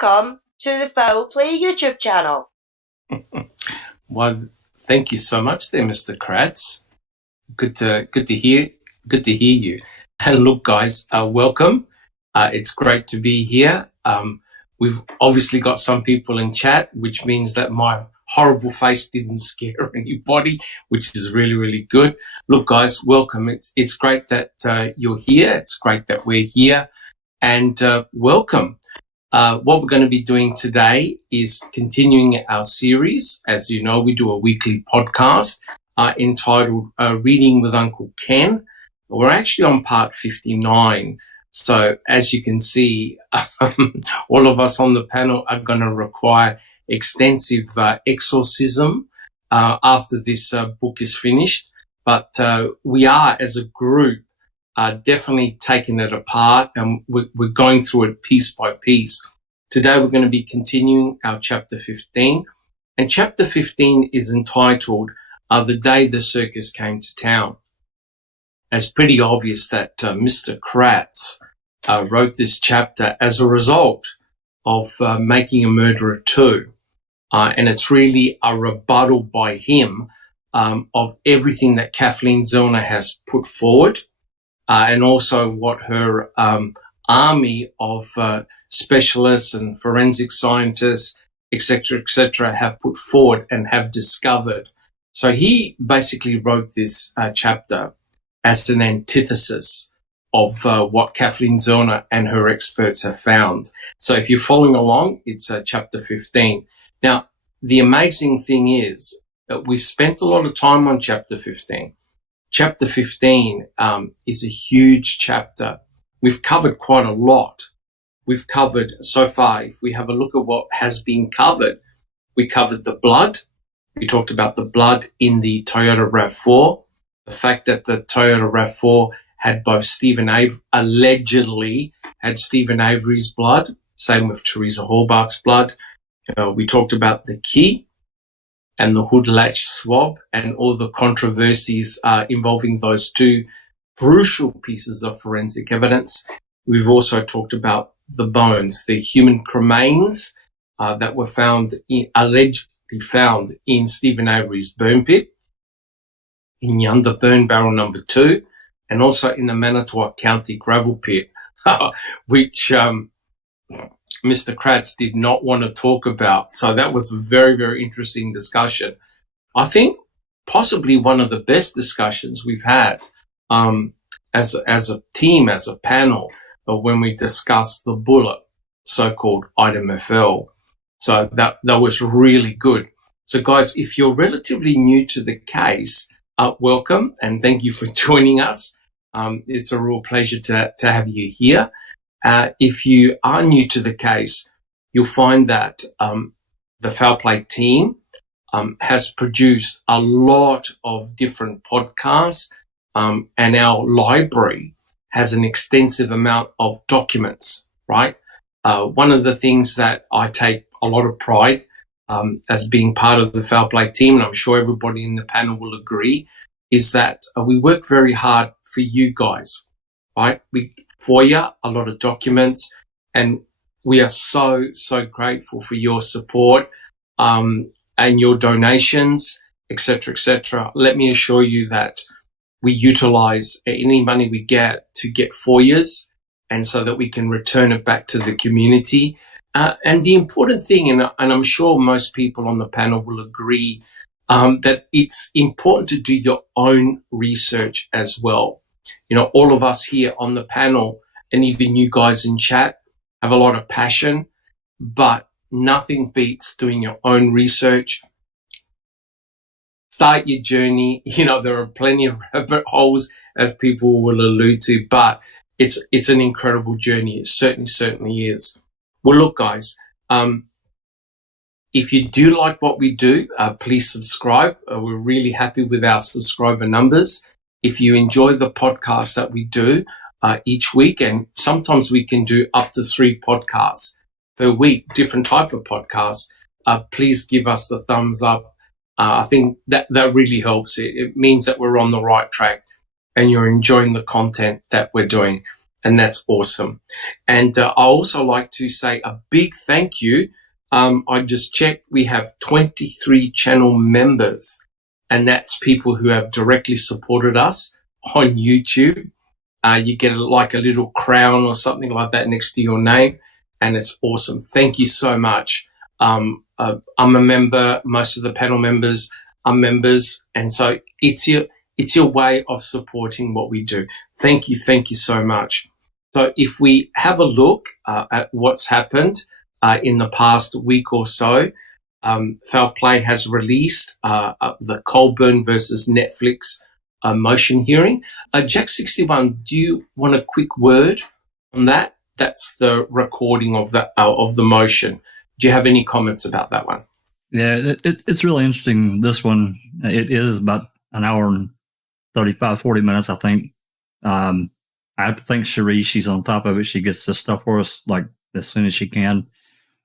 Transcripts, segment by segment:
welcome to the Foul Play YouTube channel. Well, thank you so much there, Mr. Kratz. Good to hear you. And look, guys, welcome. It's great to be here. We've obviously got some people in chat, which means that my horrible face didn't scare anybody, which is really, really good. Look, guys, welcome. It's great that you're here. It's great that we're here, and welcome. What we're going to be doing today is continuing our series. As you know, we do a weekly podcast entitled Reading with Uncle Ken. We're actually on part 59. So as you can see, all of us on the panel are going to require extensive exorcism after this book is finished. But we are, as a group, definitely taking it apart, and we're going through it piece by piece. Today, we're going to be continuing our chapter 15. And chapter 15 is entitled The Day the Circus Came to Town. It's pretty obvious that Mr. Kratz wrote this chapter as a result of Making a Murderer 2. And it's really a rebuttal by him of everything that Kathleen Zellner has put forward, and also what her army of specialists and forensic scientists, etc., have put forward and have discovered. So he basically wrote this chapter as an antithesis of what Kathleen Zellner and her experts have found. So if you're following along, it's chapter 15. Now, the amazing thing is that we've spent a lot of time on chapter 15. Chapter 15 is a huge chapter. We've covered quite a lot. We've covered so far, if we have a look at what has been covered, we covered the blood. We talked about the blood in the Toyota RAV4, the fact that the Toyota RAV4 had both allegedly had Stephen Avery's blood, same with Teresa Halbach's blood. We talked about the key and the hood latch swab and all the controversies involving those two crucial pieces of forensic evidence. We've also talked about the bones, the human cremains that were allegedly found in Stephen Avery's burn pit, in Yonder Burn Barrel number 2, and also in the Manitowoc County gravel pit, which Mr. Kratz did not want to talk about. So that was a very, very interesting discussion. I think possibly one of the best discussions we've had as a team, as a panel, when we discussed the bullet, so-called item FL. So that was really good. So guys, if you're relatively new to the case, welcome and thank you for joining us. It's a real pleasure to have you here. If you are new to the case, you'll find that the Foul Play team has produced a lot of different podcasts, and our library has an extensive amount of documents, right? One of the things that I take a lot of pride as being part of the Foul Play team, and I'm sure everybody in the panel will agree, is that we work very hard for you guys, right? We FOIA a lot of documents, and we are so grateful for your support and your donations, etc. Let me assure you that we utilize any money we get to get FOIAs, and so that we can return it back to the community. And the important thing, and I'm sure most people on the panel will agree, that it's important to do your own research as well. You know, all of us here on the panel, and even you guys in chat, have a lot of passion, but nothing beats doing your own research. Start your journey. You know, there are plenty of rabbit holes, as people will allude to, but it's an incredible journey. It certainly is. Well, look, guys, if you do like what we do, please subscribe. We're really happy with our subscriber numbers. If you enjoy the podcasts that we do each week, and sometimes we can do up to 3 podcasts per week, different type of podcasts, please give us the thumbs up. I think that really helps. It means that we're on the right track and you're enjoying the content that we're doing. and that's awesome. And I also like to say a big thank you. I just checked, we have 23 channel members, and that's people who have directly supported us on YouTube. You get like a little crown or something like that next to your name, and it's awesome. Thank you so much. I'm a member. Most of the panel members are members, and so it's your way of supporting what we do. Thank you so much. So if we have a look at what's happened in the past week or so, Foul Play has released the Colburn versus Netflix motion hearing. Jack 61, do you want a quick word on that? That's the recording of the motion. Do you have any comments about that one? Yeah, it's really interesting. This one, it is about an hour and 35, 40 minutes, I think. I have to thank Cherie. She's on top of it. She gets this stuff for us like as soon as she can.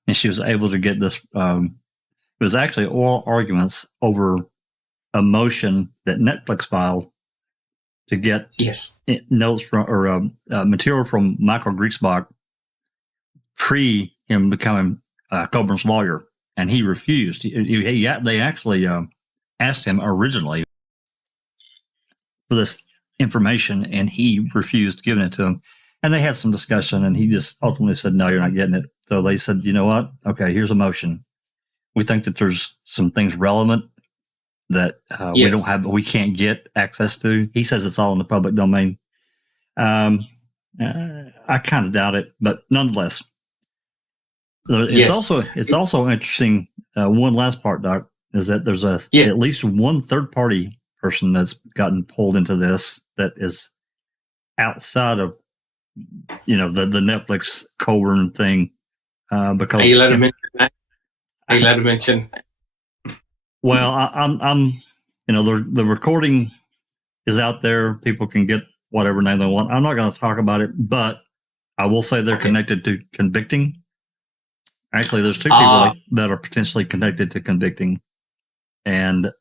And she was able to get this. It was actually oral arguments over a motion that Netflix filed to get notes from or material from Michael Griesbach pre him becoming Colburn's lawyer, and he refused. They actually asked him originally for this information, and he refused giving it to him. And they had some discussion, and he just ultimately said, "No, you're not getting it." So they said, "You know what? Okay, here's a motion. We think that there's some things relevant that we can't get access to." He says it's all in the public domain. I kind of doubt it, but nonetheless, it's also interesting. One last part, Doc, is that there's at least one third party person that's gotten pulled into this that is outside of the Netflix Colburn thing. Because are you allowed to mention that? Are you allowed to mention? Well, I'm the recording is out there. People can get whatever name they want. I'm not going to talk about it, but I will say they're connected to convicting. Actually, there's two people that are potentially connected to convicting. And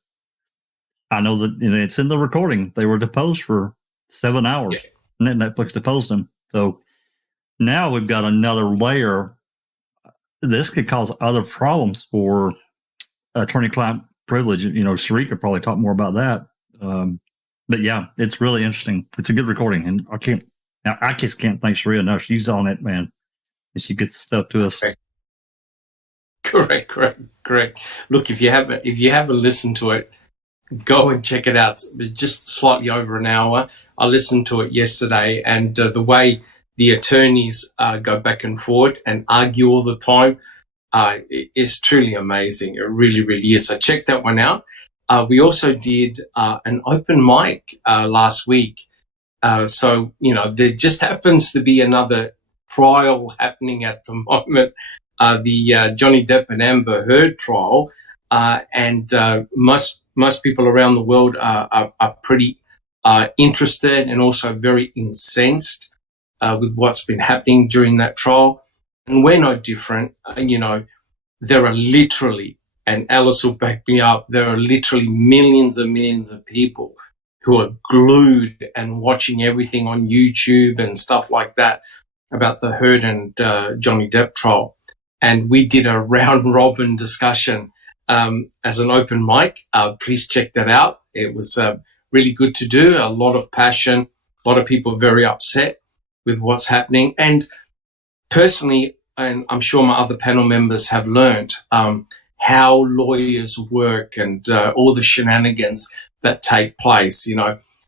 I know that it's in the recording. They were deposed for 7 hours. And then Netflix deposed them. So now we've got another layer. This could cause other problems for attorney-client privilege. Cherie could probably talk more about that. But yeah, it's really interesting. It's a good recording, and I just can't thank Cherie enough. She's on it, man, and she gets stuff to us. Correct. Look, if you haven't listened to it, go and check it out. It's just slightly over an hour. I listened to it yesterday, and the way the attorneys go back and forth and argue all the time is truly amazing. It really, really is. So check that one out. We also did an open mic last week. So, there just happens to be another trial happening at the moment, the Johnny Depp and Amber Heard trial. And most people around the world are pretty interested and also very incensed with what's been happening during that trial. And we're no different. There are literally, and Alice will back me up, there are literally millions and millions of people who are glued and watching everything on YouTube and stuff like that about the Heard and Johnny Depp trial. And we did a round robin discussion as an open mic. Please check that out. It was really good to do. A lot of passion, a lot of people very upset with what's happening. And personally, and I'm sure my other panel members have learned how lawyers work and all the shenanigans that take place.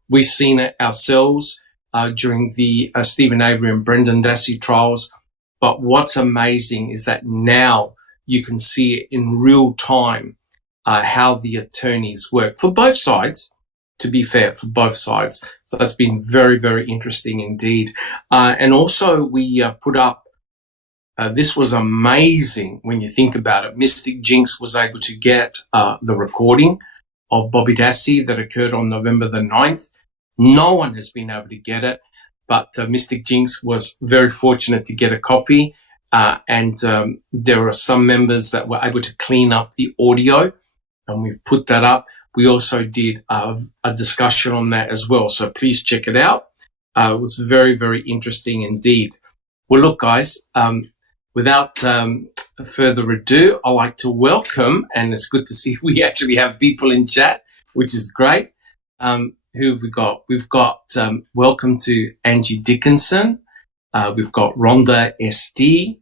We've seen it ourselves during the Stephen Avery and Brendan Dassey trials. But what's amazing is that now you can see it in real time how the attorneys work for both sides, to be fair, for both sides. So that's been very, very interesting indeed. And also we put up, this was amazing when you think about it. Mystic Jinx was able to get the recording of Bobby Dassey that occurred on November the 9th. No one has been able to get it, but Mystic Jinx was very fortunate to get a copy. And there are some members that were able to clean up the audio, and we've put that up. We also did a discussion on that as well. So please check it out. It was very, very interesting indeed. Well, look, guys, without further ado, I'd like to welcome, and it's good to see we actually have people in chat, which is great. Who have we got? We've got welcome to Angie Dickinson. We've got Rhonda SD,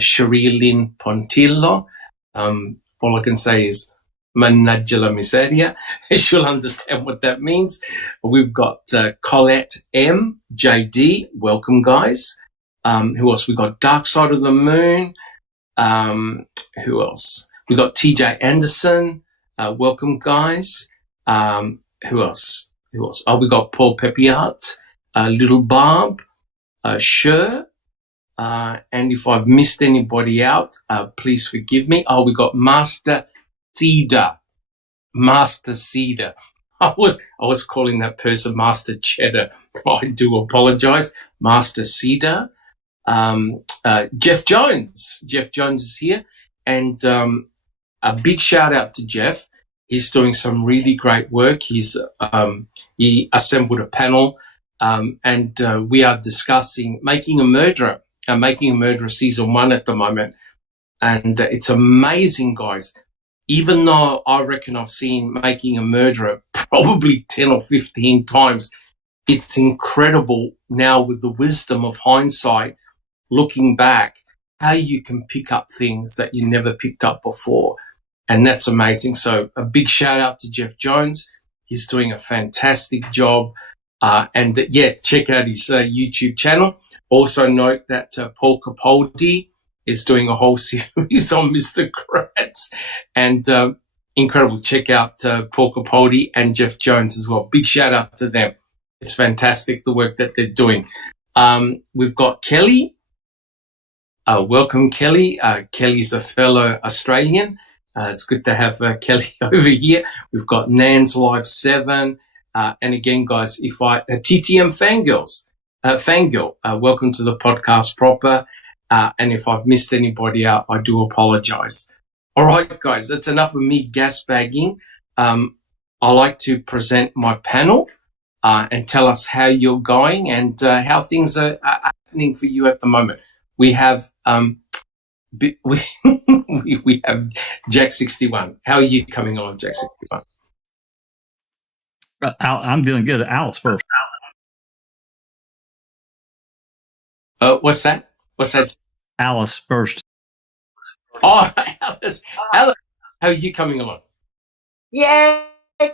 Cherie Lynn Pontillo. All I can say is Managila Miseria. She'll understand what that means. We've got Colette M, JD. Welcome, guys. Who else? We've got Dark Side of the Moon. Who else? We've got TJ Anderson. Welcome, guys. Who else? Oh, we got Paul Pepiat, Little Barb, Sher. And if I've missed anybody out, please forgive me. Oh, we got Master Cedar. I was calling that person Master Cheddar. I do apologize. Master Cedar. Jeff Jones. Jeff Jones is here. And a big shout out to Jeff. He's doing some really great work. He assembled a panel, and we are discussing Making a Murderer. Making a Murderer season 1 at the moment. And it's amazing, guys. Even though I reckon I've seen Making a Murderer probably 10 or 15 times, it's incredible now with the wisdom of hindsight, looking back, how you can pick up things that you never picked up before. And that's amazing. So a big shout out to Jeff Jones. He's doing a fantastic job. And check out his YouTube channel. Also note that Paul Capaldi is doing a whole series on Mr. Kratz. And incredible. Check out Paul Capaldi and Jeff Jones as well. Big shout out to them. It's fantastic, the work that they're doing. We've got Kelly. Welcome, Kelly. Kelly's a fellow Australian. It's good to have Kelly over here. We've got Nan's Live 7. And again, guys, TTM Fangirl, welcome to the podcast proper. And if I've missed anybody out, I do apologize. All right, guys, that's enough of me gas bagging. I like to present my panel and tell us how you're going and how things are happening for you at the moment. We have we have Jack 61. How are you coming on, Jack 61? I'm doing good. Alice first. What's that? Alice first. Oh, Alice. How are you coming along? Yeah,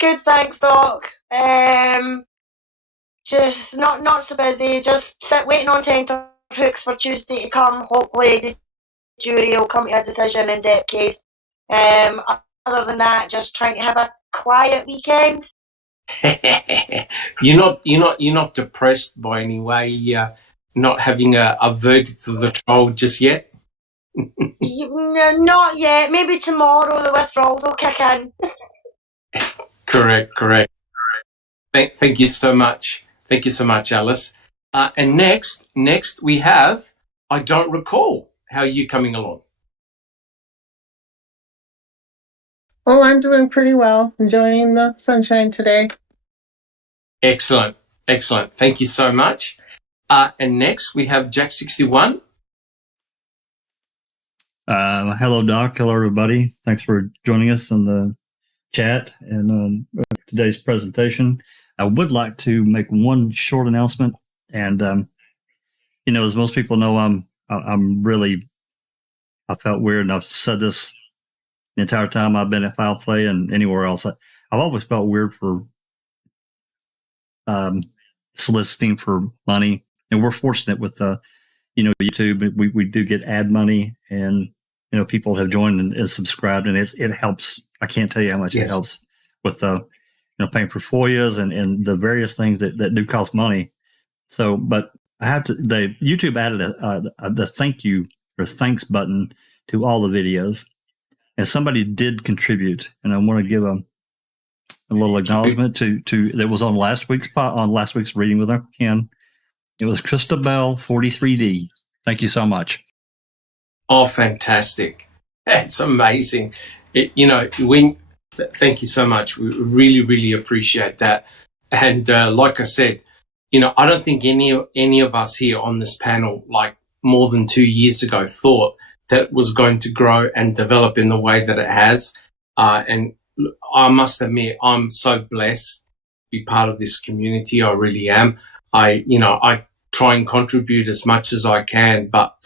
good, thanks, Doc. Just not so busy. Just waiting on tenterhooks for Tuesday to come. Hopefully the jury will come to a decision in that case. Other than that, just trying to have a quiet weekend. You're not depressed by any way. Not having a verdict of the trial just yet. No, not yet. Maybe tomorrow the withdrawals will kick in. Correct. Thank you so much. Thank you so much, Alice. And next we have, I don't recall. How are you coming along? Oh, I'm doing pretty well. Enjoying the sunshine today. Excellent. Thank you so much. And next we have Jack 61. Hello, Doc. Hello, everybody. Thanks for joining us in the chat and today's presentation. I would like to make one short announcement. And, as most people know, I felt weird, and I've said this the entire time I've been at Foul Play and anywhere else. I've always felt weird for soliciting for money. And we're fortunate with YouTube. We do get ad money, and people have joined and subscribed, and it helps. I can't tell you how much it helps with paying for FOIAs and the various things that do cost money. So, but I have to. YouTube added the thank you or thanks button to all the videos, and somebody did contribute, and I want to give a little acknowledgement to that was on last week's reading with our Ken. It was Christabel 43D. Thank you so much. Oh, fantastic. That's amazing. Thank you so much. We really, really appreciate that. And like I said, I don't think any of us here on this panel, like more than 2 years ago, thought that it was going to grow and develop in the way that it has. And I must admit, I'm so blessed to be part of this community. I really am. I try and contribute as much as I can, but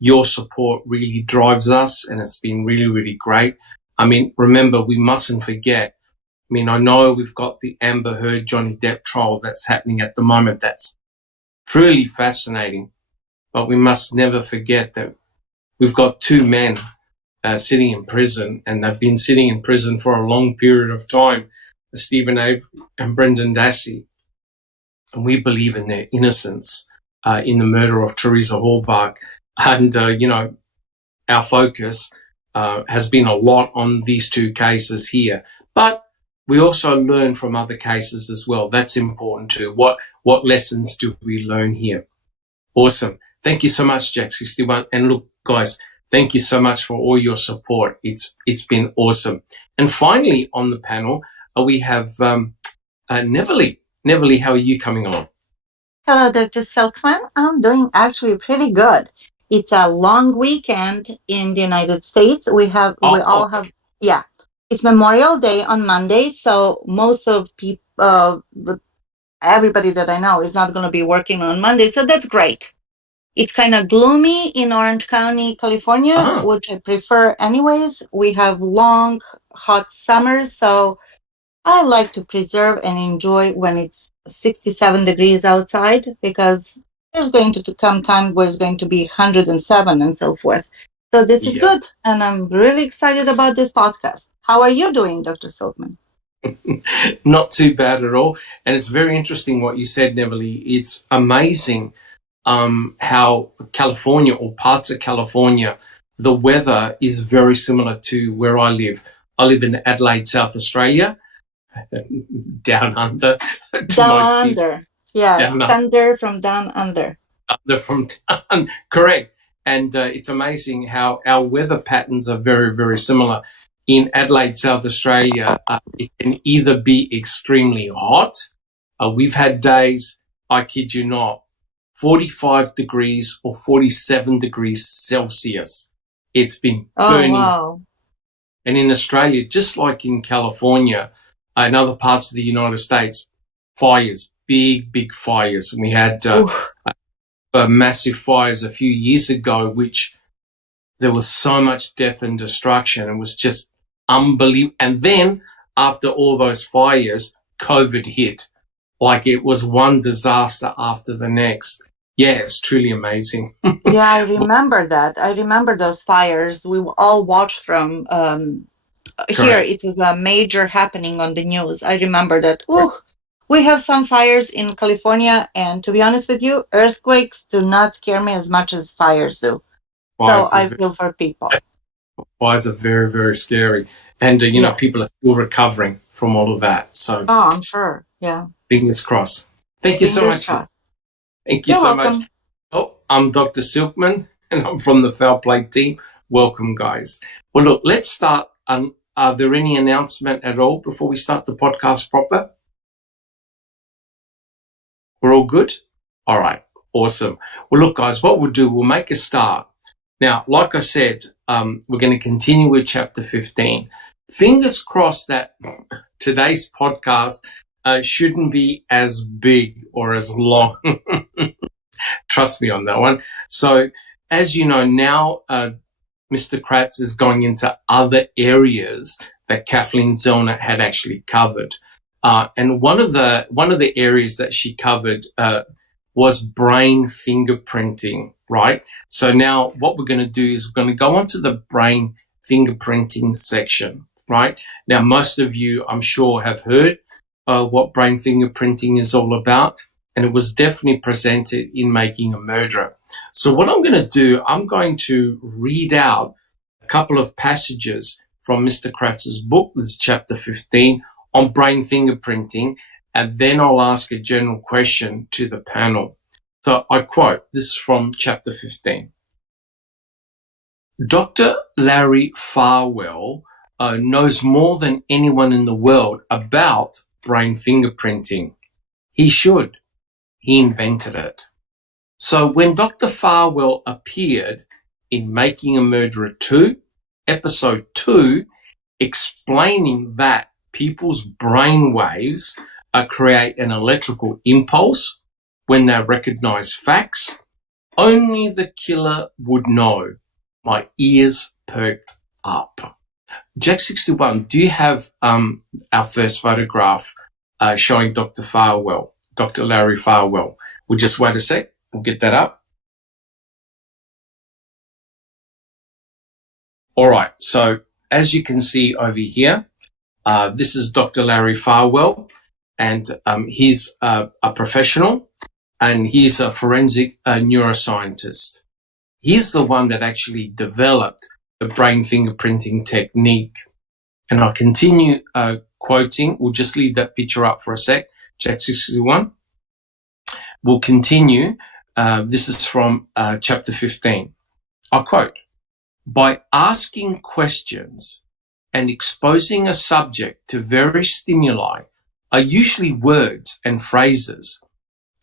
your support really drives us, and it's been really, really great. I mean, remember, we mustn't forget. I mean, I know we've got the Amber Heard Johnny Depp trial that's happening at the moment. That's truly fascinating, but we must never forget that we've got two men sitting in prison, and they've been sitting in prison for a long period of time, Stephen Avery and Brendan Dassey. And we believe in their innocence in the murder of Teresa Halbach. And, our focus has been a lot on these two cases here. But we also learn from other cases as well. That's important too. What lessons do we learn here? Awesome. Thank you so much, Jack61. And look, guys, thank you so much for all your support. It's been awesome. And finally on the panel, we have Neverly. Neverly, how are you coming along? Hello, Dr. Silkman. I'm doing actually pretty good. It's a long weekend in the United States. It's Memorial Day on Monday, so most of people, everybody that I know is not going to be working on Monday, so that's great. It's kind of gloomy in Orange County, California, which I prefer anyways. We have long, hot summers, so I like to preserve and enjoy when it's 67 degrees outside, because there's going to come time where it's going to be 107 and so forth. So this is good, and I'm really excited about this podcast. How are you doing, Dr. Silkman? Not too bad at all. And it's very interesting what you said, Neverly. It's amazing how California, or parts of California, the weather is very similar to where I live. I live in Adelaide, South Australia. Down under. Down under. Yeah, down thunder from down under. Correct. And it's amazing how our weather patterns are very, very similar. In Adelaide, South Australia, it can either be extremely hot. We've had days, I kid you not, 45 degrees or 47 degrees Celsius. It's been burning. Oh, wow. And in Australia, just like in California, in other parts of the United States, fires, big fires. And we had massive fires a few years ago, which there was so much death and destruction. It was just unbelievable. And then after all those fires, COVID hit. Like it was one disaster after the next. Yeah, it's truly amazing. Yeah, I remember that. I remember those fires. We all watched from here. It was a major happening on the news. I remember that. We have some fires in California, and to be honest with you, earthquakes do not scare me as much as fires do. So I feel for people. Fires are very, very scary. And, people are still recovering from all of that. So, I'm sure. Yeah. Fingers crossed. Thank you so much. Thank you so much. Oh, I'm Dr. Silkman, and I'm from the Foul Play team. Welcome, guys. Well, look, let's start. Are there any announcement at all before we start the podcast proper? We're all good? All right. Awesome. Well, look, guys, what we'll do, we'll make a start. Now, like I said, we're going to continue with chapter 15. Fingers crossed that today's podcast shouldn't be as big or as long. Trust me on that one. So, as you know, now Mr. Kratz is going into other areas that Kathleen Zellner had actually covered. And one of the areas that she covered was brain fingerprinting, right? So now what we're going to do is we're going to go onto the brain fingerprinting section, right? Now, most of you, I'm sure, have heard what brain fingerprinting is all about, and it was definitely presented in Making a Murderer. So what I'm going to do, I'm going to read out a couple of passages from Mr. Kratz's book, this is chapter 15, on brain fingerprinting, and then I'll ask a general question to the panel. So I quote, this is from chapter 15. Dr. Larry Farwell knows more than anyone in the world about brain fingerprinting. He should. he invented it. So when Dr. Farwell appeared in Making a Murderer 2, episode 2, explaining that people's brain waves create an electrical impulse when they recognize facts, only the killer would know. My ears perked up. Jack 61, do you have our first photograph showing Dr. Farwell, Dr. Larry Farwell? We'll just wait a sec. We'll get that up. All right. So as you can see over here, this is Dr. Larry Farwell, and he's a professional, and he's a forensic neuroscientist. He's the one that actually developed the brain fingerprinting technique. And I'll continue quoting. We'll just leave that picture up for a sec. Jack 61. We'll continue. This is from chapter 15. I'll quote, "By asking questions and exposing a subject to various stimuli are usually words and phrases,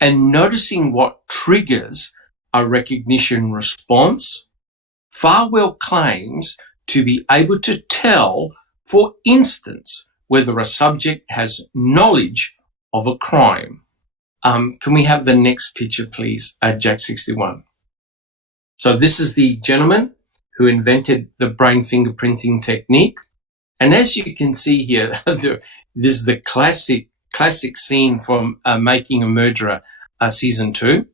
and noticing what triggers a recognition response, Farwell claims to be able to tell, for instance, whether a subject has knowledge of a crime." Can we have the next picture, please, Jack 61? So this is the gentleman who invented the brain fingerprinting technique. And as you can see here, this is the classic scene from Making a Murderer season 2.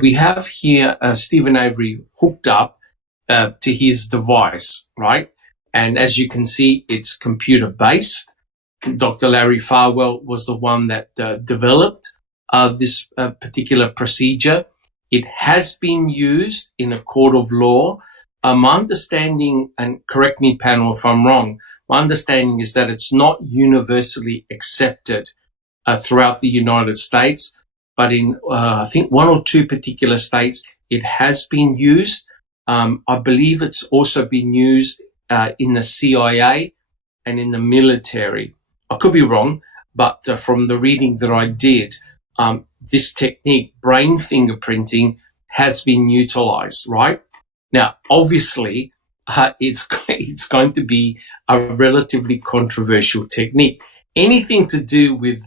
We have here Stephen Avery hooked up to his device, right? And as you can see, it's computer-based. Dr. Larry Farwell was the one that developed this particular procedure. It has been used in a court of law. My understanding, and correct me panel if I'm wrong, my understanding is that it's not universally accepted throughout the United States, but in I think 1 or 2 particular states, it has been used. I believe it's also been used in the CIA and in the military. I could be wrong, but from the reading that I did, this technique, brain fingerprinting, has been utilized, right? Now, obviously, it's going to be a relatively controversial technique. Anything to do with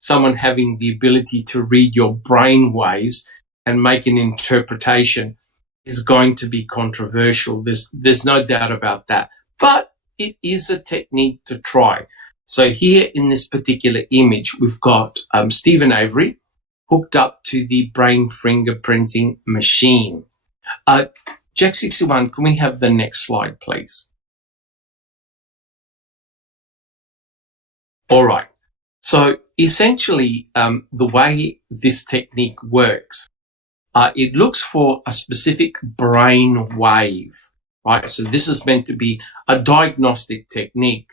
someone having the ability to read your brain waves and make an interpretation is going to be controversial. There's no doubt about that. But it is a technique to try. So here in this particular image, we've got Stephen Avery hooked up to the brain fingerprinting machine. Jack 61, can we have the next slide, please? All right. So essentially, the way this technique works, it looks for a specific brain wave, right? So this is meant to be a diagnostic technique.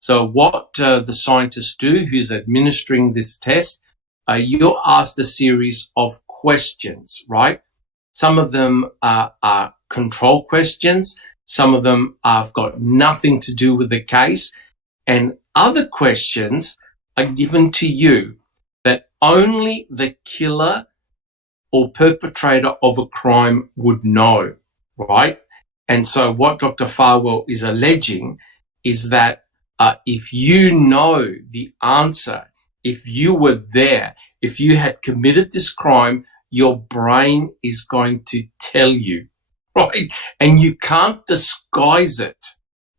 So what the scientists do who's administering this test, you're asked a series of questions, right? Some of them are control questions. Some of them have got nothing to do with the case. And other questions are given to you that only the killer or perpetrator of a crime would know, right? And so what Dr. Farwell is alleging is that if you know the answer, if you were there, if you had committed this crime, your brain is going to tell you, right? And you can't disguise it,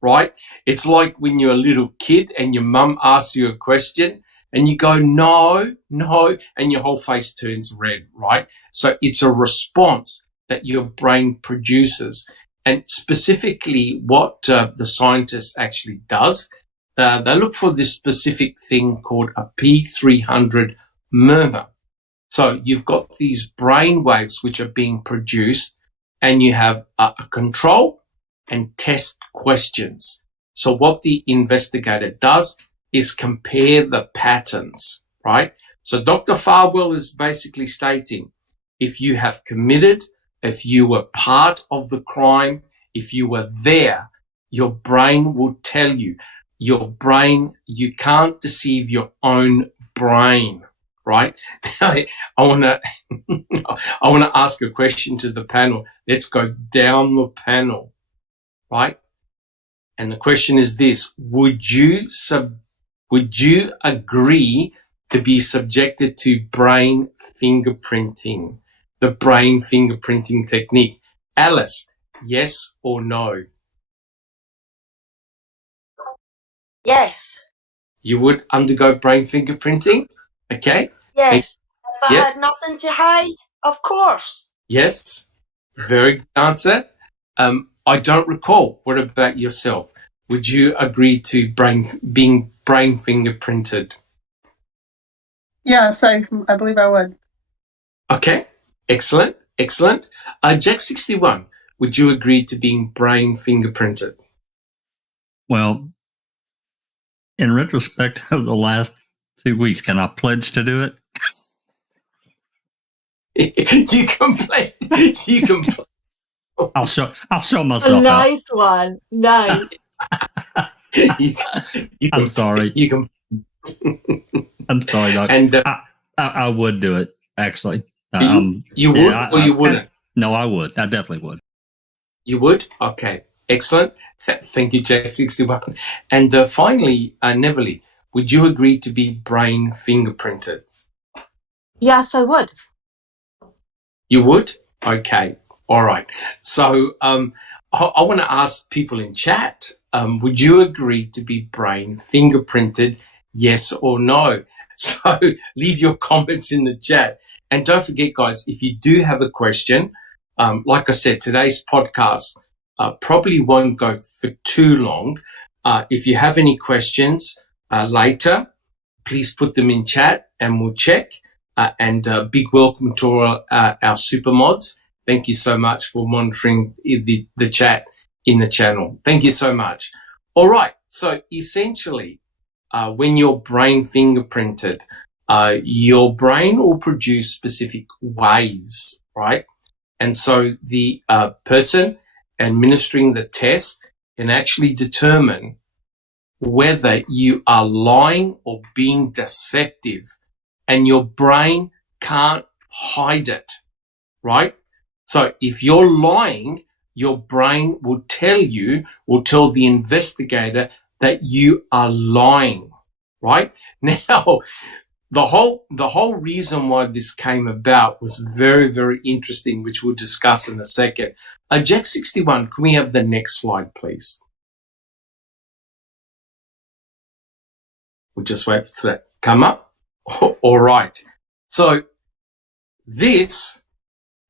right? It's like when you're a little kid and your mum asks you a question and you go, no, and your whole face turns red, right? So it's a response that your brain produces. And specifically what the scientist actually does, they look for this specific thing called a P300 murmur. So you've got these brain waves which are being produced, and you have a control and test questions. So what the investigator does is compare the patterns, right? So Dr. Farwell is basically stating, if you have committed, if you were part of the crime, if you were there, your brain will tell you. Your brain, you can't deceive your own brain, right? I want to I want to ask a question to the panel. Let's go down the panel, right? And the question is this: would you agree to be subjected to brain fingerprinting, the brain fingerprinting technique? Alice, yes or no? Yes. You would undergo brain fingerprinting? Okay. Yes. If I Yes. had nothing to hide, of course. Yes. Very good answer. I don't recall. What about yourself? Would you agree to being brain fingerprinted? Yes, I believe I would. Okay. Excellent. Excellent. Jack 61, would you agree to being brain fingerprinted? Well, in retrospect of the last 2 weeks, can I pledge to do it? You can play. You can play. I'll show A myself out. nice one. Nice. You can, I'm sorry. You can. I'm sorry, Doc. And I would do it, actually. you would or you wouldn't? No, I would. I definitely would. You would? Okay. Excellent. Thank you, Jack 61. And finally, Neverly, would you agree to be brain fingerprinted? Yes, I would. You would? Okay. All right. So I want to ask people in chat, would you agree to be brain fingerprinted, yes or no? So leave your comments in the chat. And don't forget, guys, if you do have a question, like I said, today's podcast probably won't go for too long. If you have any questions later, please put them in chat and we'll check. And big welcome to all our super mods. Thank you so much for monitoring the chat in the channel. Thank you so much. All right. So essentially, when you're brain fingerprinted, your brain will produce specific waves, right? And so the person administering the test can actually determine whether you are lying or being deceptive, and your brain can't hide it, right? So if you're lying, your brain will tell the investigator that you are lying, right? Now, the whole reason why this came about was very, very interesting, which we'll discuss in a second. Jack 61, can we have the next slide, please? We'll just wait for that to come up. All right. So this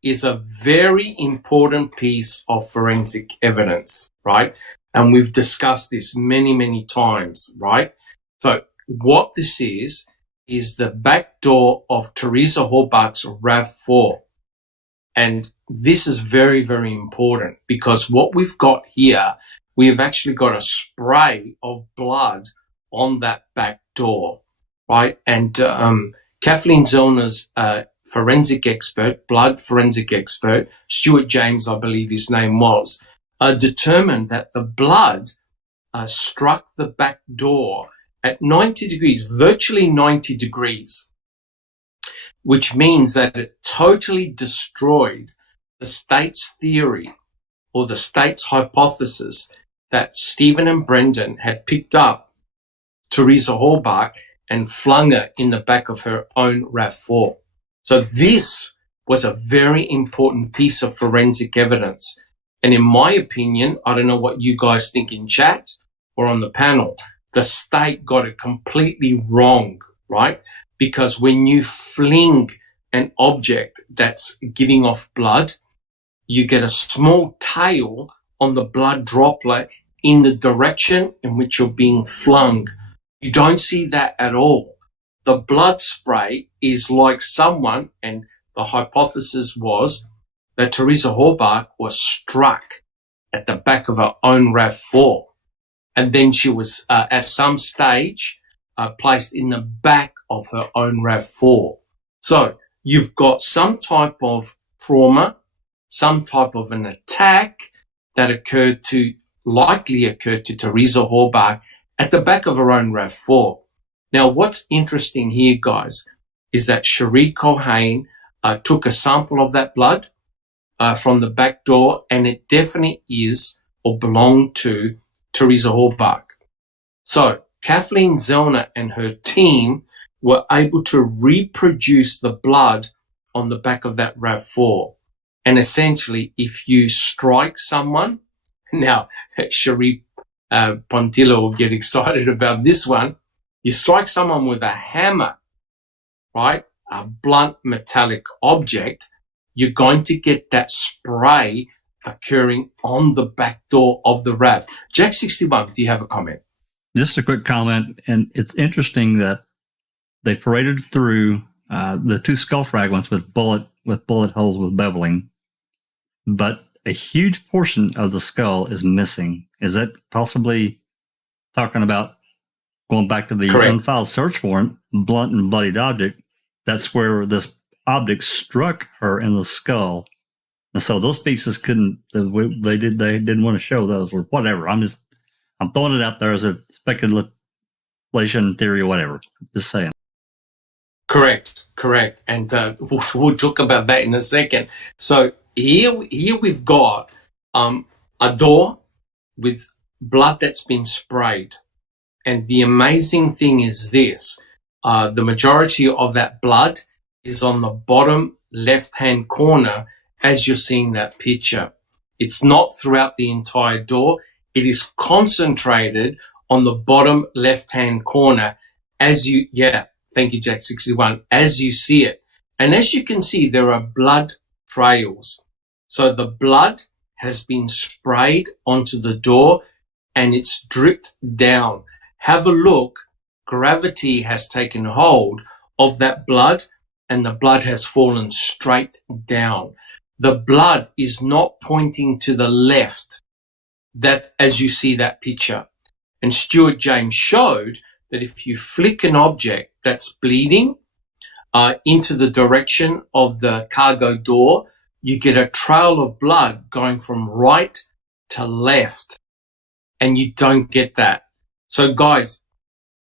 is a very important piece of forensic evidence, right? And we've discussed this many, many times, right? So what this is the back door of Teresa Horbach's RAV4. And this is very, very important because what we've got here, we have actually got a spray of blood on that back door, right? And Kathleen Zellner's forensic expert, blood forensic expert, Stuart James, I believe his name was, determined that the blood struck the back door at 90 degrees, virtually 90 degrees, which means that it totally destroyed the state's theory or the state's hypothesis that Stephen and Brendan had picked up Teresa Horbach and flung her in the back of her own RAV4. So this was a very important piece of forensic evidence. And in my opinion, I don't know what you guys think in chat or on the panel, the state got it completely wrong, right? Because when you fling an object that's giving off blood, you get a small tail on the blood droplet in the direction in which you're being flung. You don't see that at all. The blood spray is like someone, and the hypothesis was that Teresa Horbach was struck at the back of her own RAV4. And then she was, at some stage, placed in the back of her own RAV4. So you've got some type of trauma, some type of an attack that likely occurred to Teresa Horbach at the back of her own RAV4. Now, what's interesting here, guys, is that Cherie Cohen took a sample of that blood from the back door, and it definitely is or belonged to Teresa Halbach. So Kathleen Zellner and her team were able to reproduce the blood on the back of that RAV4. And essentially, if you strike someone, now Cherie Pontillo will get excited about this one. You strike someone with a hammer, right? A blunt metallic object, you're going to get that spray occurring on the back door of the RAV. Jack 61, do you have a comment? Just a quick comment, and it's interesting that they paraded through the two skull fragments with bullet holes with beveling, but a huge portion of the skull is missing. Is that possibly talking about going back to the Correct. unfiled search warrant, blunt and bloodied object? That's where this object struck her in the skull, and so those pieces couldn't. They didn't want to show those or whatever. I'm throwing it out there as a speculation theory or whatever. Just saying. Correct. And we'll talk about that in a second. So here we've got a door with blood that's been sprayed. And the amazing thing is this. The majority of that blood is on the bottom left-hand corner as you're seeing that picture. It's not throughout the entire door. It is concentrated on the bottom left-hand corner thank you, Jack 61, as you see it. And as you can see, there are blood trails. So the blood has been sprayed onto the door and it's dripped down. Have a look. Gravity has taken hold of that blood and the blood has fallen straight down. The blood is not pointing to the left, that as you see that picture. And Stuart James showed that if you flick an object that's bleeding into the direction of the cargo door, you get a trail of blood going from right to left, and you don't get that. So guys,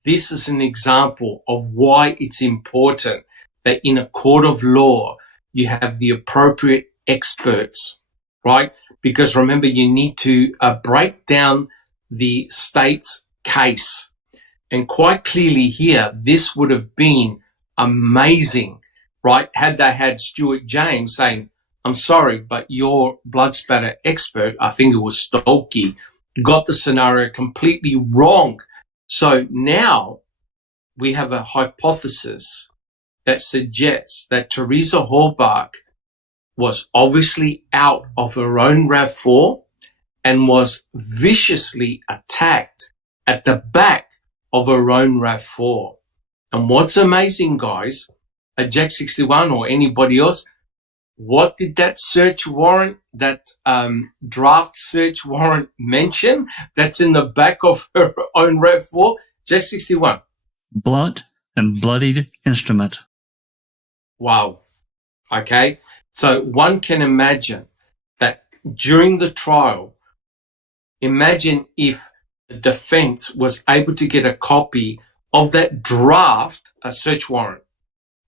this is an example of why it's important that in a court of law, you have the appropriate experts, right? Because remember, you need to break down the state's case. And quite clearly here, this would have been amazing, right? Had they had Stuart James saying, I'm sorry, but your blood spatter expert, I think it was Stolke, got the scenario completely wrong. So now we have a hypothesis that suggests that Teresa Halbach was obviously out of her own RAV4 and was viciously attacked at the back of her own RAV4. And what's amazing, guys, at Jack 61 or anybody else, what did that search warrant, that draft search warrant mention that's in the back of her own RAV4? Jack 61. Blunt and bloodied instrument. Wow. Okay. So one can imagine that during the trial, imagine if the defense was able to get a copy of that draft, a search warrant,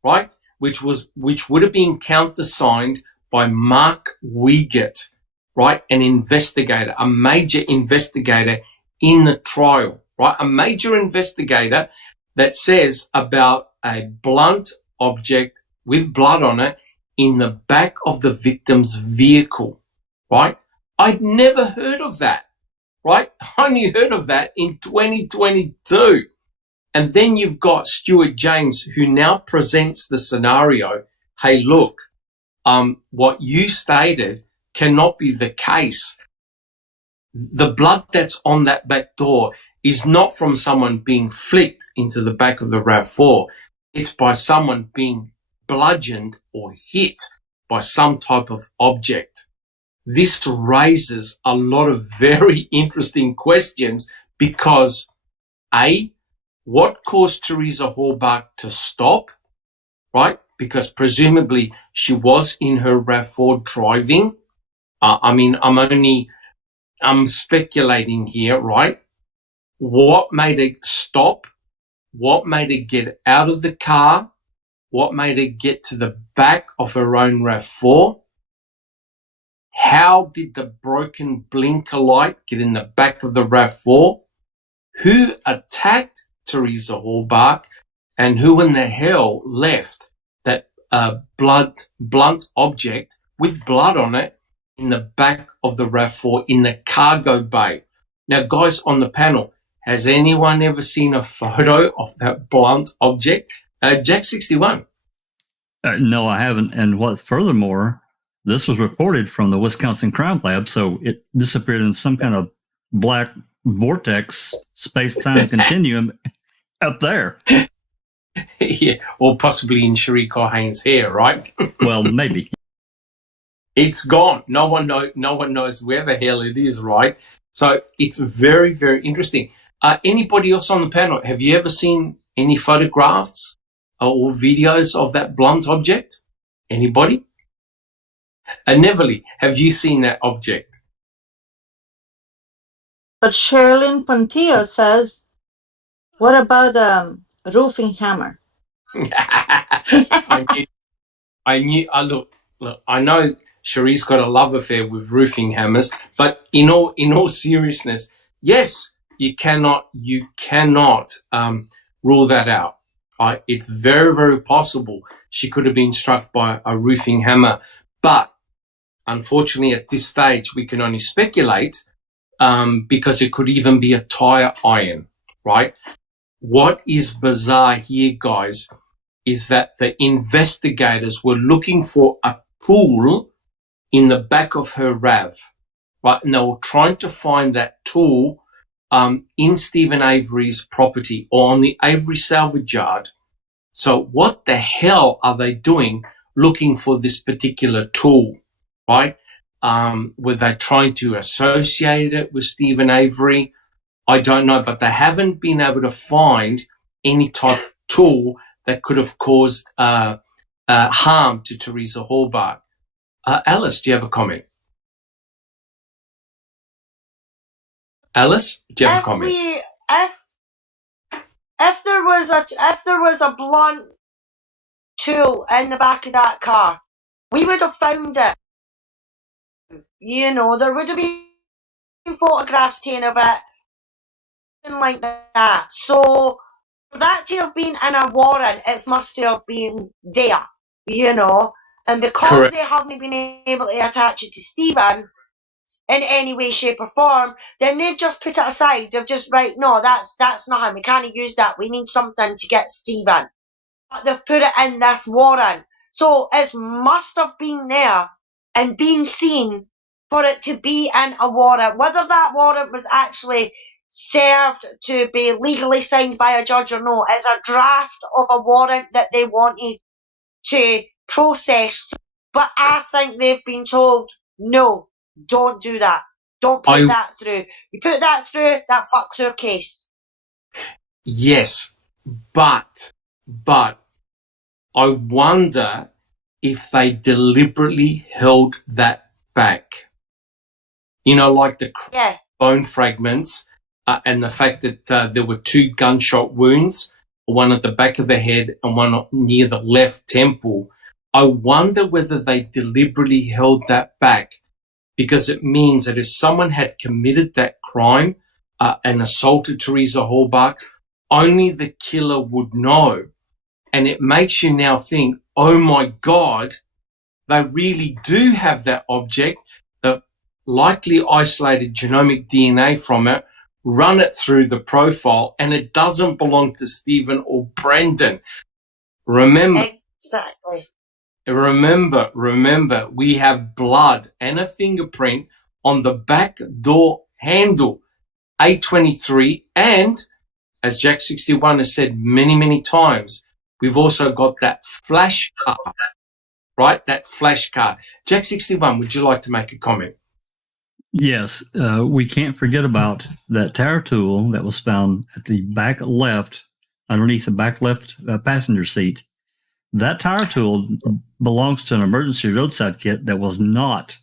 right? Which would have been countersigned by Mark Wiegert, right? An investigator, a major investigator in the trial, right? A major investigator that says about a blunt object with blood on it in the back of the victim's vehicle, right? I'd never heard of that, right? I only heard of that in 2022. And then you've got Stuart James, who now presents the scenario. Hey, look, what you stated cannot be the case. The blood that's on that back door is not from someone being flicked into the back of the RAV4. It's by someone being bludgeoned or hit by some type of object. This raises a lot of very interesting questions because A, what caused Teresa Halbach to stop, right? Because presumably she was in her RAV4 driving. I'm speculating here, right? What made her stop? What made her get out of the car? what made her get to the back of her own RAV4? How did the broken blinker light get in the back of the RAV4? Who attacked Teresa Hallbark? And who in the hell left that blunt object with blood on it in the back of the RAV4 in the cargo bay? Now, guys on the panel, has anyone ever seen a photo of that blunt object? Jack 61. No, I haven't. And what furthermore, this was reported from the Wisconsin Crime Lab, so it disappeared in some kind of black vortex space-time continuum up there. Yeah, or possibly in Cherie Cohane's hair, right? Well, maybe. It's gone. No one knows where the hell it is, right? So it's very, very interesting. Anybody else on the panel, have you ever seen any photographs or videos of that blunt object? Anybody? Neverly, have you seen that object? But Sherilyn Pontillo says, what about a roofing hammer? Look, I know Cherie's got a love affair with roofing hammers, but in all seriousness, yes, you cannot rule that out. Right? It's very, very possible she could have been struck by a roofing hammer, but unfortunately at this stage we can only speculate because it could even be a tire iron, right? What is bizarre here, guys, is that the investigators were looking for a tool in the back of her RAV, right? And they were trying to find that tool in Stephen Avery's property or on the Avery salvage yard. So what the hell are they doing looking for this particular tool, right? Were they trying to associate it with Stephen Avery? I don't know, but they haven't been able to find any type of tool that could have caused harm to Teresa Hallbark. Alice, do you have a comment? Alice, do you have a comment? If there was a blunt tool in the back of that car, we would have found it. You know, there would have been photographs taken of it, like that. So for that to have been in a warrant, it must have been there, you know. And because Correct. they haven't been able to attach it to Stephen in any way, shape or form, then they've just put it aside. They've just, right, no, that's not him. We can't use that. We need something to get Stephen. But they've put it in this warrant. So it must have been there and been seen for it to be in a warrant. Whether that warrant was actually served to be legally signed by a judge or no, it's a draft of a warrant that they wanted to process. But I think they've been told, no, don't do that. Don't put that through. You put that through, that fucks your case. Yes, but I wonder if they deliberately held that back. You know, like the bone fragments and the fact that there were 2 gunshot wounds, one at the back of the head and one near the left temple. I wonder whether they deliberately held that back because it means that if someone had committed that crime and assaulted Teresa Hallbark, only the killer would know. And it makes you now think, oh my God, they really do have that object, the likely isolated genomic DNA from it, run it through the profile, and it doesn't belong to Stephen or Brendan. Remember, we have blood and a fingerprint on the back door handle, A23, and as Jack 61 has said many, many times, we've also got that flash card, right? That flash card. Jack 61, would you like to make a comment? Yes, we can't forget about that tire tool that was found at the back left, underneath the back left passenger seat. That tire tool belongs to an emergency roadside kit that was not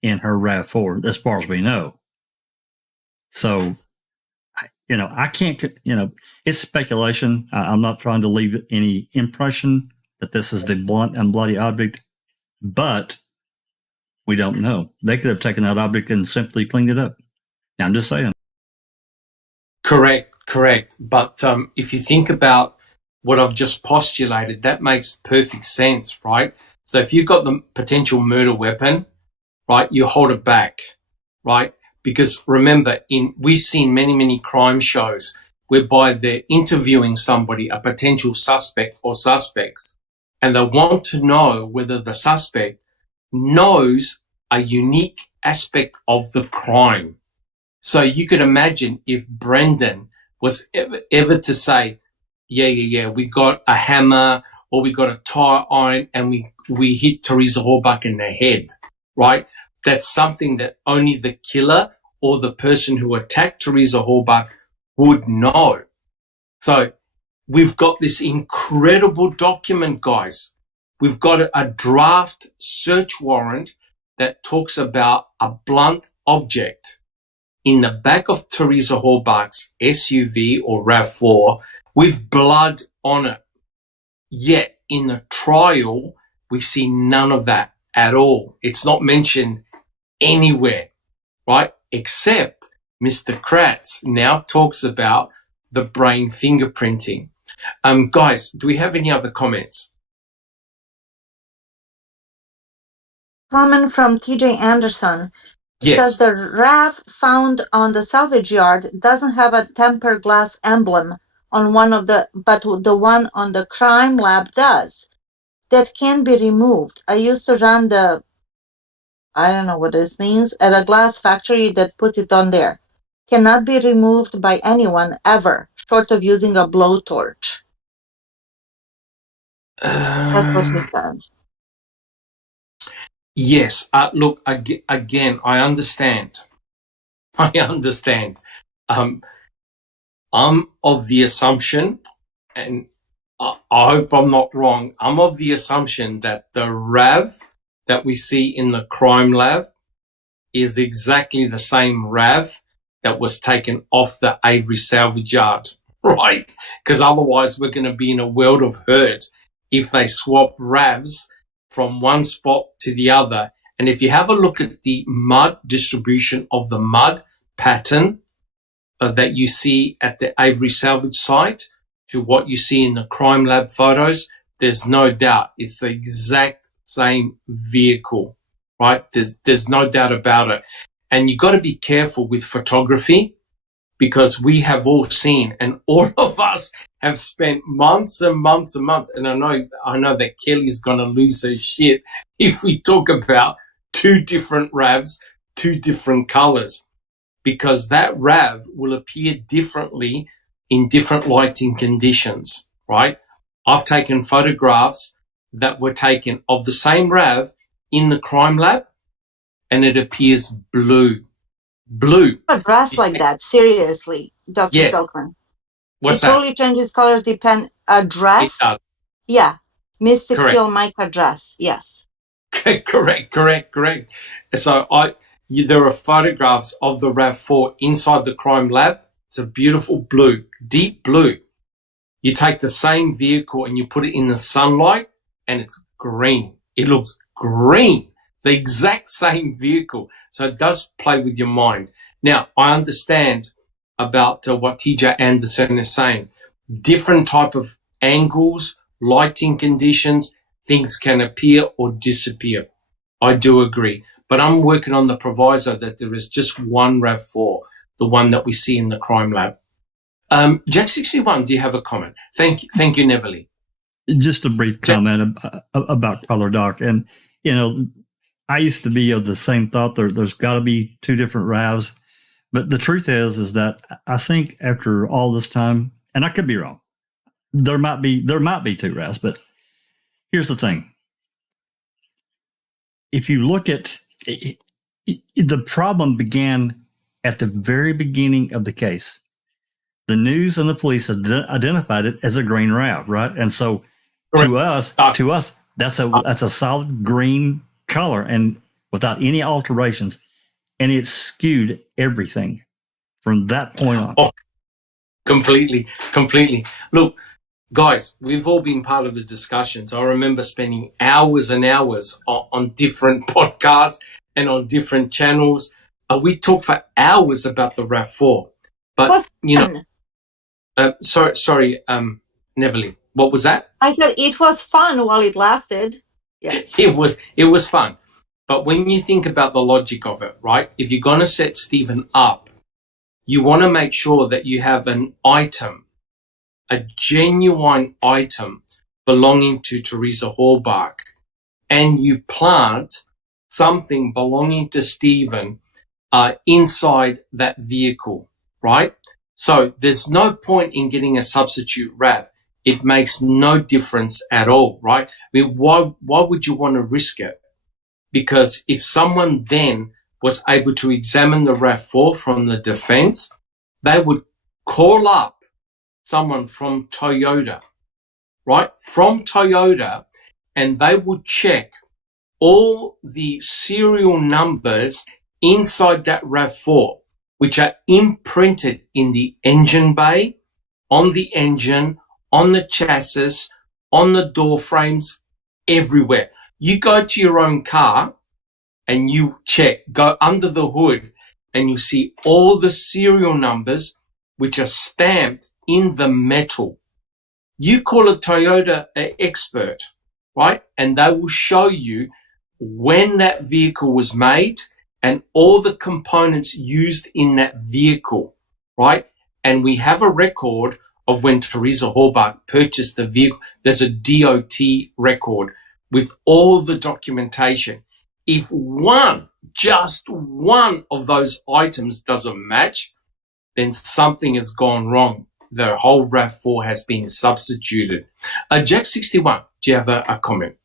in her RAV4, as far as we know. So, you know, I can't, you know, it's speculation. I'm not trying to leave any impression that this is the blunt and bloody object, but we don't know. They could have taken that object and simply cleaned it up. I'm just saying. Correct. But if you think about what I've just postulated, that makes perfect sense, right? So if you've got the potential murder weapon, right, you hold it back, right? Because remember, we've seen many crime shows whereby they're interviewing somebody, a potential suspect or suspects, and they want to know whether the suspect knows a unique aspect of the crime. So you could imagine if Brendan was ever to say, yeah, we got a hammer or we got a tire iron and we hit Teresa Horbach in the head, right? That's something that only the killer or the person who attacked Teresa Horbach would know. So we've got this incredible document, guys. We've got a draft search warrant that talks about a blunt object in the back of Teresa Horbach's SUV or RAV4 with blood on it. Yet in the trial, we see none of that at all. It's not mentioned anywhere, right? Except Mr. Kratz now talks about the brain fingerprinting. Guys, do we have any other comments? Comment from TJ Anderson. Yes. Says the RAV found on the salvage yard doesn't have a tempered glass emblem on but the one on the crime lab does. That can be removed. I used to run I don't know what this means, at a glass factory that puts it on there. Cannot be removed by anyone ever, short of using a blowtorch. That's what he said. Yes. Look, again, I understand. I'm of the assumption, and I hope I'm not wrong, I'm of the assumption that the RAV that we see in the crime lab is exactly the same RAV that was taken off the Avery salvage yard, right? Because otherwise we're going to be in a world of hurt if they swap RAVs from one spot to the other. And if you have a look at the mud distribution of the mud pattern that you see at the Avery salvage site to what you see in the crime lab photos, there's no doubt it's the exact same vehicle, right? There's no doubt about it. And you got to be careful with photography because we have all seen, and all of us have spent months and months and months. And I know that Kelly's going to lose her shit if we talk about two different RAVs, two different colors, because that RAV will appear differently in different lighting conditions, right? I've taken photographs that were taken of the same RAV in the crime lab and it appears blue. A dress like that, seriously, Dr. Yes. Silkman. What's it that? totally changes colors depend. A dress? It does. Yeah. Mystic Correct. Kill Mica dress, yes. Correct. So there are photographs of the RAV4 inside the crime lab. It's a beautiful blue, deep blue. You take the same vehicle and you put it in the sunlight and it's green. It looks green. The exact same vehicle. So it does play with your mind. Now, I understand about what TJ Anderson is saying. Different type of angles, lighting conditions, things can appear or disappear. I do agree. But I'm working on the proviso that there is just one RAV4, the one that we see in the crime lab. Jack61, do you have a comment? Thank you, Neverly. Just a brief comment about color, Doc. And, I used to be of the same thought. There's got to be two different RAVs. But the truth is that I think after all this time, and I could be wrong, there might be two RAVs. But here's the thing. If you look at the problem began at the very beginning of the case. The news and the police identified it as a green RAV, right? And so to us, that's a solid green color and without any alterations. And it skewed everything from that point on. Oh, completely. Look, guys, we've all been part of the discussions. I remember spending hours and hours on different podcasts and on different channels. We talked for hours about the RAV4. But, sorry, Neverly, what was that? I said it was fun while it lasted. Yes. It was fun. But when you think about the logic of it, right, if you're going to set Stephen up, you want to make sure that you have an item, a genuine item belonging to Teresa Hallbach, and you plant something belonging to Stephen inside that vehicle, right? So there's no point in getting a substitute RAV. It makes no difference at all, right? I mean, why would you want to risk it? Because if someone then was able to examine the RAV4 from the defense, they would call up someone from Toyota, right? From Toyota, and they would check all the serial numbers inside that RAV4, which are imprinted in the engine bay, on the engine, on the chassis, on the door frames, everywhere. You go to your own car and you check, go under the hood, and you see all the serial numbers which are stamped in the metal. You call a Toyota expert, right? And they will show you when that vehicle was made and all the components used in that vehicle, right? And we have a record of when Teresa Hallbach purchased the vehicle. There's a DOT record with all the documentation. If just one of those items doesn't match, then something has gone wrong. The whole RAV4 has been substituted. Jack 61, do you have a comment?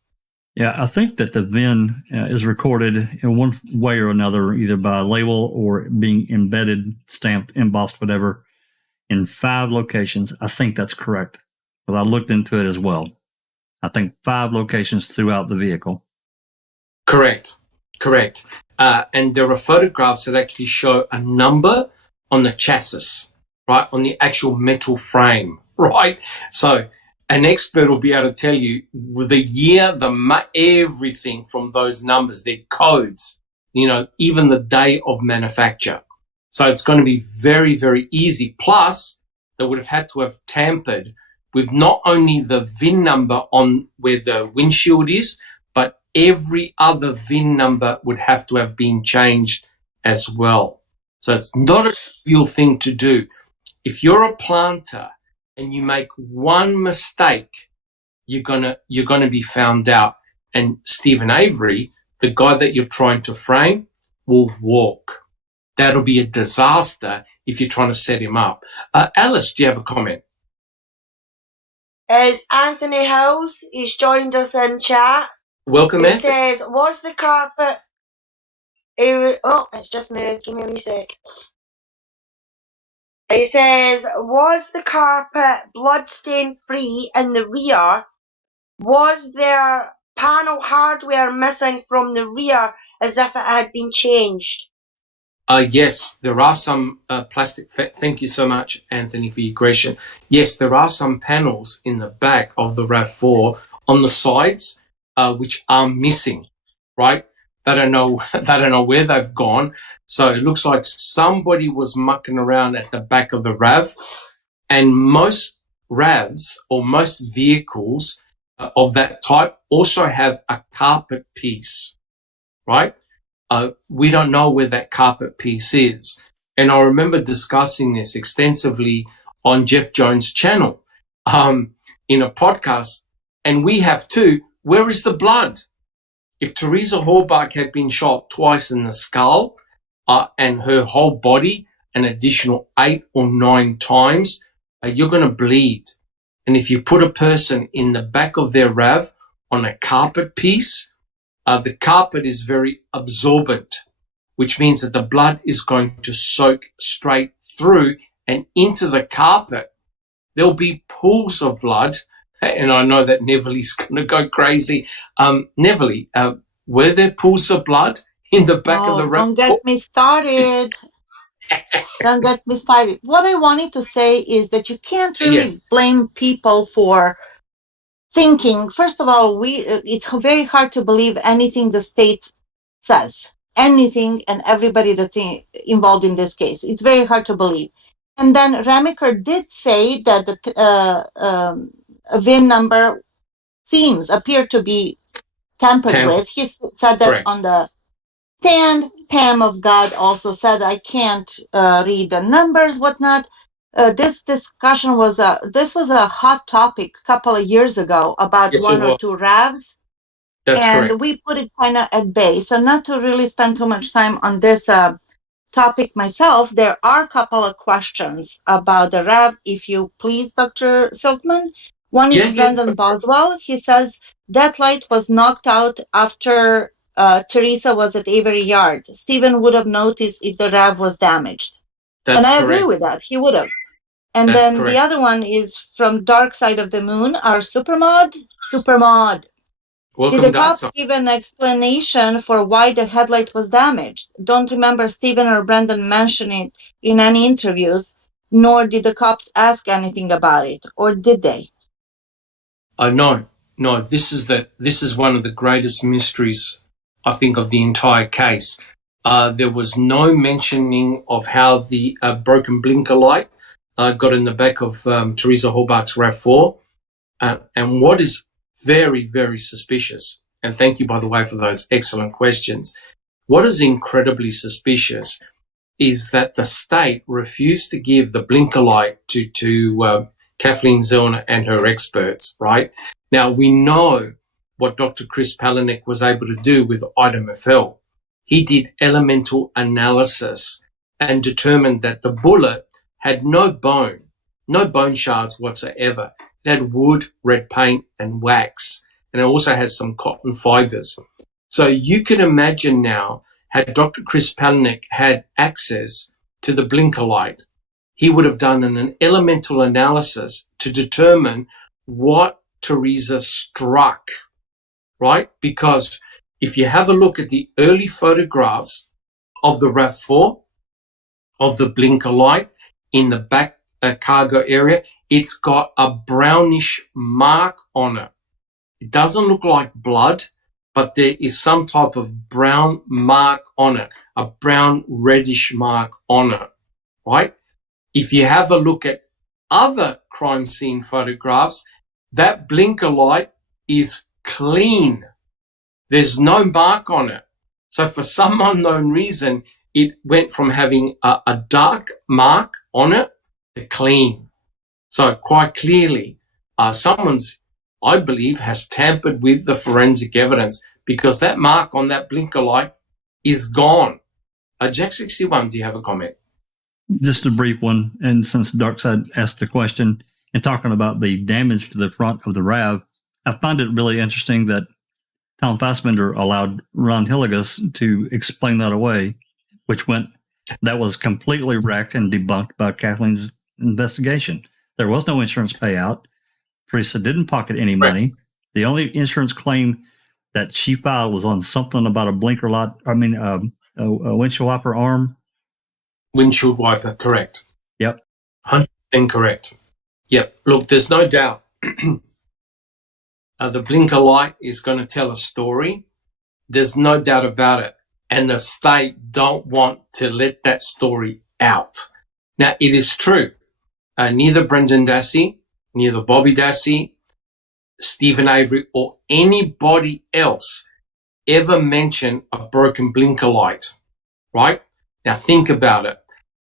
Yeah, I think that the VIN is recorded in one way or another, either by a label or being embedded, stamped, embossed, whatever, in 5 locations. I think that's correct, but I looked into it as well. I think 5 locations throughout the vehicle. Correct. And there are photographs that actually show a number on the chassis, right, on the actual metal frame, right? So an expert will be able to tell you the year, everything from those numbers, their codes, even the day of manufacture. So it's going to be very, very easy. Plus, they would have had to have tampered with not only the VIN number on where the windshield is, but every other VIN number would have to have been changed as well. So it's not a trivial thing to do. If you're a planter and you make one mistake, you're gonna be found out. And Stephen Avery, the guy that you're trying to frame, will walk. That'll be a disaster if you're trying to set him up. Alice, do you have a comment? Is Anthony House? He's joined us in chat. Welcome, He Anthony. says, was the carpet... it's just moved. Give me a wee sec. He says, was the carpet bloodstain free in the rear? Was there panel hardware missing from the rear as if it had been changed? Yes, there are some plastic. Thank you so much, Anthony, for your question. Yes, there are some panels in the back of the RAV4 on the sides which are missing, right? They don't know where they've gone. So it looks like somebody was mucking around at the back of the RAV, and most RAVs or most vehicles of that type also have a carpet piece, right? We don't know where that carpet piece is. And I remember discussing this extensively on Jeff Jones' channel in a podcast, and we have too. Where is the blood? If Teresa Hallbach had been shot twice in the skull and her whole body an additional 8 or 9 times, you're going to bleed. And if you put a person in the back of their RAV on a carpet piece, the carpet is very absorbent, which means that the blood is going to soak straight through and into the carpet. There'll be pools of blood, and I know that Neverly's going to go crazy. Neverly, were there pools of blood in the back of the RAV? Don't get me started. Don't get me started. What I wanted to say is that you can't really Yes. blame people for thinking. First of all, it's very hard to believe anything the state says, anything and everybody that's involved in this case. It's very hard to believe. And then Ramiker did say that the VIN number appear to be tampered with. He said that Correct. on the stand. Pam of God also said, I can't read the numbers, whatnot. This discussion was this was a hot topic a couple of years ago about Yes, one it or was. two RAVs. That's And correct. we put it kind of at bay. So not to really spend too much time on this topic myself, there are a couple of questions about the RAV, if you please, Dr. Silkman. One is Brendan Boswell. He says that light was knocked out after Teresa was at Avery Yard. Stephen would have noticed if the RAV was damaged. That's and I correct. agree with that. He would have. And That's then correct. the other one is from Dark Side of the Moon, our Supermod. Welcome, Did the cops Dassey. give an explanation for why the headlight was damaged? Don't remember Stephen or Brendan mentioning it in any interviews, nor did the cops ask anything about it, or did they? No. This is one of the greatest mysteries, I think, of the entire case. There was no mentioning of how the broken blinker light got in the back of Teresa Hallbach's RAV4. And what is very, very suspicious, and thank you, by the way, for those excellent questions. What is incredibly suspicious is that the state refused to give the blinker light to Kathleen Zellner and her experts, right? Now, we know what Dr. Chris Palahniuk was able to do with item FL. He did elemental analysis and determined that the bullet had no bone shards whatsoever. It had wood, red paint, and wax, and it also has some cotton fibers. So you can imagine now, had Dr. Chris Palahniuk had access to the blinker light, he would have done an elemental analysis to determine what Teresa struck, right? Because if you have a look at the early photographs of the RAV4, of the blinker light in the back cargo area, it's got a brownish mark on it. It doesn't look like blood, but there is some type of brown mark on it, a brown reddish mark on it, right? If you have a look at other crime scene photographs, that blinker light is clean. There's no mark on it. So for some unknown reason, it went from having a dark mark on it to clean. So quite clearly, someone's, I believe, has tampered with the forensic evidence because that mark on that blinker light is gone. Jack 61, do you have a comment? Just a brief one. And since Darkside asked the question and talking about the damage to the front of the RAV, I find it really interesting that Tom Fassbender allowed Ron Hilligus to explain that away, that was completely wrecked and debunked by Kathleen's investigation. There was no insurance payout. Teresa didn't pocket any money. The only insurance claim that she filed was on something about a blinker light. I mean, a windshield wiper arm. Windshield wiper, correct. Yep. 100% correct. Yep. Look, there's no doubt. The blinker light is going to tell a story. There's no doubt about it. And the state don't want to let that story out. Now, it is true. Neither Brendan Dassey, neither Bobby Dassey, Stephen Avery, or anybody else ever mentioned a broken blinker light, right? Now, think about it.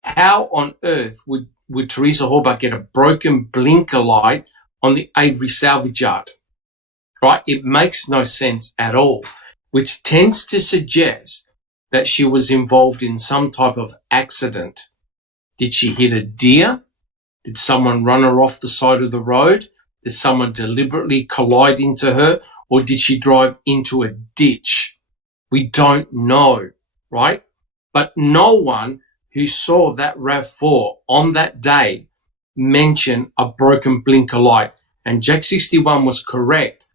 How on earth would Teresa Hallbach get a broken blinker light on the Avery salvage yard, right? It makes no sense at all, which tends to suggest that she was involved in some type of accident. Did she hit a deer? Did someone run her off the side of the road? Did someone deliberately collide into her? Or did she drive into a ditch? We don't know, right? But no one who saw that RAV4 on that day mentioned a broken blinker light. And Jack 61 was correct.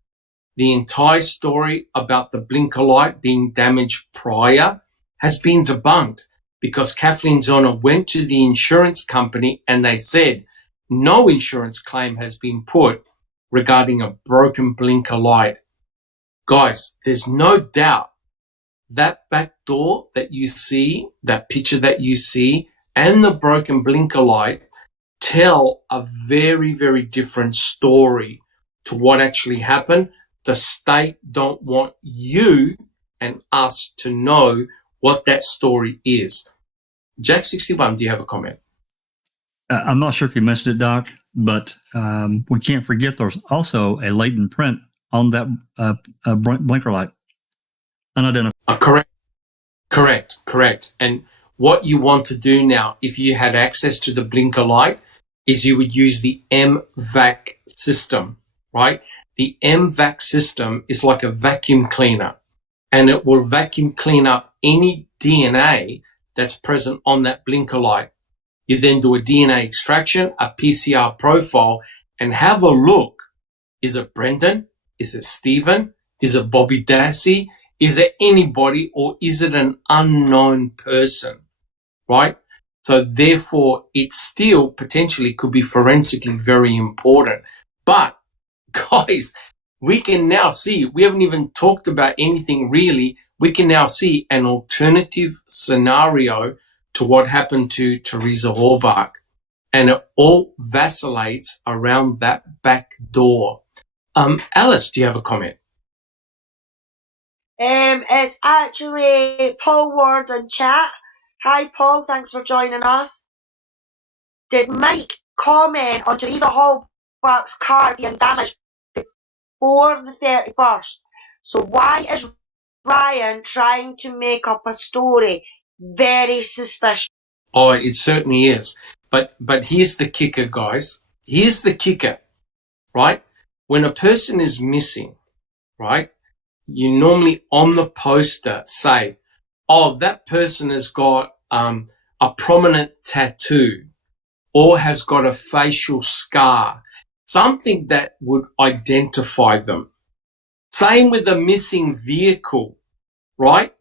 The entire story about the blinker light being damaged prior has been debunked. because Kathleen Zona went to the insurance company and they said no insurance claim has been put regarding a broken blinker light. Guys, there's no doubt that back door that you see, that picture that you see, and the broken blinker light tell a very, very different story to what actually happened. The state don't want you and us to know what that story is. Jack61, do you have a comment? I'm not sure if you mentioned it, Doc, but we can't forget there's also a latent print on that blinker light. Unidentified. Correct. And what you want to do now, if you had access to the blinker light, is you would use the MVAC system, right? The MVAC system is like a vacuum cleaner, and it will vacuum clean up any DNA that's present on that blinker light. You then do a DNA extraction, a PCR profile, and have a look. Is it Brendan? Is it Stephen? Is it Bobby Dassey? Is it anybody, or is it an unknown person, right? So therefore, it still potentially could be forensically very important. But guys, we can now see, we haven't even talked about anything really. We can now see an alternative scenario to what happened to Teresa Halbach. And it all vacillates around that back door. Alice, do you have a comment? It's actually Paul Ward in chat. Hi, Paul. Thanks for joining us. Did Mike comment on Teresa Halbach's car being damaged before the 31st? So why is Ryan trying to make up a story? Very suspicious. Oh, it certainly is. But here's the kicker, guys. Here's the kicker, right? When a person is missing, right, you normally on the poster say, oh, that person has got a prominent tattoo or has got a facial scar, something that would identify them. Same with the missing vehicle, right?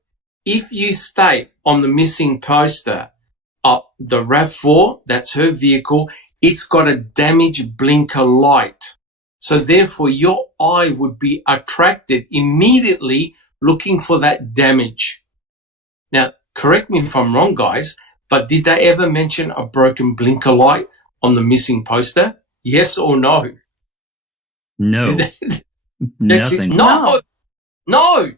If you state on the missing poster, the RAV4, that's her vehicle, it's got a damaged blinker light. So therefore, your eye would be attracted immediately looking for that damage. Now, correct me if I'm wrong, guys, but did they ever mention a broken blinker light on the missing poster? Yes or no? No. Nothing. No.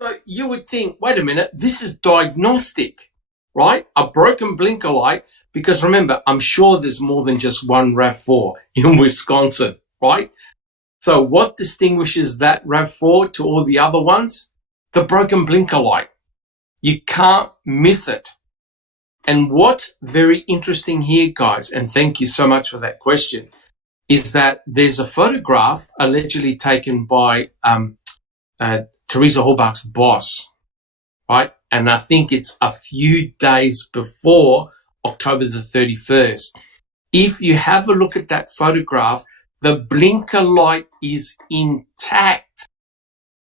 So you would think, wait a minute, this is diagnostic, right? A broken blinker light, because remember, I'm sure there's more than just one RAV4 in Wisconsin, right? So what distinguishes that RAV4 to all the other ones? The broken blinker light. You can't miss it. And what's very interesting here, guys, and thank you so much for that question, is that there's a photograph allegedly taken by Teresa Halbach's boss, right? And I think it's a few days before October the 31st. If you have a look at that photograph, the blinker light is intact.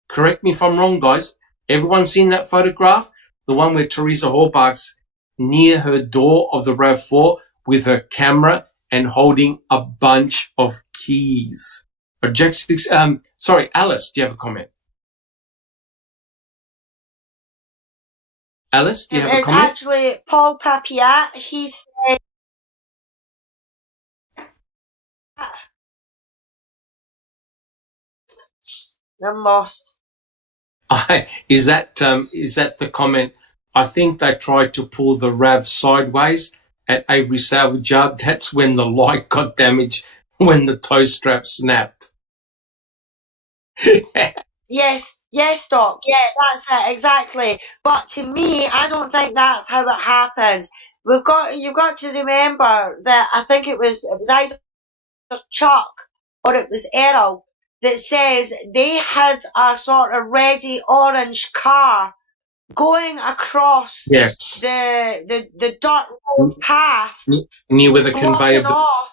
Correct me if I'm wrong, guys. Everyone seen that photograph? The one where Teresa Halbach's near her door of the RAV4 with her camera and holding a bunch of keys. Sorry, Alice, do you have a comment? Alice, do you have a comment? It's actually Paul Papiat. He said, I'm lost. Is that the comment? I think they tried to pull the RAV sideways at Avery Salvage Yard. That's when the light got damaged, when the tow strap snapped. Yes, Doc. Yeah, that's it, exactly. But to me, I don't think that's how it happened. You've got to remember that I think it was either Chuck or it was Errol that says they had a sort of reddy orange car going across Yes. the dirt road path, near where the conveyor blocking off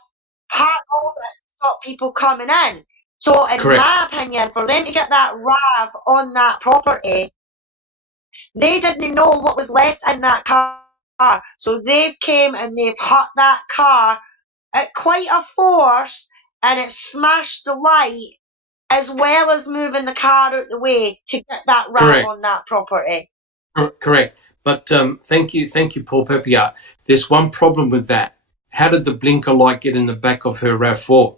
part of it to stop people coming in. So in Correct. my opinion, for them to get that RAV on that property, they didn't know what was left in that car So they've came and they've hit that car at quite a force, and it smashed the light as well as moving the car out the way to get that ram on that property. Correct. But thank you, Paul Pepiat. There's one problem with that. How did the blinker light get in the back of her RAV4?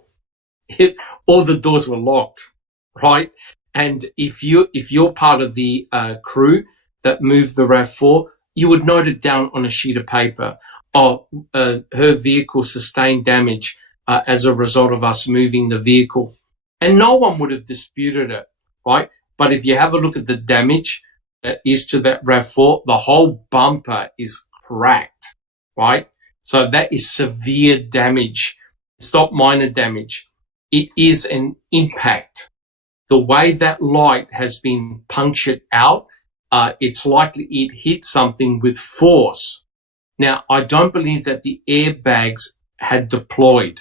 All the doors were locked, right? And if you're part of the crew that moved the RAV4, you would note it down on a sheet of paper. Oh, her vehicle sustained damage as a result of us moving the vehicle. And no one would have disputed it, right? But if you have a look at the damage that is to that RAV4, the whole bumper is cracked, right? So that is severe damage. It's not minor damage. It is an impact. The way that light has been punctured out, it's likely it hit something with force. Now, I don't believe that the airbags had deployed.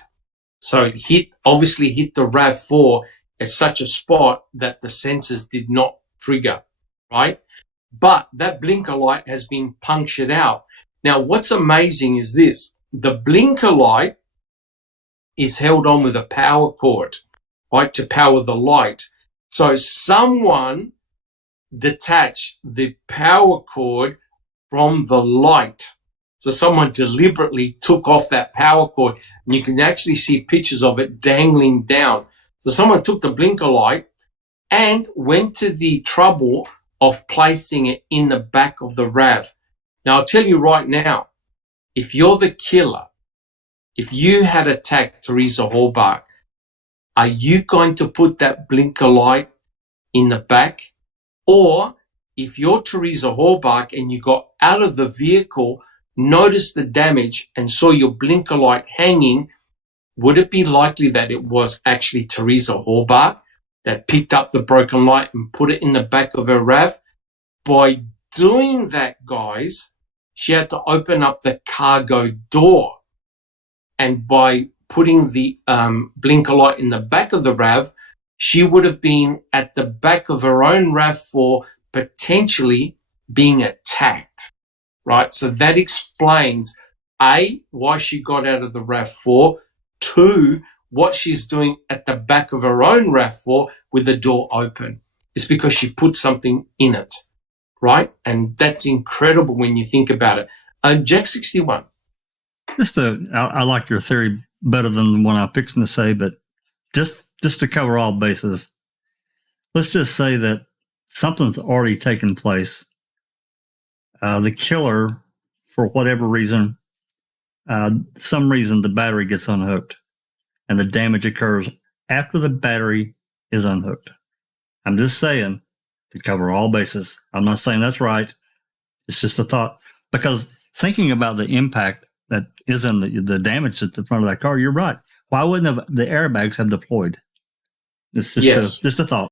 So it obviously hit the RAV4 at such a spot that the sensors did not trigger, right? But that blinker light has been punctured out. Now, what's amazing is this. The blinker light is held on with a power cord, right, to power the light. So someone detached the power cord from the light. So someone deliberately took off that power cord, and you can actually see pictures of it dangling down. So someone took the blinker light and went to the trouble of placing it in the back of the RAV. Now, I'll tell you right now, if you're the killer, if you had attacked Teresa Hallbach, are you going to put that blinker light in the back? Or if you're Teresa Hallbach and you got out of the vehicle, noticed the damage and saw your blinker light hanging, would it be likely that it was actually Teresa Hallbach that picked up the broken light and put it in the back of her RAV? By doing that, guys, she had to open up the cargo door. And by putting the blinker light in the back of the RAV, she would have been at the back of her own RAV4, potentially being attacked, right? So that explains, A, why she got out of the RAV4, 2, what she's doing at the back of her own RAV4 with the door open. It's because she put something in it, right? And that's incredible when you think about it. Jack 61. I like your theory better than the one I'm fixing to say, but just to cover all bases, let's just say that something's already taken place. The killer, for whatever reason, some reason the battery gets unhooked and the damage occurs after the battery is unhooked. I'm just saying to cover all bases. I'm not saying that's right. It's just a thought, because thinking about the impact that is in the damage at the front of that car, you're right. Why wouldn't the airbags have deployed? It's just, just a thought.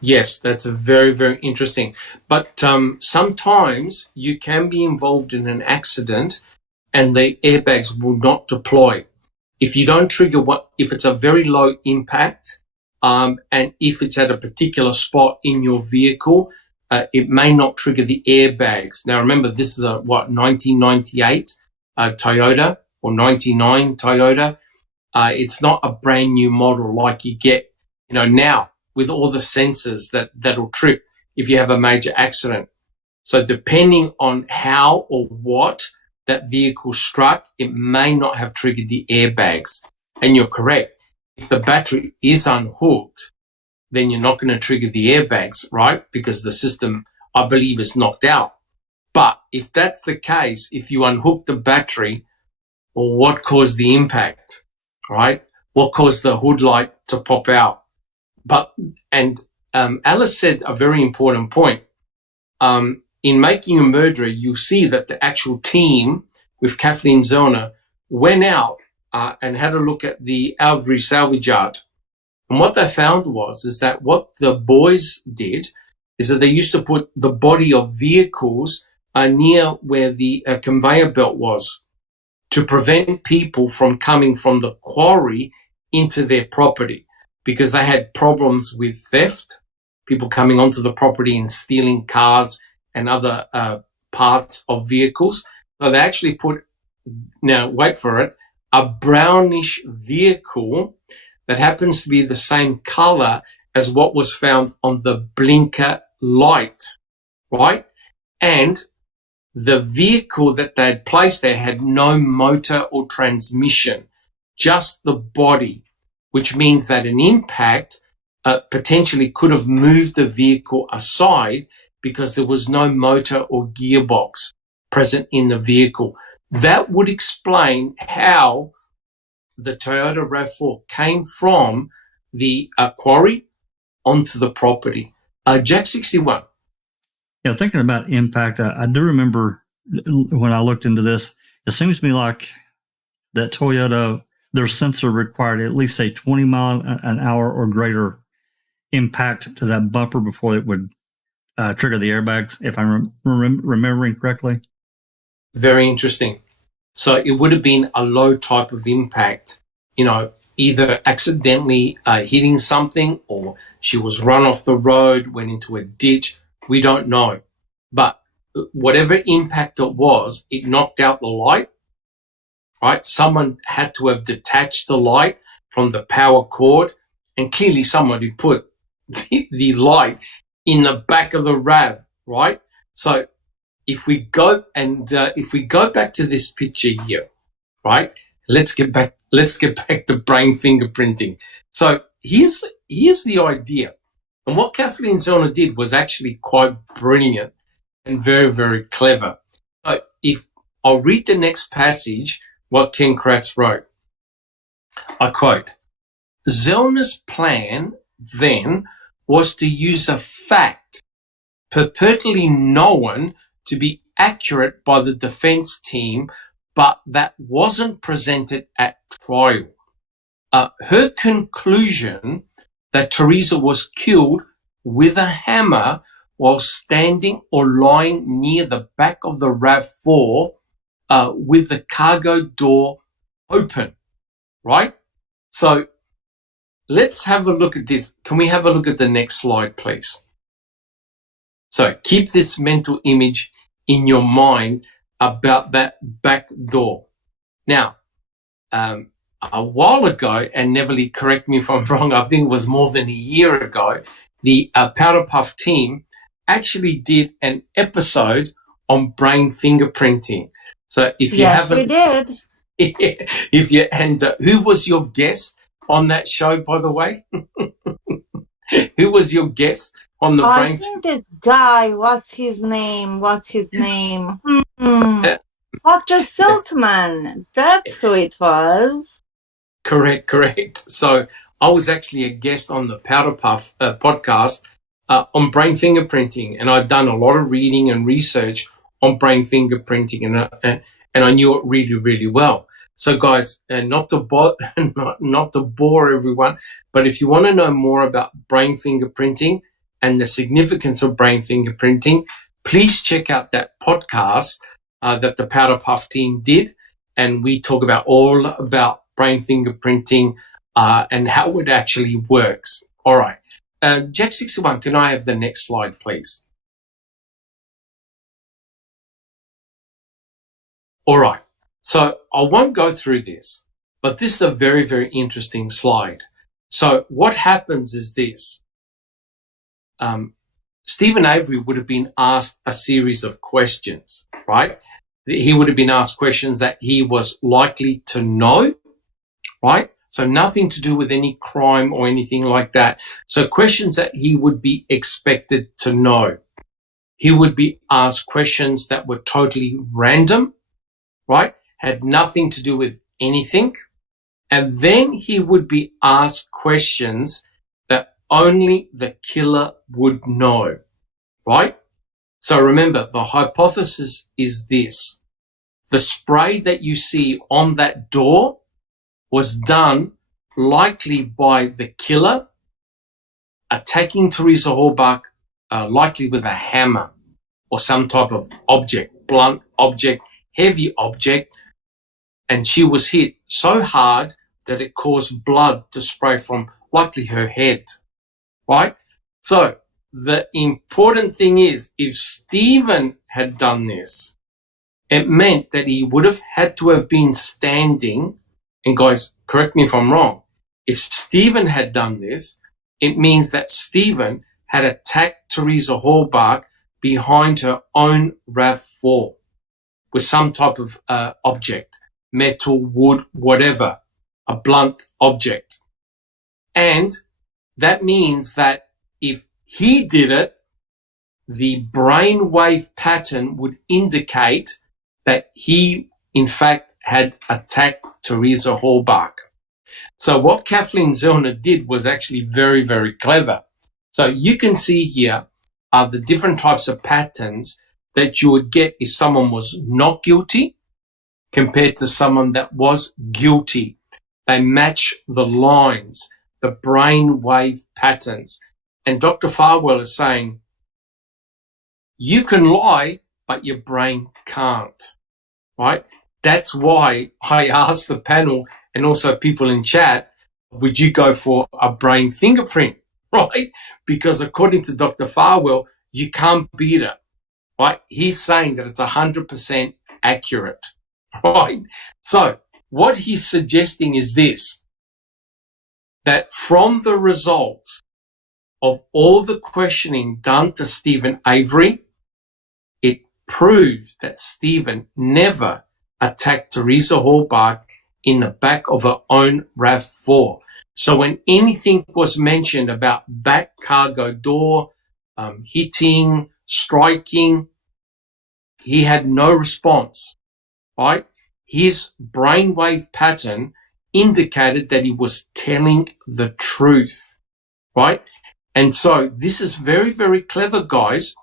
Yes, that's a very, very interesting. But sometimes you can be involved in an accident and the airbags will not deploy. If you don't trigger if it's a very low impact, and if it's at a particular spot in your vehicle, it may not trigger the airbags. Now, remember, this is a 1998 Toyota or 99 Toyota. It's not a brand new model like you get, now with all the sensors that'll trip if you have a major accident. So depending on how or what that vehicle struck, it may not have triggered the airbags. And you're correct. If the battery is unhooked, then you're not going to trigger the airbags, right? Because the system, I believe, is knocked out. But if that's the case, if you unhook the battery, well, what caused the impact, right? What caused the hood light to pop out? Alice said a very important point. In Making a Murderer, you'll see that the actual team with Kathleen Zellner went out and had a look at the Avery salvage yard. And what they found is that what the boys did is that they used to put the body of vehicles near where the conveyor belt was to prevent people from coming from the quarry into their property, because they had problems with theft, people coming onto the property and stealing cars and other parts of vehicles. So they actually put, now wait for it, a brownish vehicle that happens to be the same color as what was found on the blinker light, right? And the vehicle that they had placed there had no motor or transmission, just the body, which means that an impact potentially could have moved the vehicle aside because there was no motor or gearbox present in the vehicle. That would explain how the Toyota RAV4 came from the quarry onto the property. Jack 61. Yeah, thinking about impact, I do remember when I looked into this, it seems to me like that Toyota, their sensor required at least a 20 mile an hour or greater impact to that bumper before it would trigger the airbags, if I'm remembering correctly. Very interesting. So it would have been a low type of impact, either accidentally hitting something or she was run off the road, went into a ditch. We don't know. But whatever impact it was, it knocked out the light, right? Someone had to have detached the light from the power cord, and clearly somebody put the light in the back of the RAV, right? So if we go back to this picture here, right? Let's get back to brain fingerprinting. So here's the idea. And what Kathleen Zellner did was actually quite brilliant and very, very clever. So if I'll read the next passage, what Ken Kratz wrote. I quote, Zellner's plan then was to use a fact purportedly known to be accurate by the defense team, but that wasn't presented at trial. Her conclusion that Teresa was killed with a hammer while standing or lying near the back of the RAV4 with the cargo door open, right? So let's have a look at this. Can we have a look at the next slide, please? So keep this mental image in your mind about that back door. Now, a while ago, and Neverly, correct me if I'm wrong, I think it was more than a year ago, the Powder Puff team actually did an episode on brain fingerprinting. So if you haven't, yes, we did. Who was your guest on that show, by the way? Who was your guest on the brain? I think this guy. What's his name? Dr. Silkman. That's who it was. Correct. So I was actually a guest on the Powder Puff podcast on brain fingerprinting, and I've done a lot of reading and research on brain fingerprinting, and I knew it really, really well. So, guys, not to bore everyone, but if you want to know more about brain fingerprinting and the significance of brain fingerprinting, please check out that podcast that the Powder Puff team did, and we talk about all about brain fingerprinting and how it actually works. All right. Jack 61, can I have the next slide, please? All right. So I won't go through this, but this is a very, very interesting slide. So what happens is this. Stephen Avery would have been asked a series of questions, right? He would have been asked questions that he was likely to know, right? So nothing to do with any crime or anything like that. So questions that he would be expected to know. He would be asked questions that were totally random, right? Had nothing to do with anything. And then he would be asked questions that only the killer would know, right? So remember, the hypothesis is this. The spray that you see on that door was done likely by the killer attacking Teresa Halbach, likely with a hammer or some type of object, blunt object, heavy object, and she was hit so hard that it caused blood to spray from likely her head, right? So the important thing is, if Stephen had done this, it meant that he would have had to have been standing, and guys, correct me if I'm wrong, if Stephen had done this, it means that Stephen had attacked Teresa Hallbach behind her own RAV4 with some type of object, metal, wood, whatever, a blunt object. And that means that if he did it, the brainwave pattern would indicate that he, in fact, had attacked Teresa Hallbach. So what Kathleen Zellner did was actually very, very clever. So you can see here are the different types of patterns that you would get if someone was not guilty compared to someone that was guilty. They match the lines, the brainwave patterns. And Dr. Farwell is saying, you can lie, but your brain can't, right? That's why I asked the panel and also people in chat, would you go for a brain fingerprint, right? Because according to Dr. Farwell, you can't beat it, right? He's saying that it's 100% accurate, right? So what he's suggesting is this, that from the results of all the questioning done to Stephen Avery, it proved that Stephen never attacked Teresa Hallbach in the back of her own RAV4. So when anything was mentioned about back cargo door, hitting, striking, he had no response, right? His brainwave pattern indicated that he was telling the truth, right? And so this is very, very clever, guys,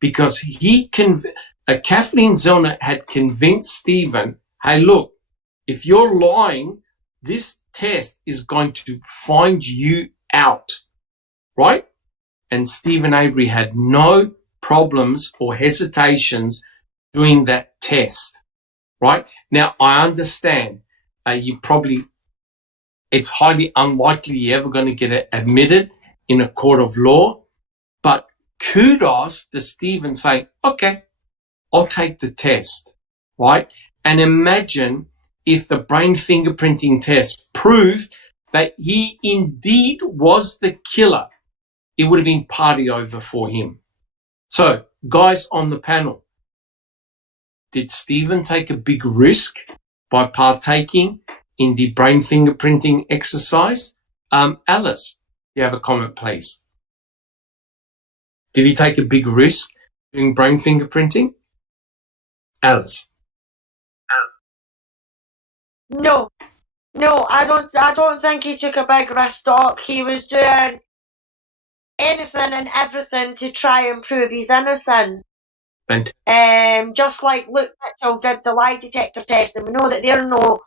because Kathleen Zellner had convinced Stephen, hey, look, if you're lying, this test is going to find you out, right? And Stephen Avery had no problems or hesitations doing that test, right? Now, I understand it's highly unlikely you're ever going to get it admitted in a court of law, but kudos to Stephen saying, okay, I'll take the test, right? And imagine if the brain fingerprinting test proved that he indeed was the killer, it would have been party over for him. So, guys on the panel, did Stephen take a big risk by partaking in the brain fingerprinting exercise? Alice, you have a comment, please. Did he take a big risk doing brain fingerprinting? Alice. No, I don't think he took a big risk, Doc. He was doing anything and everything to try and prove his innocence. Just like Luke Mitchell did the lie detector test, and we know that they're no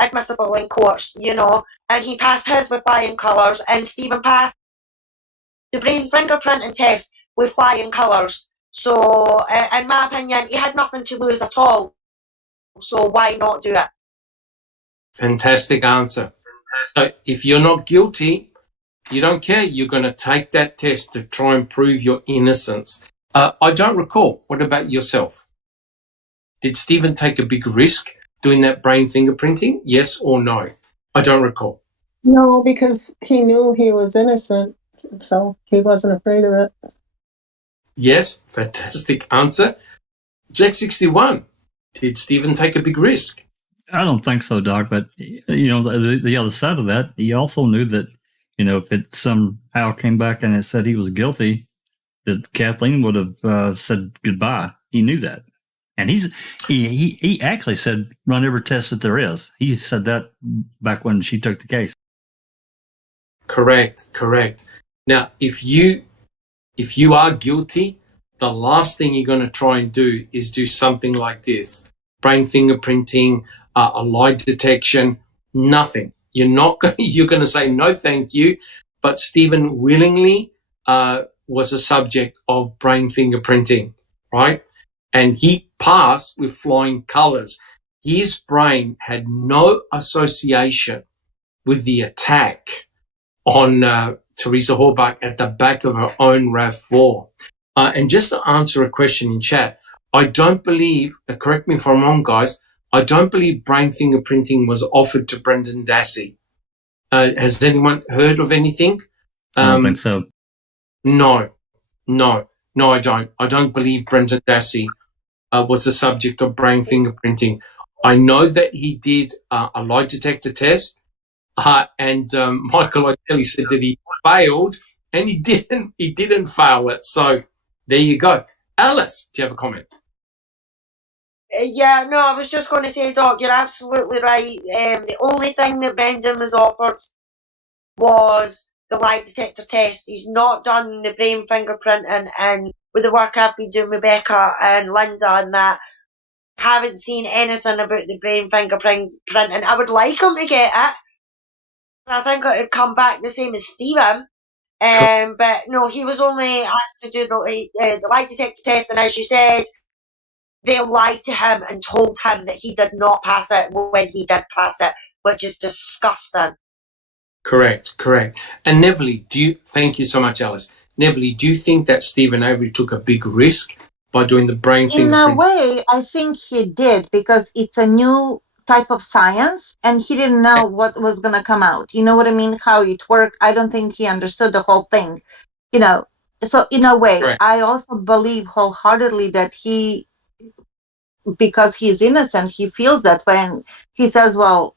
admissible in courts, and he passed his with flying colours, and Stephen passed the brain fingerprinting test with flying colours. So, in my opinion, he had nothing to lose at all. So why not do it? Fantastic answer. So if you're not guilty, you don't care. You're going to take that test to try and prove your innocence. I don't recall. What about yourself? Did Stephen take a big risk doing that brain fingerprinting? Yes or no? I don't recall. No, because he knew he was innocent, so he wasn't afraid of it. Yes, fantastic answer. Jack 61, did Stephen take a big risk? I don't think so, Doc. But the other side of that, he also knew that if it somehow came back and it said he was guilty, that Kathleen would have said goodbye. He knew that, and he actually said run every test that there is. He said that back when she took the case. Correct. Now, if you are guilty, the last thing you're going to try and do is do something like this: brain fingerprinting, a lie detection, nothing. You're going to say no, thank you. But Stephen willingly was a subject of brain fingerprinting, right? And he passed with flying colors. His brain had no association with the attack on Teresa Hallbach at the back of her own RAV4. And just to answer a question in chat, I don't believe, correct me if I'm wrong, guys, I don't believe brain fingerprinting was offered to Brendan Dassey. Has anyone heard of anything? I don't think so. No, I don't. I don't believe Brendan Dassey was the subject of brain fingerprinting. I know that he did a lie detector test, and Michael O'Kelly said that he failed, and he didn't fail it. So there you go. Alice, do you have a comment? Yeah, no, I was just going to say, Doc, you're absolutely right. The only thing that Brendan was offered was the lie detector test. He's not done the brain fingerprinting, and with the work I've been doing with Becca and Linda and that, haven't seen anything about the brain fingerprinting. I would like him to get it. I think it would come back the same as Stephen. But no, he was only asked to do the lie detector test, and as you said, they lied to him and told him that he did not pass it when he did pass it, which is disgusting. Correct. And Neville, thank you so much, Alice. Neville, do you think that Stephen Avery took a big risk by doing the brain fingerprinting? In a way, I think he did, because it's a new type of science and he didn't know what was going to come out. You know what I mean? How it worked. I don't think he understood the whole thing. So in a way, Correct. I also believe wholeheartedly that because he's innocent, he feels that way, and he says, well,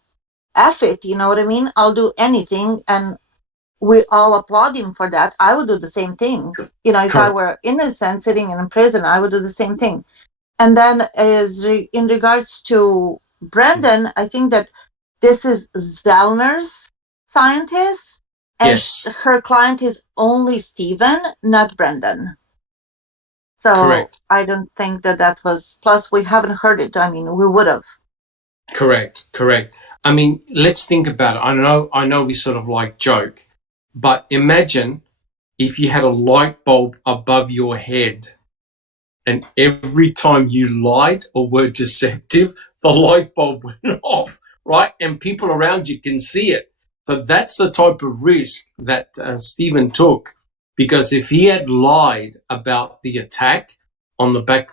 F it, you know what I mean? I'll do anything, and we all applaud him for that. I would do the same thing. If Correct. I were innocent sitting in prison, I would do the same thing. And then in regards to Brendan, I think that this is Zellner's scientist, and Yes. her client is only Stephen, not Brendan. So Correct. I don't think that was, plus we haven't heard it. I mean, we would have. Correct. I mean, let's think about it. I know we sort of like joke, but imagine if you had a light bulb above your head and every time you lied or were deceptive, the light bulb went off, right? And people around you can see it. So that's the type of risk that Stephen took, because if he had lied about the attack on the back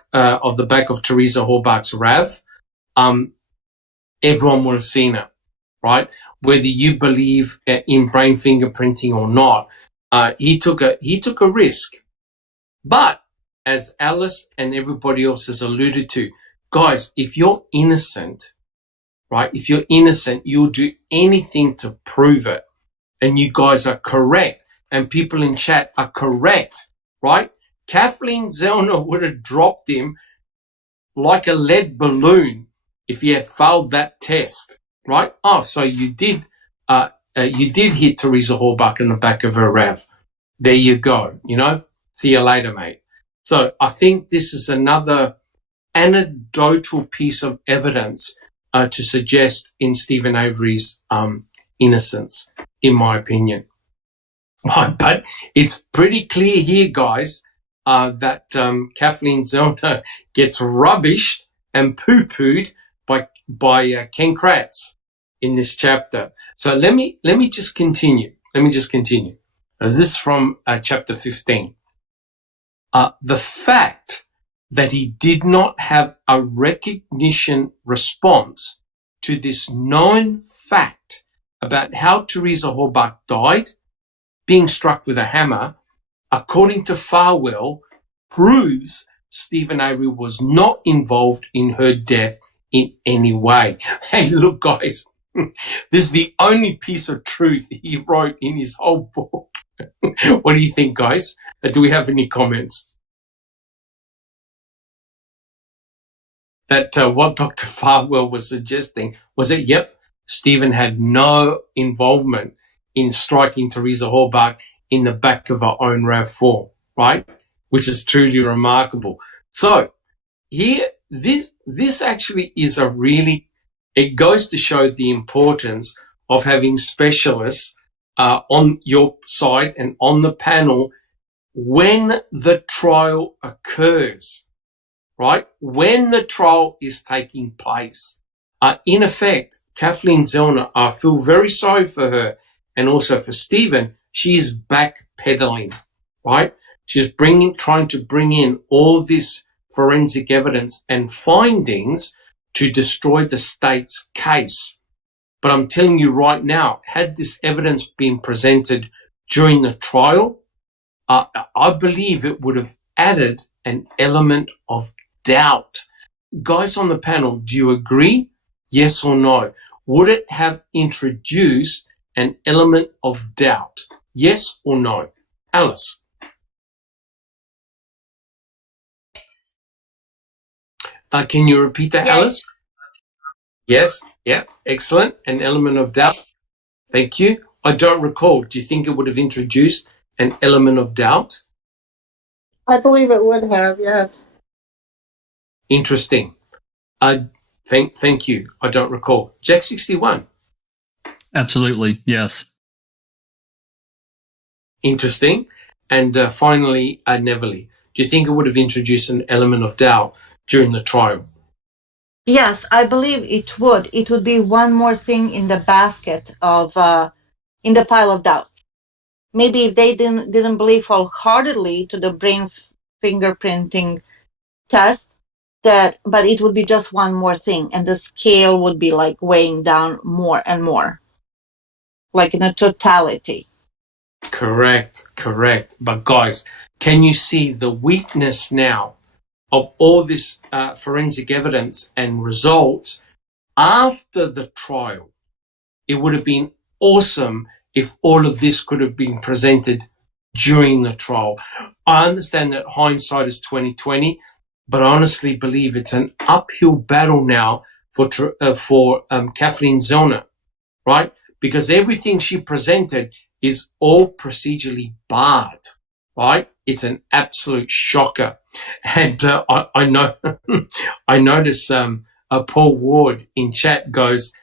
of Teresa Horbach's RAV, everyone would have seen it, right? Whether you believe in brain fingerprinting or not, he took a risk. But as Alice and everybody else has alluded to, guys, if you're innocent, right? If you're innocent, you'll do anything to prove it. And you guys are correct. And people in chat are correct, right? Kathleen Zellner would have dropped him like a lead balloon if he had failed that test, right? Oh, so you did hit Teresa Horbach in the back of her RAV. There you go, See you later, mate. So I think this is another anecdotal piece of evidence to suggest in Stephen Avery's innocence, in my opinion. But it's pretty clear here, guys, that Kathleen Zellner gets rubbished and poo-pooed by Ken Kratz in this chapter. So let me just continue. This is from chapter 15. The fact that he did not have a recognition response to this known fact about how Teresa Horbach died, being struck with a hammer, according to Farwell, proves Stephen Avery was not involved in her death in any way. Hey, look, guys, this is the only piece of truth he wrote in his whole book. What do you think, guys? Do we have any comments? That what Dr. Farwell was suggesting was that, yep, Stephen had no involvement in striking Teresa Horbach in the back of her own RAV4, right? Which is truly remarkable. So here, this actually is it goes to show the importance of having specialists on your side and on the panel when the trial occurs, right? When the trial is taking place. In effect, Kathleen Zellner, I feel very sorry for her and also for Stephen. She is backpedaling, right? She's trying to bring in all this forensic evidence and findings to destroy the state's case. But I'm telling you right now, had this evidence been presented during the trial, I believe it would have added an element of doubt. Guys on the panel, do you agree? Yes or no? Would it have introduced an element of doubt? Yes or no? Alice? Can you repeat that, Yes. Alice? Yes. Yeah. Excellent. An element of doubt. Yes. Thank you. I don't recall. Do you think it would have introduced an element of doubt? I believe it would have, yes. Interesting. Thank you. I don't recall. Jack 61. Absolutely, yes. Interesting. And finally, Neverly. Do you think it would have introduced an element of doubt during the trial? Yes, I believe it would. It would be one more thing in the basket of, in the pile of doubts. Maybe if they didn't believe wholeheartedly to the brain fingerprinting test, but it would be just one more thing, and the scale would be like weighing down more and more, like in a totality. Correct. But guys, can you see the weakness now of all this forensic evidence and results after the trial? It would have been awesome if all of this could have been presented during the trial. I understand that hindsight is 2020, but I honestly believe it's an uphill battle now for Kathleen Zellner, right? Because everything she presented is all procedurally barred, right? It's an absolute shocker. And I know, I notice Paul Ward in chat goes,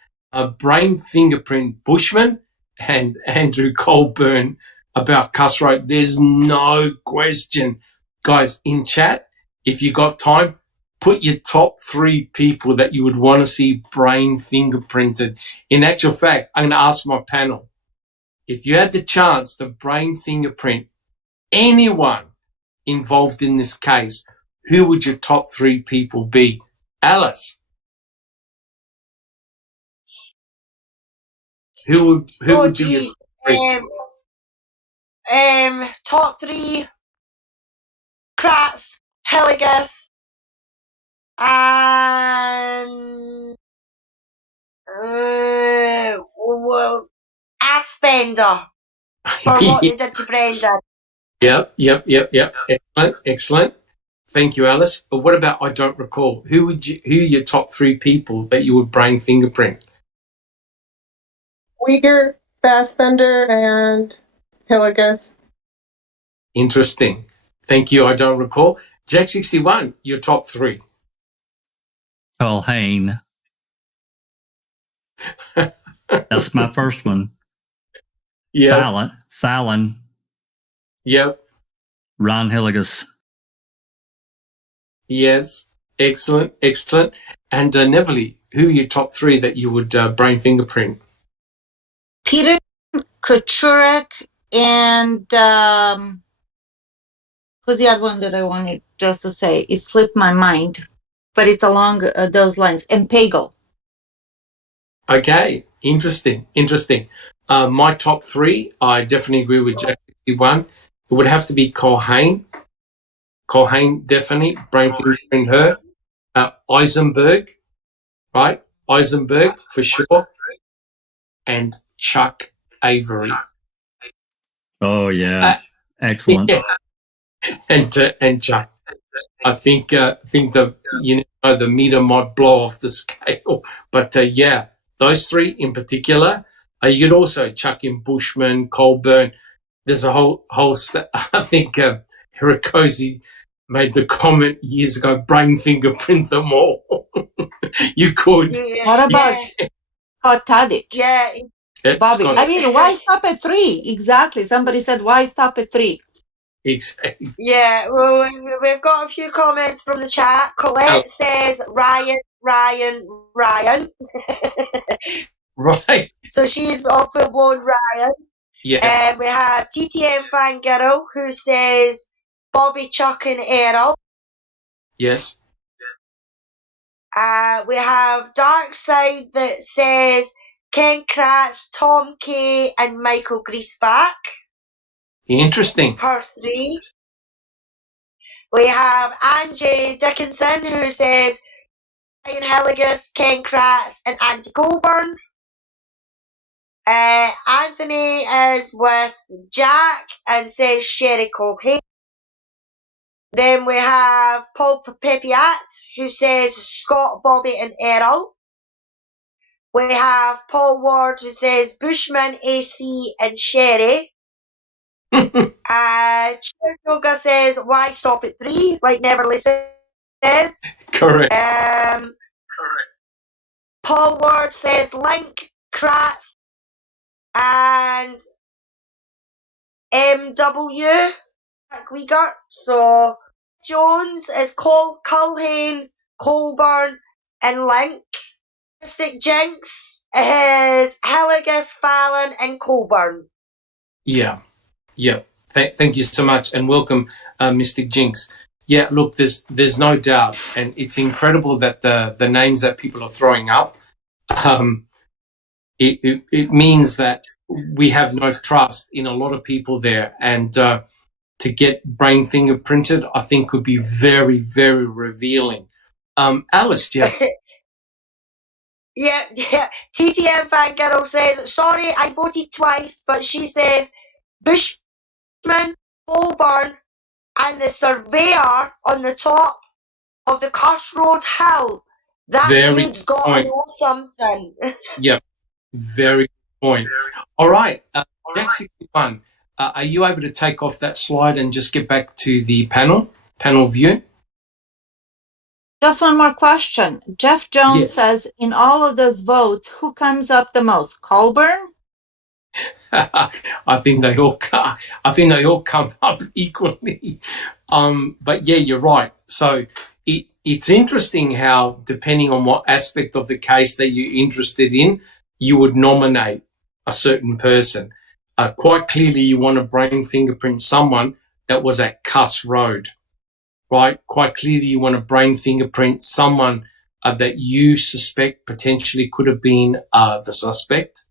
brain fingerprint Bushman and Andrew Colburn about cuss rope. There's no question. Guys, in chat, if you got time, put your top 3 people that you would want to see brain fingerprinted. In actual fact, I'm going to ask my panel, if you had the chance to brain fingerprint anyone involved in this case, who would your top 3 people be? Alice? Who would be your top 3? Top 3: Kratz, Hilligus, and well, Aspender for what they did to Brenda. Yep. Excellent. Thank you, Alice. But what about I don't recall? Who are your top 3 people that you would brain fingerprint? Uyghur, Fassbender, and Hilligus. Interesting. Thank you. I don't recall. Jack 61, your top 3. Paul Hain. That's my first one. Yeah. Fallon. Yep. Ron Hilligus. Yes. Excellent. And Neverly, who are your top 3 that you would brain fingerprint? Peter, Kuchurek, and who's the other one that I wanted just to say? It slipped my mind, but it's along those lines. And Pagel. Okay. Interesting. My top 3, I definitely agree with Jack 61. It would have to be Colhain. Colhain, definitely. Brain fingerprint her. Eisenberg, right? Eisenberg, for sure. And Chuck Avery. Oh, yeah. Excellent. Yeah. And Chuck. I think the meter might blow off the scale. But yeah, those 3 in particular. You could also chuck in Bushman, Colburn. There's a whole I think Hirakosi made the comment years ago, brain fingerprint them all. You could. Yeah. What about Scott Tadic? Yeah. Bobby, Scott, I mean, why stop at 3? Exactly. Somebody said, why stop at 3? exactly. Yeah, well, we've got a few comments from the chat. Colette says Ryan. Right. So she's all full blown Ryan. Yes. And we have TTM Fangirl who says Bobby, Chuck, and Errol. Yes. We have Dark Side that says Ken Kratz, Tom Kay, and Michael Griesbach. Interesting. Her 3. We have Angie Dickinson who says Ryan Hilligus, Ken Kratz, and Andy Colburn. Anthony is with Jack and says Sherry Colhay. Then we have Paul Pepiat who says Scott, Bobby, and Errol. We have Paul Ward who says Bushman, AC, and Sherry. Chair Yoga says why stop at 3, like Neverly says. Correct. Paul Ward says Link, Kratz, and MW. We got so Jones is Culhane, Colburn, and Link. Mystic Jinx is Hilligus, Fallon, and Colburn. Yeah. Thank you so much, and welcome, Mystic Jinx. Yeah, look, there's no doubt, and it's incredible that the names that people are throwing up, it means that we have no trust in a lot of people there, and to get brain fingerprinted, I think could be very, very revealing. Alice, do you have... Yeah. TTM Fangirl says, sorry, I voted twice, but she says Bushman, Colburn, and the surveyor on the top of the Crossroad Hill. That dude's got to know something. Yep, very good point. All right, Jack 61, are you able to take off that slide and just get back to the panel view? Just one more question. Jeff Jones says, in all of those votes, who comes up the most? Colburn? I think they all come up equally. But yeah, you're right. So it's interesting how, depending on what aspect of the case that you're interested in, you would nominate a certain person. Quite clearly, you want to brain fingerprint someone that was at Cuss Road. Right? Quite clearly, you want to brain fingerprint someone that you suspect potentially could have been the suspect,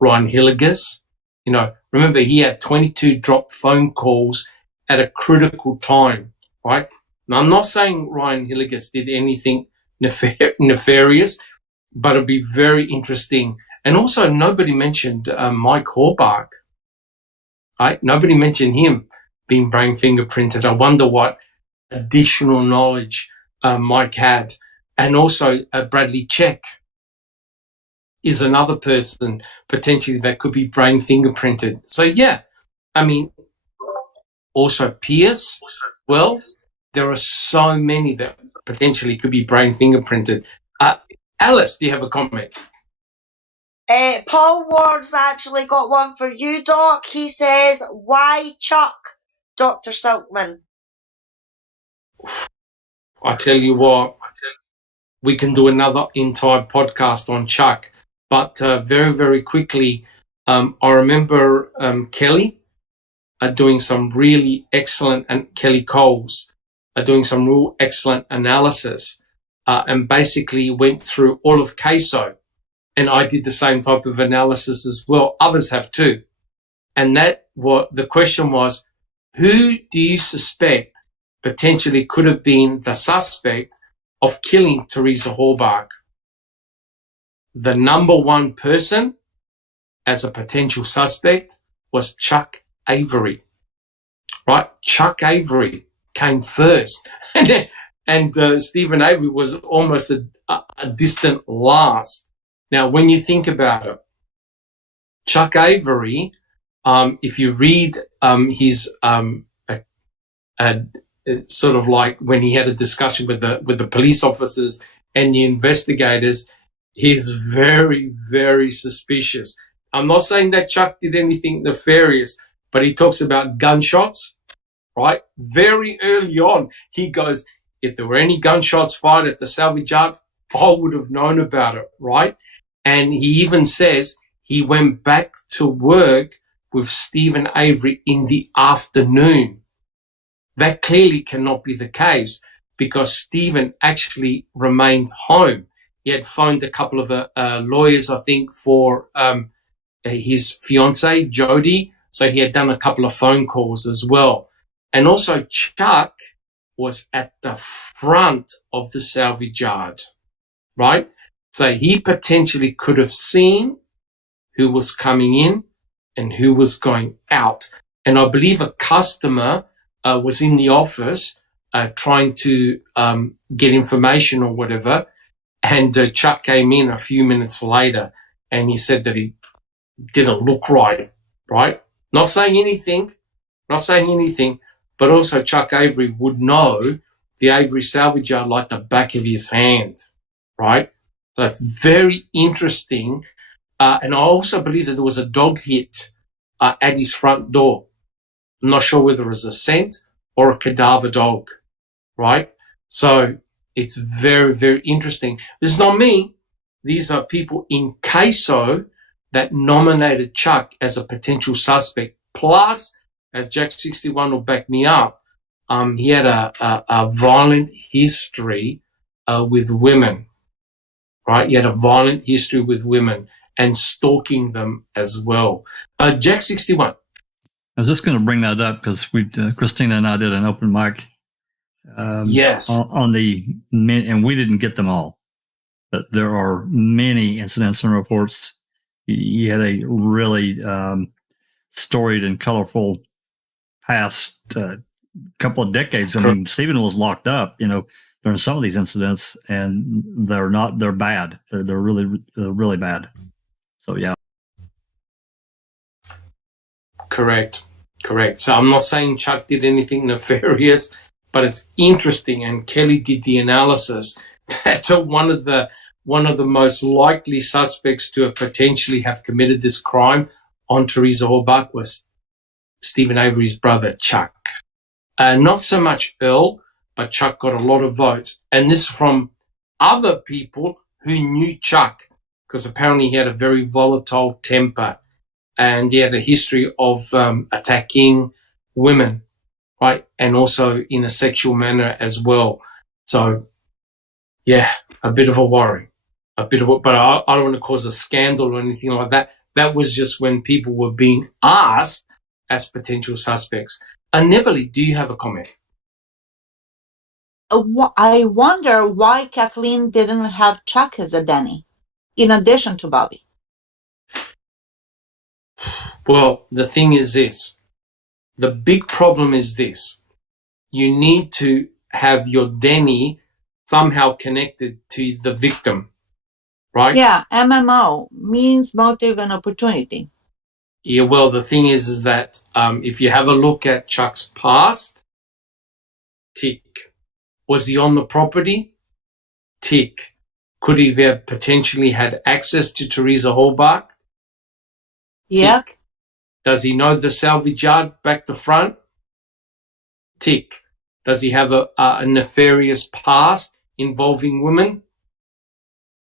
Ryan Hilligus. You know, remember he had 22 dropped phone calls at a critical time, right? Now, I'm not saying Ryan Hilligus did anything nefarious, but it'd be very interesting. And also, nobody mentioned Mike Horbach, right? Nobody mentioned him being brain fingerprinted. I wonder what additional knowledge Mike had. And also Bradley Check is another person potentially that could be brain fingerprinted. So yeah, I mean, also Pierce. Well, there are so many that potentially could be brain fingerprinted. Alice, do you have a comment? Paul Ward's actually got one for you, Doc. He says, why Chuck, Dr. Silkman? I tell you what, we can do another entire podcast on Chuck. But very, very quickly, I remember Kelly doing some really excellent, and Kelly Coles doing some real excellent analysis and basically went through all of CASO. And I did the same type of analysis as well. Others have too. And the question was, who do you suspect potentially could have been the suspect of killing Teresa Horbach? The number one person as a potential suspect was Chuck Avery, right? Chuck Avery came first. and Stephen Avery was almost a distant last. Now, when you think about it, Chuck Avery, if you read his sort of like when he had a discussion with the police officers and the investigators, he's very, very suspicious. I'm not saying that Chuck did anything nefarious, but he talks about gunshots, right? Very early on, he goes, if there were any gunshots fired at the salvage yard, I would have known about it, right? And he even says he went back to work with Stephen Avery in the afternoon, that clearly cannot be the case because Stephen actually remained home. He had phoned a couple of lawyers, I think, for his fiancée, Jody. So he had done a couple of phone calls as well. And also Chuck was at the front of the salvage yard, right? So he potentially could have seen who was coming in and who was going out. And I believe a customer was in the office trying to get information or whatever. And Chuck came in a few minutes later and he said that he didn't look right, right? Not saying anything, but also Chuck Avery would know the Avery salvage yard like the back of his hand, right? So that's very interesting. And I also believe that there was a dog hit at his front door. I'm not sure whether it was a scent or a cadaver dog, right? So it's very, very interesting. This is not me. These are people in CASO that nominated Chuck as a potential suspect. Plus, as Jack 61 will back me up, he had a violent history with women, right? He had a violent history with women and stalking them as well. Jack 61. I was just going to bring that up because Christina and I did an open mic. Yes. On and we didn't get them all, but there are many incidents and reports. He had a really storied and colorful past couple of decades. I mean, Stephen was locked up, during some of these incidents, and they're bad. They're really bad. So yeah. Correct. So I'm not saying Chuck did anything nefarious, but it's interesting. And Kelly did the analysis that one of the most likely suspects to have potentially have committed this crime on Teresa Halbach was Stephen Avery's brother, Chuck. Not so much Earl, but Chuck got a lot of votes. And this from other people who knew Chuck, because apparently he had a very volatile temper and he had a history of attacking women, right? And also in a sexual manner as well. So, yeah, a bit of a worry. But I don't want to cause a scandal or anything like that. That was just when people were being asked as potential suspects. Neverly, do you have a comment? I wonder why Kathleen didn't have Chuck as a Danny, in addition to Bobby. Well, the thing is this. The big problem is this. You need to have your Danny somehow connected to the victim, right? Yeah, MMO, means, motive, and opportunity. Yeah, well, the thing is that if you have a look at Chuck's past, tick. Was he on the property? Tick. Could he have potentially had access to Teresa Halbach? Yeah. Tick. Does he know the salvage yard back to front? Tick. Does he have a nefarious past involving women?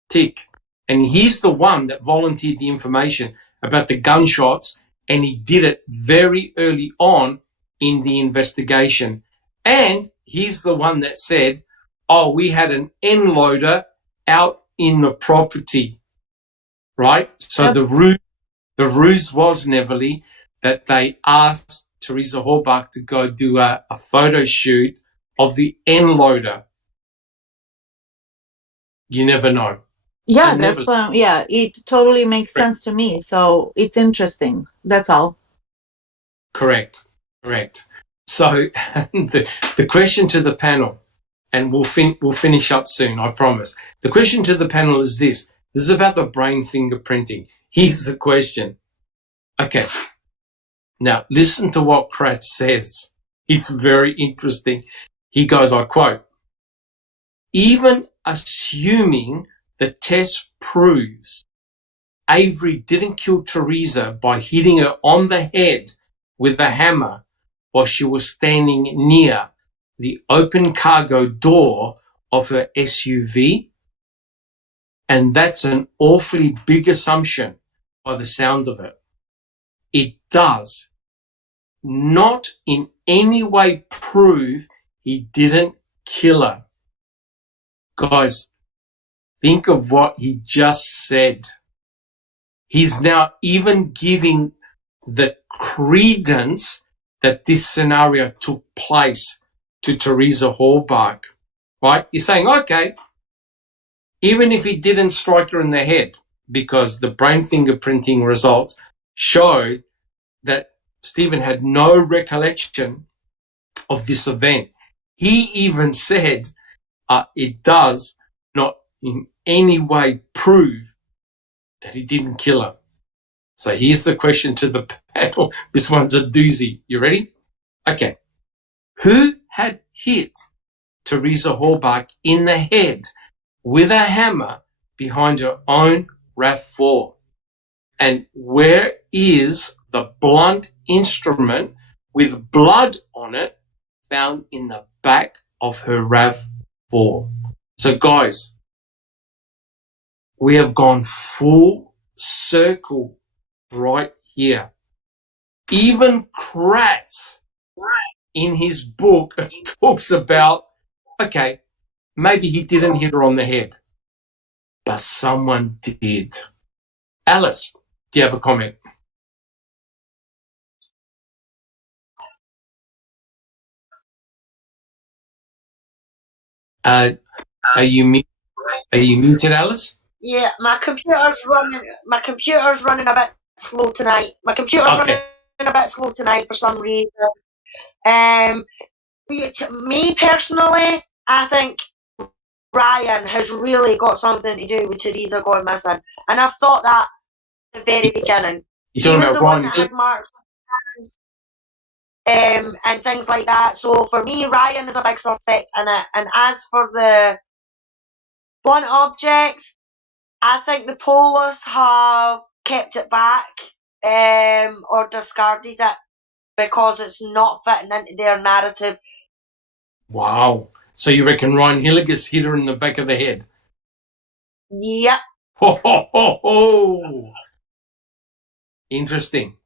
Tick. And he's the one that volunteered the information about the gunshots, and he did it very early on in the investigation. And he's the one that said, we had an end loader out in the property, right? So Yep. the ruse was, Neverly, that they asked Teresa Halbach to go do a photo shoot of the end loader. You never know. Yeah, that's why. Yeah, it totally makes sense to me. So it's interesting. That's all. Correct. So the question to the panel, and we'll finish up soon, I promise. The question to the panel is this. This is about the brain fingerprinting. Here's the question. Okay. Now, listen to what Kratz says. It's very interesting. He goes, I quote, even assuming the test proves Avery didn't kill Teresa by hitting her on the head with a hammer while she was standing near the open cargo door of her SUV, and that's an awfully big assumption by the sound of it. It does not in any way prove he didn't kill her. Guys, think of what he just said. He's now even giving the credence that this scenario took place to Teresa Hallbach, right? He's saying, okay, even if he didn't strike her in the head, because the brain fingerprinting results showed that Stephen had no recollection of this event. He even said it does not in any way prove that he didn't kill her. So here's the question to the panel. This one's a doozy. You ready? Okay. Who had hit Teresa Hallbach in the head with a hammer behind her own RAV4? And where is the blunt instrument with blood on it found in the back of her RAV4? So guys, we have gone full circle right here. Even Kratz in his book talks about, okay, maybe he didn't hit her on the head, but someone did. Alice, do you have a comment? Are you muted, Alice? Yeah, my computer's running a bit slow tonight. Running a bit slow tonight for some reason. Me personally, I think Ryan has really got something to do with Teresa going missing, and I've thought that at the very beginning. You're talking about the Ryan one that had marks and things like that. So for me, Ryan is a big suspect in it. And as for the blunt objects, I think the police have kept it back or discarded it because it's not fitting into their narrative. Wow. So you reckon Ryan Hilligus hit her in the back of the head? Yep. Ho, ho, ho, ho. Interesting.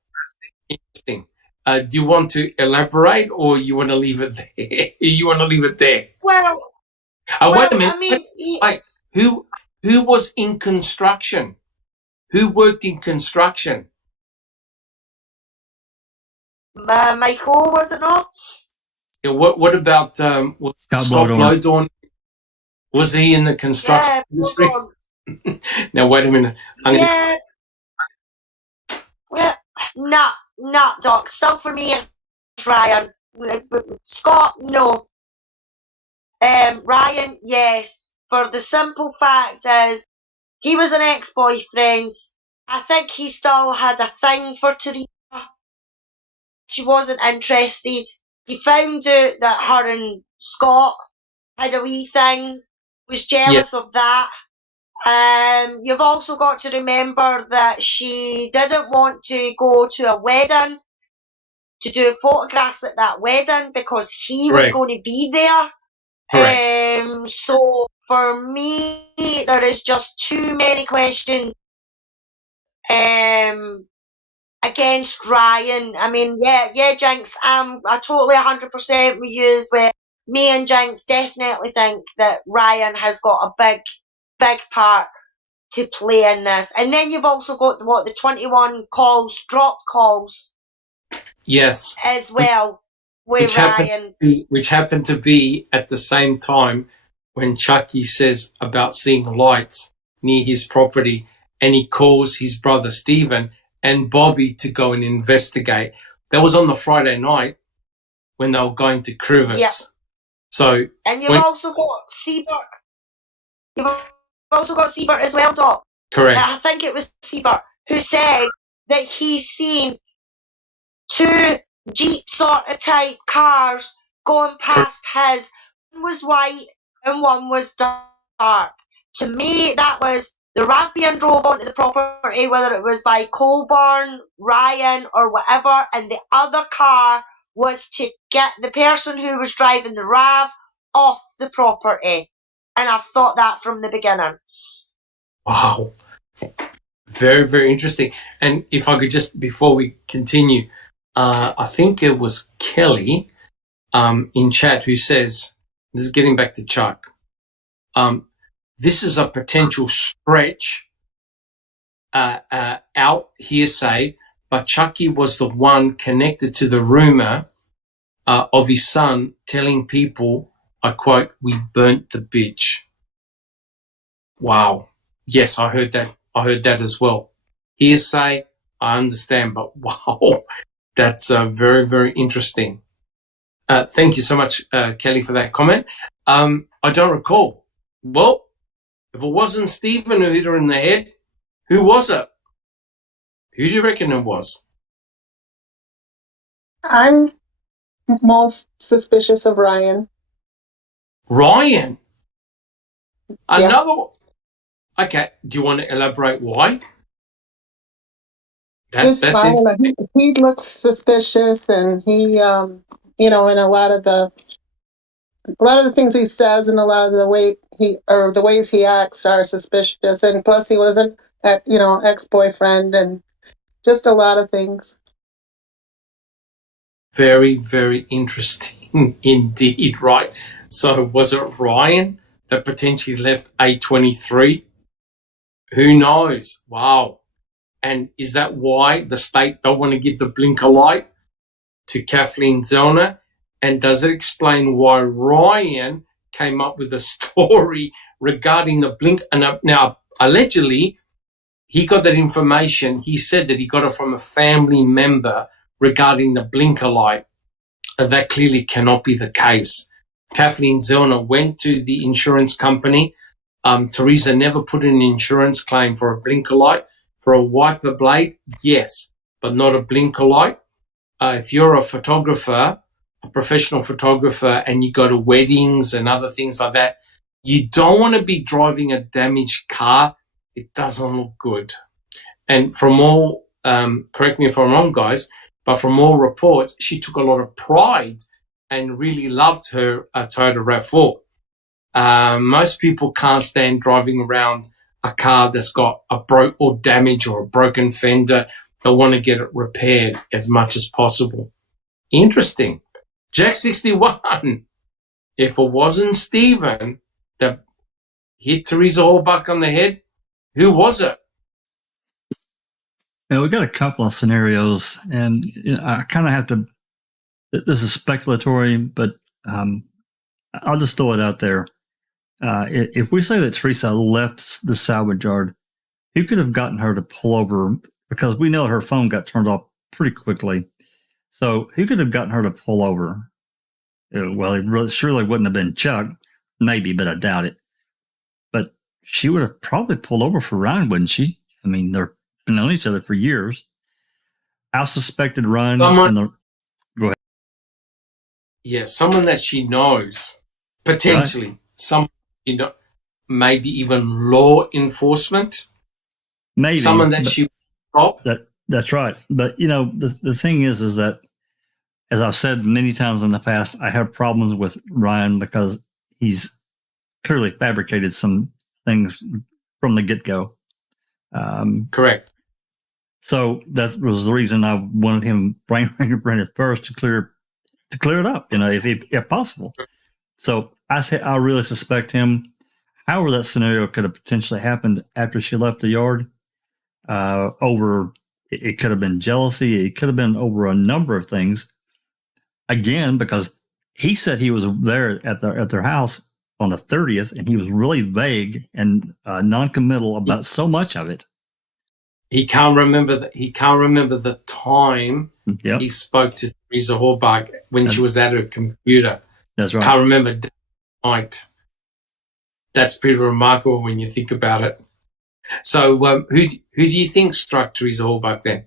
Do you want to elaborate, or you want to leave it there? You want to leave it there? Well, wait a minute. I mean, wait. Who was in construction? Who worked in construction? Michael, was it not? Yeah, what about Scott Blowdorn? Was he in the construction industry? Now wait a minute. Nah, Doc. Still for me, it's Ryan. Scott, no. Ryan, yes. For the simple fact is, he was an ex-boyfriend. I think he still had a thing for Teresa. She wasn't interested. He found out that her and Scott had a wee thing, was jealous of that. You've also got to remember that she didn't want to go to a wedding to do photographs at that wedding because he was going to be there. Correct. So for me, there is just too many questions against Ryan. I mean, yeah, Jinx, I totally 100% with you as well. Me and Jinx definitely think that Ryan has got a big part to play in this. And then you've also got the 21 calls, dropped calls. Yes. As well, with Ryan. Which happened to be at the same time when Chucky says about seeing lights near his property, and he calls his brother Stephen and Bobby to go and investigate. That was on the Friday night when they were going to Crivets. Yep. So, and you've also got Siebert. You've also got Siebert as well, Doc. Correct. I think it was Siebert who said that he's seen two Jeep sort of type cars going past his. One was white and one was dark. To me, that was the RAV being drove onto the property, whether it was by Colburn, Ryan, or whatever, and the other car was to get the person who was driving the RAV off the property. And I've thought that from the beginning. Wow. Very, very interesting. And if I could just, before we continue, I think it was Kelly in chat who says, this is getting back to Chuck, this is a potential stretch out hearsay, but Chucky was the one connected to the rumor of his son telling people, I quote, "We burnt the bitch." Wow. Yes, I heard that. I heard that as well. Hearsay, I understand, but wow, that's very, very interesting. Thank you so much, Kelly, for that comment. I don't recall. Well, if it wasn't Stephen who hit her in the head, who was it? Who do you reckon it was? I'm most suspicious of Ryan. Ryan. Yeah. Another one. Okay. Do you want to elaborate why? Just Ryan, he looks suspicious, and he, in a lot of the things he says and a lot of the ways he acts are suspicious. And plus, he was an ex-boyfriend, and just a lot of things. Very, very interesting indeed, right? So was it Ryan that potentially left A23? Who knows? Wow. And is that why the state don't want to give the blinker light to Kathleen Zellner? And does it explain why Ryan came up with a story regarding the blink? And now, allegedly, he got that information. He said that he got it from a family member regarding the blinker light. That clearly cannot be the case. Kathleen Zellner went to the insurance company. Teresa never put in an insurance claim for a blinker light. For a wiper blade, yes, but not a blinker light. If you're a photographer, a professional photographer, and you go to weddings and other things like that, you don't want to be driving a damaged car. It doesn't look good. And from all, correct me if I'm wrong, guys, but from all reports, she took a lot of pride and really loved her Toyota RAV4. Most people can't stand driving around a car that's got a damage or a broken fender. They want to get it repaired as much as possible. Interesting. Jack 61. If it wasn't Stephen that hit Teresa Hallbuck on the head, who was it? We got a couple of scenarios, and I kind of have to. This is speculatory, but I'll just throw it out there. If we say that Teresa left the salvage yard, who could have gotten her to pull over? Because we know her phone got turned off pretty quickly. So who could have gotten her to pull over? Well, it surely wouldn't have been Chuck. Maybe, but I doubt it. But she would have probably pulled over for Ryan, wouldn't she? I mean, they've known each other for years. I suspected Ryan. Go ahead. Yes, someone that she knows, potentially. Right. Someone, maybe even law enforcement. Maybe. Someone that she stopped. That's right. But, the thing is that, as I've said many times in the past, I have problems with Ryan because he's clearly fabricated some things from the get-go. Correct. So that was the reason I wanted him brain fingerprinted first to clear it up, if possible. So I really suspect him. However, that scenario could have potentially happened after she left the yard. It could have been jealousy. It could have been over a number of things. Again, because he said he was there at their house on the 30th, and he was really vague and non-committal about so much of it. He can't remember the time he spoke to Teresa Hallbuck when she was at her computer. That's right. Can't remember day or night. That's pretty remarkable when you think about it. So, who do you think struck Teresa Hallbuck then?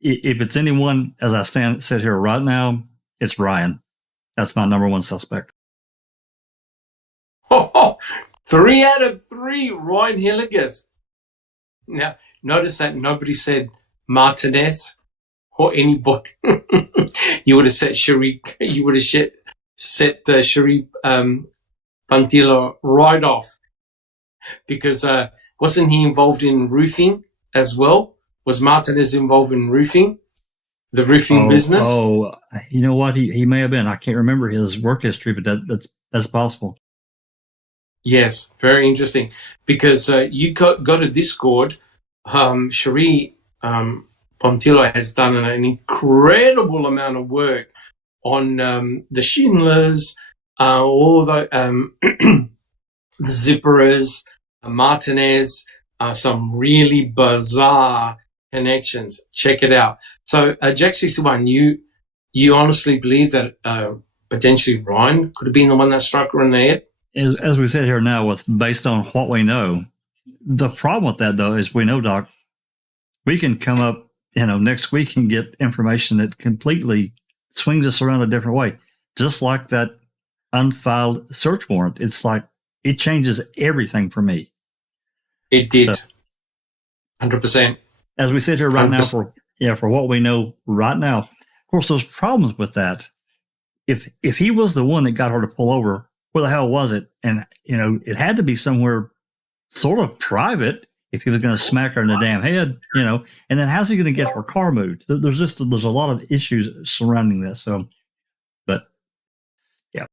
If it's anyone, as I sit here right now, it's Ryan. That's my number one suspect. 3 out of 3, Ryan Hilligas. Now, notice that nobody said Martinez or anybody. You would have set Cherie. You would have set Cherie Pantila right off, because wasn't he involved in roofing as well? Was Martinez involved in roofing? the roofing business. Oh, you know what? He may have been. I can't remember his work history, but that's possible. Yes, very interesting. Because you go to Discord, Cherie Pontillo has done an incredible amount of work on the Schindlers, all the the Zipperers, Martinez, some really bizarre connections. Check it out. So, Jack 61, you honestly believe that potentially Ryan could have been the one that struck her in the head? As we said here now, based on what we know, the problem with that though is we know, Doc, we can come up, next week and get information that completely swings us around a different way, just like that unfiled search warrant. It's like it changes everything for me. It did, 100%. As we sit here right 100%. now, for what we know right now, of course, there's problems with that. If he was the one that got her to pull over, where the hell was it? And it had to be somewhere sort of private if he was going to smack her in the damn head, and then how's he going to get her car moved? There's a lot of issues surrounding this. So, but yeah.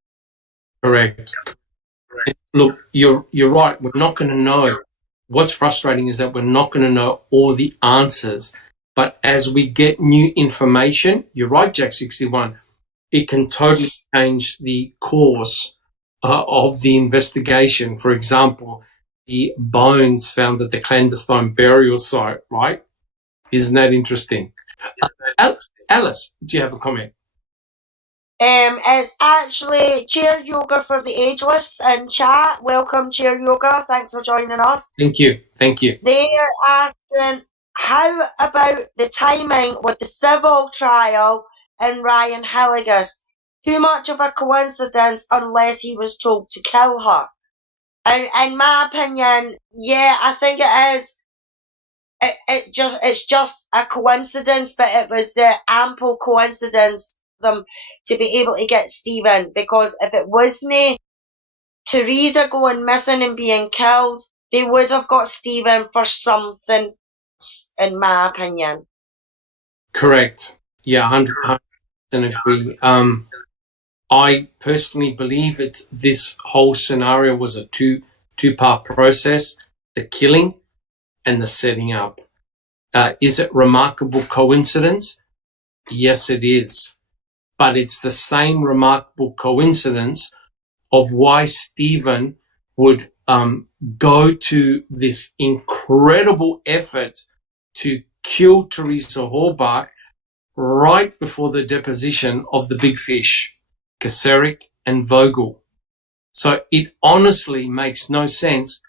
Correct. Look, you're right. We're not going to know. What's frustrating is that we're not going to know all the answers. But as we get new information, you're right, Jack 61, it can totally change the course of the investigation. For example, the bones found at the clandestine burial site, right? Isn't that interesting? Alice, do you have a comment? It's actually Chair Yoga for the Ageless in chat. Welcome, Chair Yoga. Thanks for joining us. Thank you. They're asking, how about the timing with the civil trial and Ryan Hilligus? Too much of a coincidence unless he was told to kill her. And in my opinion, yeah, I think it is. It's just a coincidence, but it was the ample coincidence for them to be able to get Stephen, because if it wasn't Teresa going missing and being killed, they would have got Stephen for something, in my opinion. Correct. Yeah, 100% agree. I personally believe this whole scenario was a two-part process, the killing and the setting up. Is it remarkable coincidence? Yes, it is. But it's the same remarkable coincidence of why Stephen would go to this incredible effort to kill Teresa Horbach right before the deposition of the big fish, Kacerik and Vogel. So it honestly makes no sense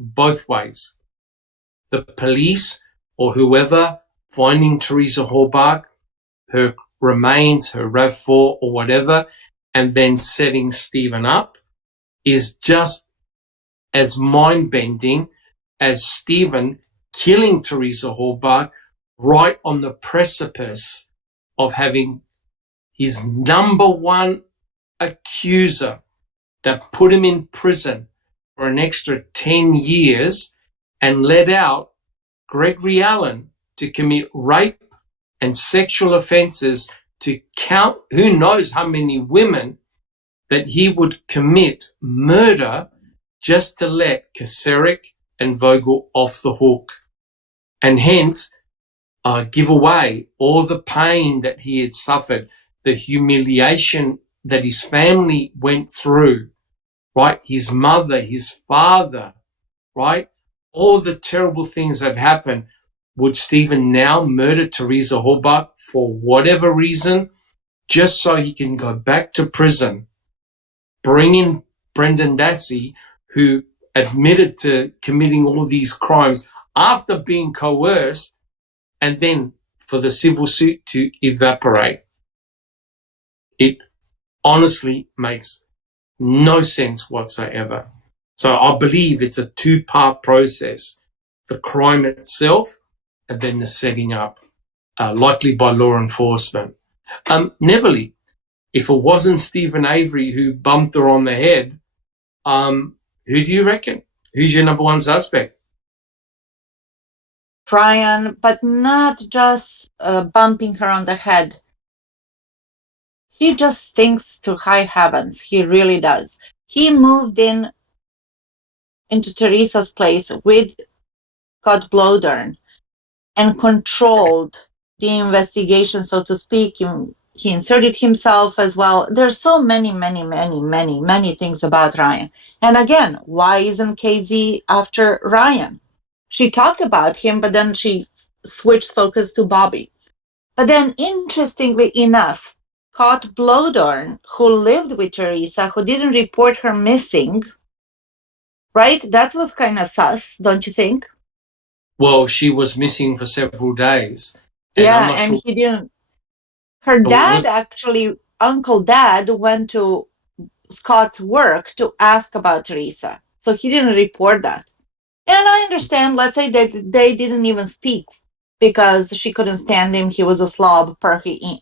both ways. The police or whoever finding Teresa Horbach, her remains, her RAV4 or whatever, and then setting Stephen up is just as mind-bending as Stephen killing Teresa Horbach right on the precipice of having his number one accuser that put him in prison for an extra 10 years and let out Gregory Allen to commit rape and sexual offenses to count who knows how many women, that he would commit murder just to let Kacerik and Vogel off the hook, and hence give away all the pain that he had suffered, the humiliation that his family went through, right? His mother, his father, right? All the terrible things that happened. Would Stephen now murder Teresa Horbach for whatever reason, just so he can go back to prison, bring in Brendan Dassey, who admitted to committing all these crimes after being coerced, and then for the civil suit to evaporate? It honestly makes no sense whatsoever. So I believe it's a two-part process. The crime itself and then the setting up, likely by law enforcement. Neverly, if it wasn't Stephen Avery who bumped her on the head, who do you reckon? Who's your number one suspect? Ryan, but not just bumping her on the head. He just thinks to high heavens. He really does. He moved into Teresa's place with Scott Blodern and controlled the investigation, so to speak. He inserted himself as well. There's so many things about Ryan. And again, why isn't KZ after Ryan? She talked about him, but then she switched focus to Bobby. But then, interestingly enough, Scott Blodern, who lived with Teresa, who didn't report her missing, right? That was kind of sus, don't you think? Well, she was missing for several days. And yeah, I'm not and sure. he didn't. Her dad, actually, Uncle Dad, went to Scott's work to ask about Teresa. So he didn't report that. And I understand, let's say that they didn't even speak because she couldn't stand him. He was a slob per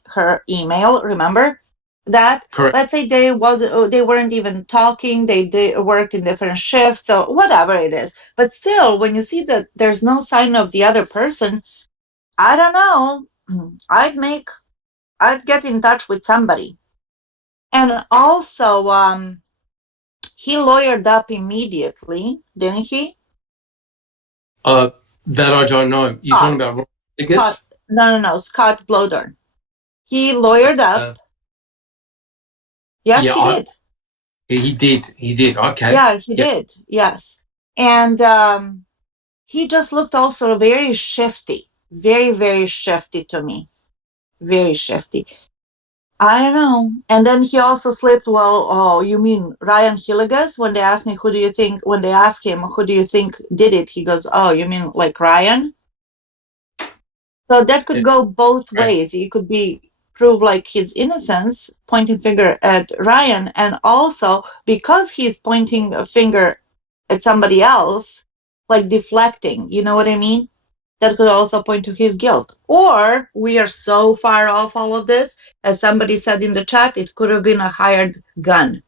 her email, remember that? Correct. Let's say they weren't even talking. They worked in different shifts, so whatever it is. But still, when you see that there's no sign of the other person, I don't know. I'd get in touch with somebody. And also, he lawyered up immediately, didn't he? That I don't know. You're talking about Rodriguez? No. Scott Blodern. He lawyered up. Yes, he did. He did. Okay. Yeah, he did. Yes. And he just looked also very shifty. Very, very shifty to me. Very shifty. I don't know. And then he also slipped, well, oh, you mean Ryan Hillegas? When they asked me, when they asked him, who do you think did it? He goes, oh, you mean like Ryan? So that could go both ways. He could prove like his innocence, pointing finger at Ryan, and also because he's pointing a finger at somebody else, like deflecting, you know what I mean? That could also point to his guilt. Or we are so far off all of this, as somebody said in the chat, it could have been a hired gun.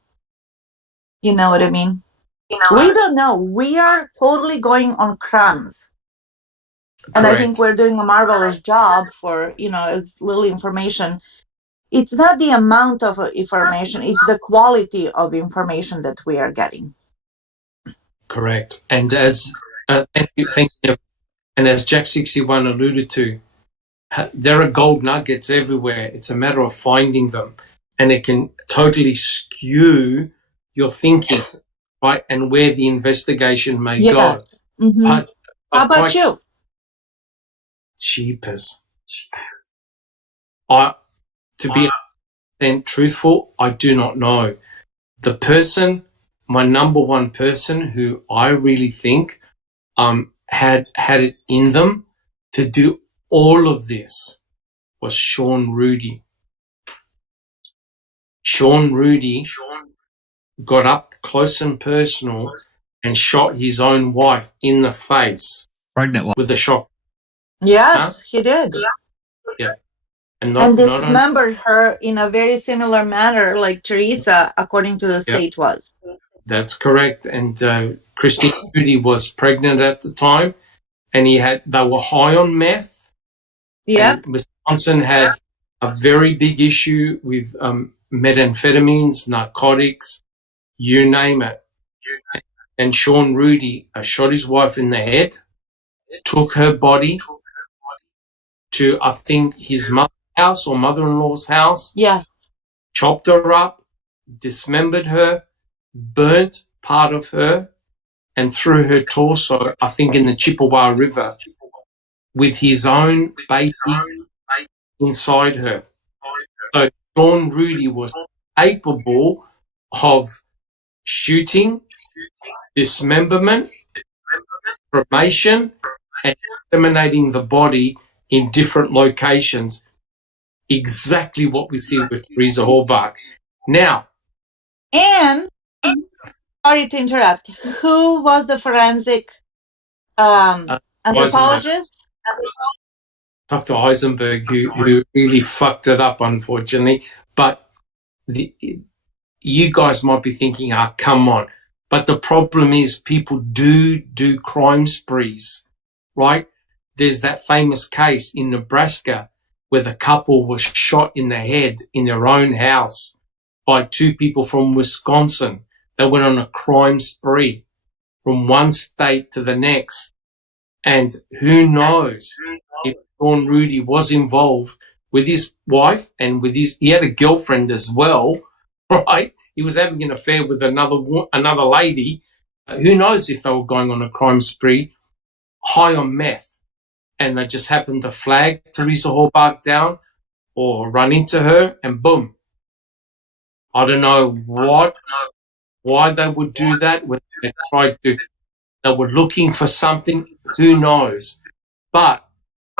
You know what I mean? We don't know. We are totally going on crumbs. And Correct. I think we're doing a marvelous job for, as little information. It's not the amount of information, it's the quality of information that we are getting. Correct. And as thank you. And as Jack 61 alluded to, there are gold nuggets everywhere. It's a matter of finding them, and it can totally skew your thinking, right? And where the investigation may go. Mm-hmm. But how about you? Cheapers. To be truthful, I do not know. The person, my number one person who I really think had it in them to do all of this was Sean Rudy. Sean Rudy got up close and personal and shot his own wife in the face. Pregnant one. With a shot. Yes, he did. Yeah. And dismembered her in a very similar manner like Teresa, according to the state was. That's correct. And Christine Rudy was pregnant at the time, and they were high on meth. Yeah. Wisconsin had a very big issue with methamphetamines, narcotics, you name it. And Sean Rudy shot his wife in the head, took her body to, I think, his mother's house or mother-in-law's house. Yes. Chopped her up, dismembered her, burnt part of her, and threw her torso, I think, in the Chippewa River with his own baby inside her. So Sean Rudy was capable of shooting, dismemberment, cremation, and disseminating the body in different locations. Exactly what we see with Teresa Halbach. Now, and sorry to interrupt. Who was the forensic anthropologist? Dr. Eisenberg, who really fucked it up, unfortunately. But you guys might be thinking, come on. But the problem is people do crime sprees, right? there's that famous case in Nebraska where the couple was shot in the head in their own house by two people from Wisconsin. They went on a crime spree from one state to the next. And who knows if Sean Rudy was involved with his wife and he had a girlfriend as well, right? He was having an affair with another lady. Who knows if they were going on a crime spree high on meth and they just happened to flag Teresa Halbach down or run into her and boom. I don't know why they would do that. When they were looking for something, who knows? But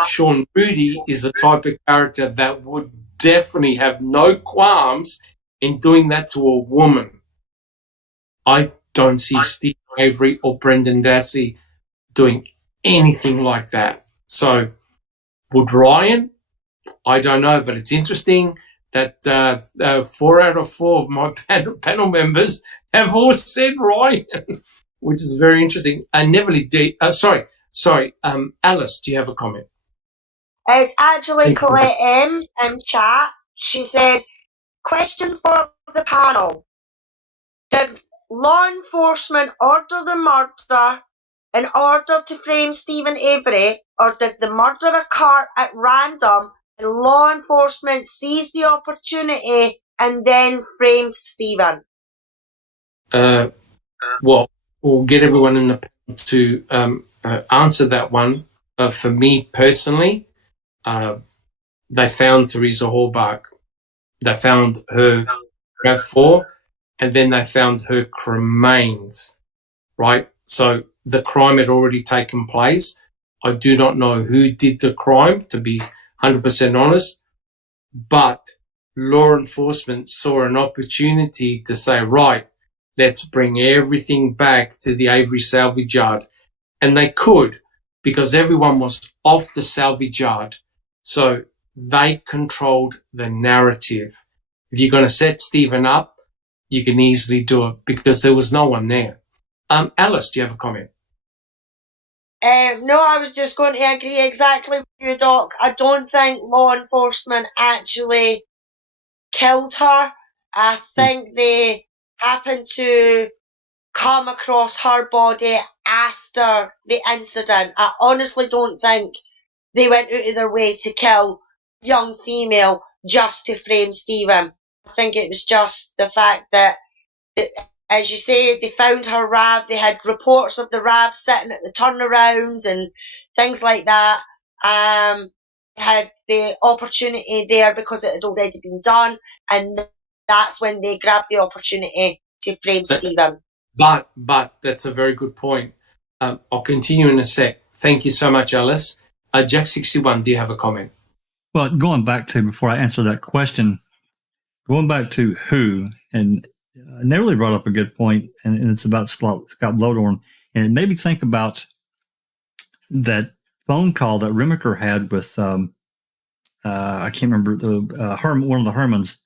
Sean Rudy is the type of character that would definitely have no qualms in doing that to a woman. I don't see Steve Avery or Brendan Dassey doing anything like that. So would Ryan? I don't know, but it's interesting that 4 out of 4 of my panel members have all said Ryan, which is very interesting. Neverly, Alice, do you have a comment? It's actually Colette M in chat. She says, question for the panel. Did law enforcement order the murder in order to frame Stephen Avery, or did the murder occur at random and law enforcement seized the opportunity and then framed Stephen? Well, we'll get everyone in the panel to answer that one. For me personally, they found Teresa Halbach. They found her RAV4, and then they found her cremains, right? So the crime had already taken place. I do not know who did the crime, to be 100% honest, but law enforcement saw an opportunity to say, right, let's bring everything back to the Avery salvage yard. And they could, because everyone was off the salvage yard. So they controlled the narrative. If you're going to set Stephen up, you can easily do it because there was no one there. Alice, do you have a comment? No, I was just going to agree exactly with you, Doc. I don't think law enforcement actually killed her. I think they happened to come across her body after the incident. I honestly don't think they went out of their way to kill a young female just to frame Stephen. I think it was just the fact that, as you say, they found her RAV. They had reports of the RAV sitting at the turnaround and things like that. They had the opportunity there because it had already been done, and that's when they grabbed the opportunity to frame Stephen. But that's a very good point. I'll continue in a sec. Thank you so much, Alice. Jack 61, do you have a comment? Well, going back to, before I answer that question, going back to who, and Neverly brought up a good point, and it's about Scott Blodorn, and it made me think about that phone call that Remaker had with, I can't remember, one of the Hermans,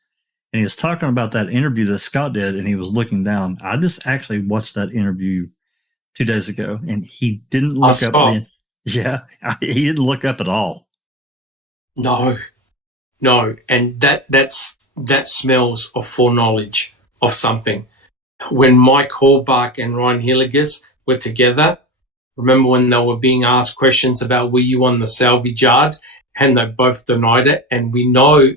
and he was talking about that interview that Scott did, and he was looking down. I just actually watched that interview 2 days ago, and he didn't look up. Yeah, he didn't look up at all. No, and that smells of foreknowledge of something. When Mike Halbach and Ryan Hilligus were together, remember when they were being asked questions about were you on the salvage yard, and they both denied it, and we know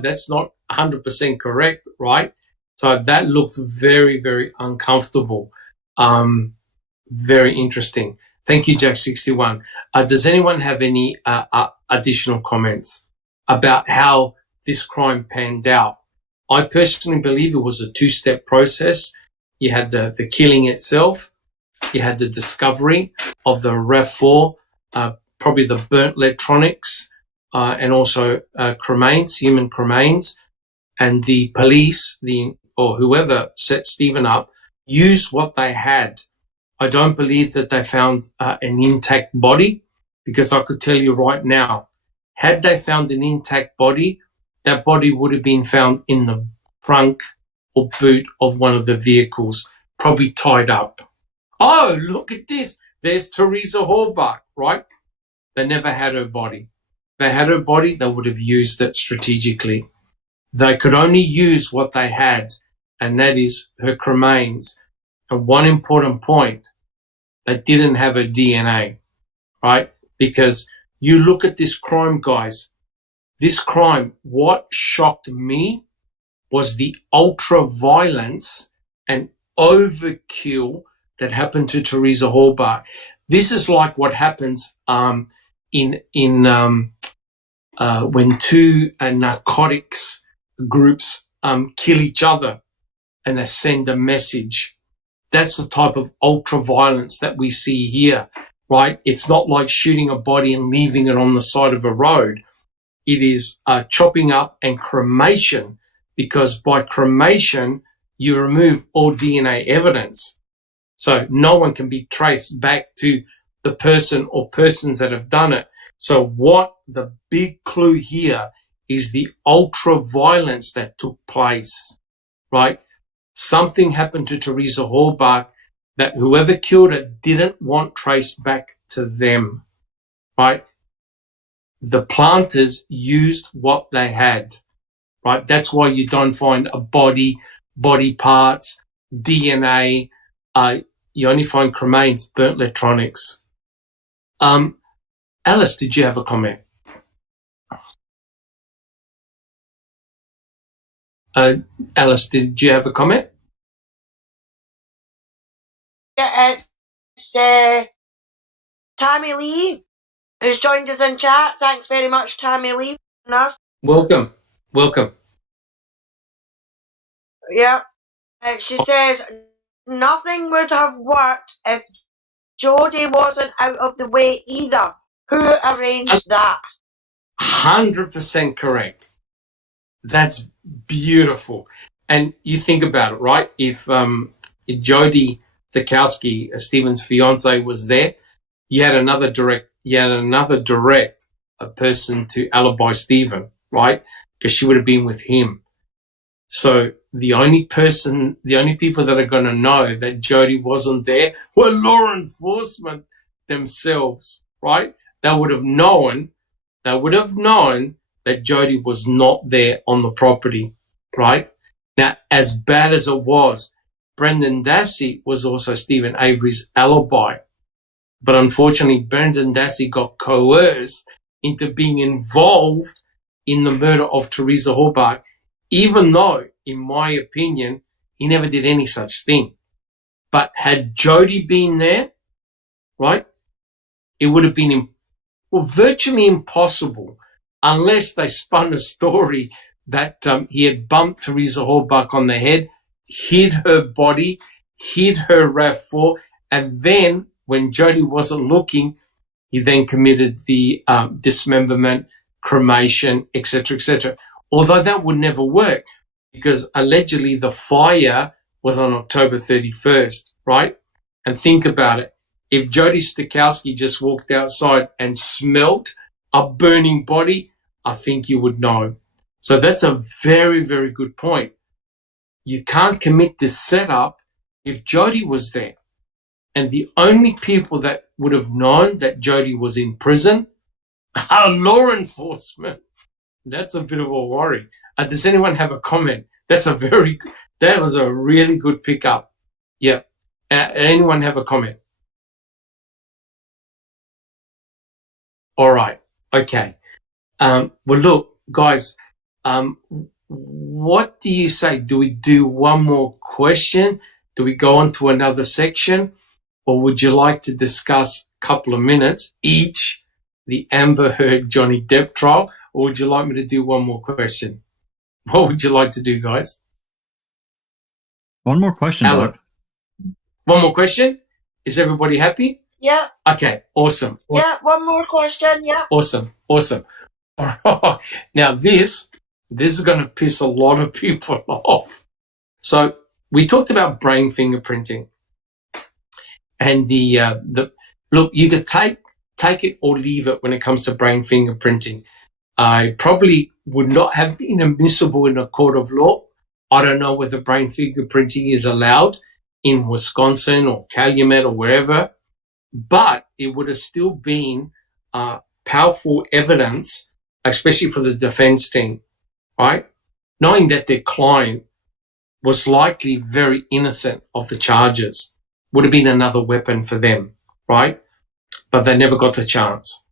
that's not 100% correct, right? So that looked very, very uncomfortable. Very interesting. Thank you, Jack 61. Does anyone have any additional comments about how this crime panned out? I personally believe it was a two-step process. You had the killing itself. You had the discovery of the RAV4, probably the burnt electronics, and also cremains, human cremains. And the police, or whoever set Stephen up, used what they had. I don't believe that they found an intact body, because I could tell you right now, had they found an intact body, that body would have been found in the trunk or boot of one of the vehicles, probably tied up. Oh, look at this. There's Teresa Halbach, right? They never had her body. If they had her body, they would have used it strategically. They could only use what they had, and that is her cremains. And one important point, they didn't have her DNA, right? Because you look at this crime, guys. This crime, what shocked me was the ultra-violence and overkill that happened to Teresa Halbach. This is like what happens when two narcotics groups kill each other and they send a message. That's the type of ultra-violence that we see here, right? It's not like shooting a body and leaving it on the side of a road. It is chopping up and cremation, because by cremation, you remove all DNA evidence. So no one can be traced back to the person or persons that have done it. So what the big clue here is the ultra violence that took place, right? Something happened to Teresa Halbach that whoever killed her didn't want traced back to them, right? The planters used what they had, right? That's why you don't find a body parts, DNA. You only find cremains, burnt electronics. Alice, did you have a comment? Alice, did you have a comment? Yeah, it's Tammy Lee, who's joined us in chat. Thanks very much, Tammy Lee. Welcome. Yeah. She says, nothing would have worked if Jodie wasn't out of the way either. Who arranged that? 100% correct. That's beautiful. And you think about it, right? If Jodie Stokowski, Stephen's fiance, was there, you had another direct person to alibi Stephen, right? Because she would have been with him. So the only people that are going to know that Jodie wasn't there were law enforcement themselves, right? They would have known that Jodie was not there on the property, right? Now, as bad as it was, Brendan Dassey was also Stephen Avery's alibi. But unfortunately, Brendan Dassey got coerced into being involved in the murder of Teresa Halbach, even though, in my opinion, he never did any such thing. But had Jodie been there, right, it would have been virtually impossible, unless they spun a story that he had bumped Teresa Halbach on the head, hid her body, hid her RAV4, and then, when Jodie wasn't looking, he then committed the dismemberment, cremation, etc., etc. Although that would never work, because allegedly the fire was on October 31st, right? And think about it. If Jodie Stokowski just walked outside and smelt a burning body, I think you would know. So that's a very, very good point. You can't commit this setup if Jodie was there. And the only people that would have known that Jodie was in prison are law enforcement. That's a bit of a worry. Does anyone have a comment? That was a really good pickup. Yeah. Anyone have a comment? All right. Okay. Well, look, guys, what do you say? Do we do one more question? Do we go on to another section? Or would you like to discuss a couple of minutes each, the Amber Heard Johnny Depp trial? Or would you like me to do one more question? What would you like to do, guys? One more question, Doc. One more question? Is everybody happy? Yeah. Okay, awesome. Yeah, one more question, yeah. Awesome. All right. Now this is going to piss a lot of people off. So we talked about brain fingerprinting. And look, you could take it or leave it when it comes to brain fingerprinting. I probably would not have been admissible in a court of law. I don't know whether brain fingerprinting is allowed in Wisconsin or Calumet or wherever. but it would have still been powerful evidence, especially for the defense team, right? Knowing that their client was likely very innocent of the charges would have been another weapon for them, right? But they never got the chance.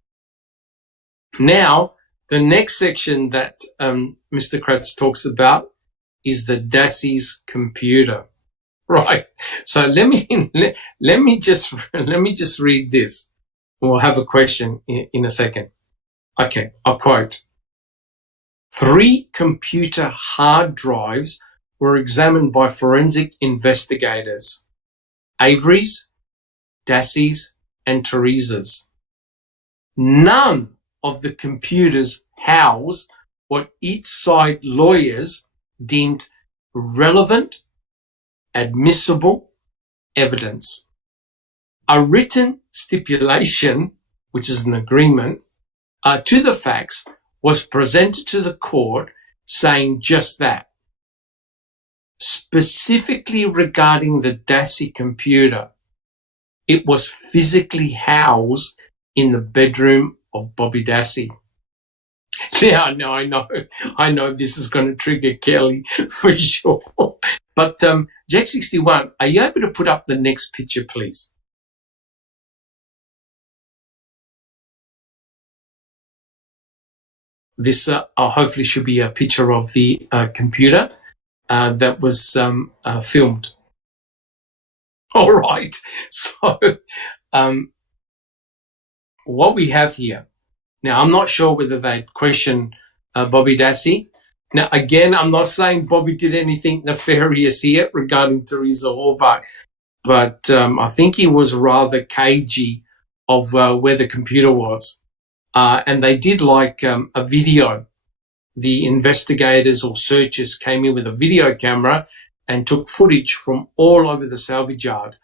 Now, the next section that Mr. Kratz talks about is the Dassey's computer, right? So let me just read this. We'll have a question in a second. Okay, I'll quote. 3 computer hard drives were examined by forensic investigators, Avery's, Dassey's, and Teresa's. None of the computers housed what each side lawyers deemed relevant, admissible evidence. A written stipulation, which is an agreement, to the facts was presented to the court saying just that. Specifically regarding the Dassey computer, it was physically housed in the bedroom of Bobby Dassey. Now, I know this is going to trigger Kelly for sure. But Jack61, are you able to put up the next picture, please? This hopefully should be a picture of the computer that was filmed. All right. So what we have here. Now, I'm not sure whether they'd question Bobby Dassey. Now, again, I'm not saying Bobby did anything nefarious here regarding Teresa Halbach, but I think he was rather cagey of where the computer was. And they did like a video. The investigators or searchers came in with a video camera and took footage from all over the salvage yard.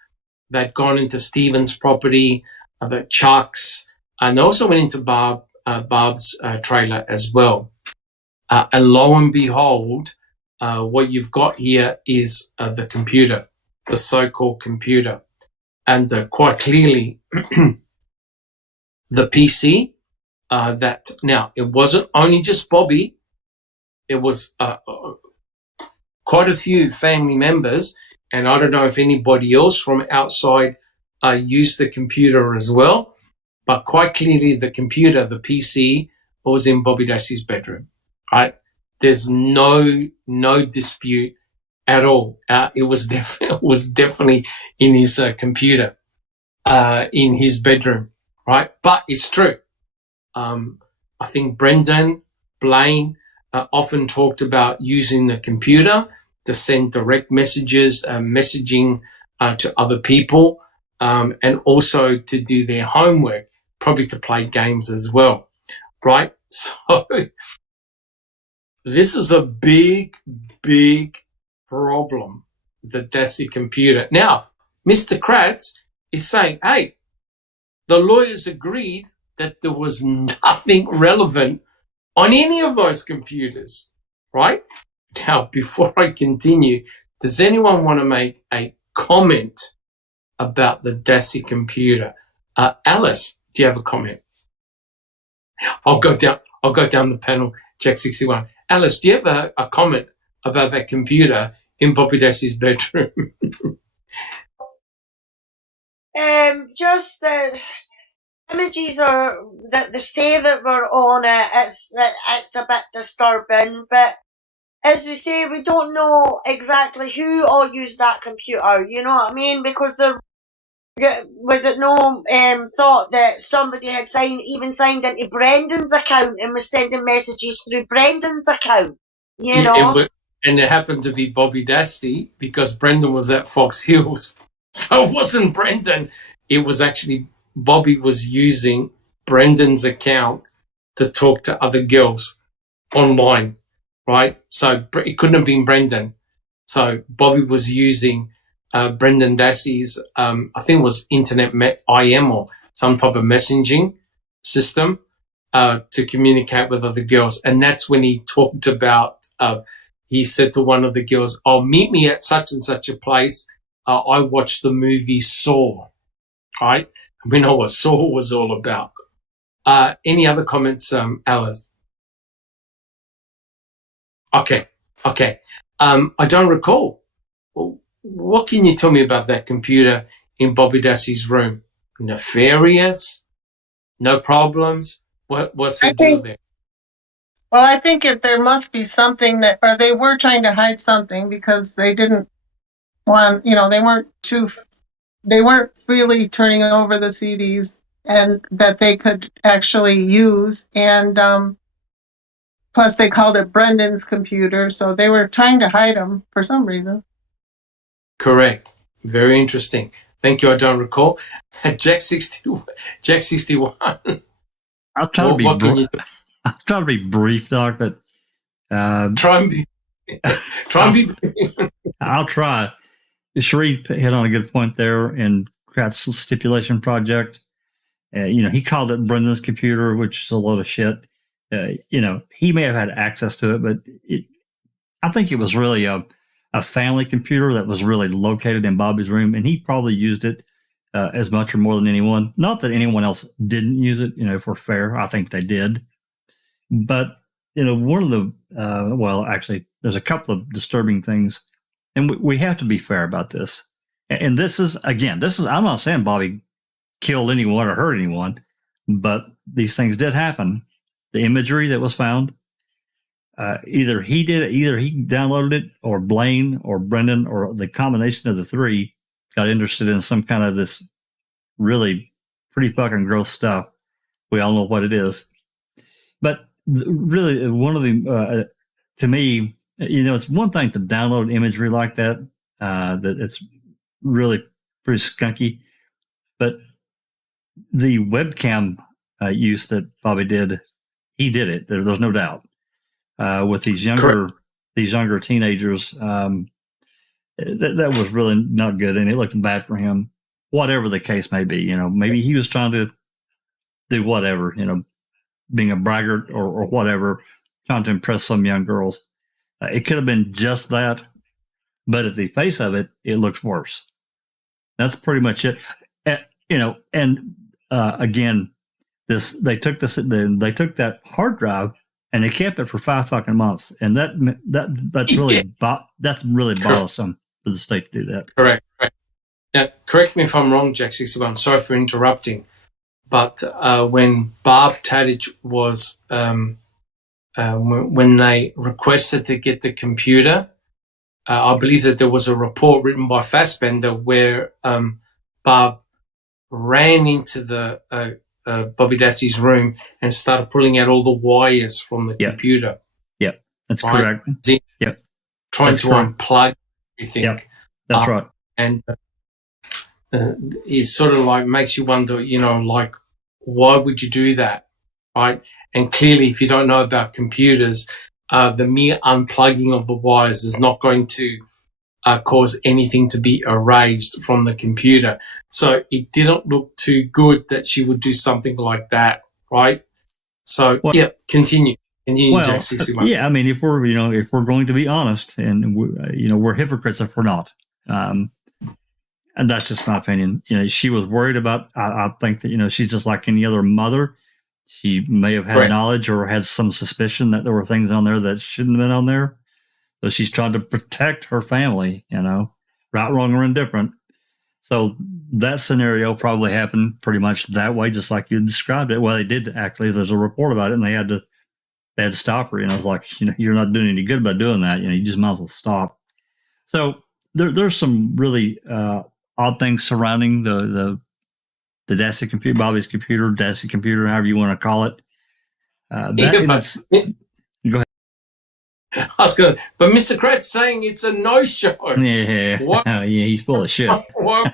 They'd gone into Stephen's property, the Chuck's, and they also went into Barb's trailer as well. And lo and behold, what you've got here is the computer, the so-called computer. And quite clearly, the PC, that now it wasn't only just Bobby, it was quite a few family members, and I don't know if anybody else from outside used the computer as well, but quite clearly the computer, the PC, was in Bobby Dassey's bedroom, right? There's no dispute at all. It was definitely in his computer, in his bedroom, right? But it's true. I think Brendan, Blaine often talked about using the computer to send direct messages, messaging to other people, and also to do their homework, probably to play games as well, right? So this is a big problem, the Dassey computer. Now, Mr. Kratz is saying, hey, the lawyers agreed that there was nothing relevant on any of those computers, right? Now, before I continue, does anyone want to make a comment about the Dassey computer? Alice, do you have a comment? I'll go down the panel, Jack61. Alice, do you have a comment about that computer in Bobby Dassey's bedroom? Just the images are that they say that were on it. It's a bit disturbing, but as we say, we don't know exactly who all used that computer. You know what I mean? Because there was it no thought that somebody had signed into Brendan's account and was sending messages through Brendan's account. You know. And it happened to be Bobby Dassey because Brendan was at Fox Hills. So it wasn't Brendan. It was actually Bobby was using Brendan's account to talk to other girls online, right? So it couldn't have been Brendan. So Bobby was using Brendan Dassey's, I think it was Internet IM or some type of messaging system to communicate with other girls. And that's when he talked about, he said to one of the girls, "Oh, meet me at such and such a place. I watched the movie Saw." right? We know what Saul was all about. Any other comments, Alice? Okay. I don't recall. Well, what can you tell me about that computer in Bobby Dassey's room? Nefarious? No problems? What's the deal there? Well, I think there must be something or they were trying to hide something because they didn't want, they weren't freely turning over the CDs and that they could actually use. And plus they called it Brendan's computer. So they were trying to hide them for some reason. Correct. Very interesting. Thank you. I don't recall. Jack 61. I'll try to be brief, Doc, but try and be brief. I'll try. Cherie hit on a good point there in Kraft's stipulation project. He called it Brendan's computer, which is a load of shit. He may have had access to it, but I think it was really a family computer that was really located in Bobby's room, and he probably used it as much or more than anyone. Not that anyone else didn't use it, if we're fair. I think they did. But, one of the, actually, there's a couple of disturbing things, and we have to be fair about this. And this is, I'm not saying Bobby killed anyone or hurt anyone, but these things did happen. The imagery that was found, either he did it, either he downloaded it, or Blaine or Brendan or the combination of the three got interested in some kind of this really pretty fucking gross stuff. We all know what it is. But really, one of the, to me, it's one thing to download imagery like that, that it's really pretty skunky. But the webcam use that Bobby did, he did it. There's no doubt. With these younger teenagers, that was really not good, and it looked bad for him. Whatever the case may be, maybe he was trying to do whatever, being a braggart or whatever, trying to impress some young girls. It could have been just that, but at the face of it, it looks worse. That's pretty much it. Again, they took that hard drive and they kept it for 5 fucking months, and that's really that's really bothersome for the state to do that. Correct. Now, correct me if I'm wrong, Jack 61. Sorry for interrupting, but when Barb Tadich was when they requested to get the computer, I believe that there was a report written by Fassbender where Barb ran into the Bobby Dassey's room and started pulling out all the wires from the computer. Yep, that's correct. Yep, trying to unplug everything. Yep, that's right. And it sort of like makes you wonder, like, why would you do that, right? And clearly, if you don't know about computers, the mere unplugging of the wires is not going to cause anything to be erased from the computer. So it didn't look too good that she would do something like that, right? So, continue. Jack 61. Yeah, I mean, if we're going to be honest, and we're hypocrites if we're not. And that's just my opinion. She was worried about, I think that, she's just like any other mother. She may have had knowledge or had some suspicion that there were things on there that shouldn't have been on there. So she's trying to protect her family, right, wrong, or indifferent. So that scenario probably happened pretty much that way, just like you described it. Well, they did actually. There's a report about it, and they had to stop her. And I was like, you're not doing any good by doing that. You just might as well stop. So there's some really odd things surrounding the Dassey computer, Bobby's computer, Dassey computer, however you want to call it. Go ahead. I was going to, but Mr. Kratz saying it's a no-show. Yeah, yeah, he's full of shit. Why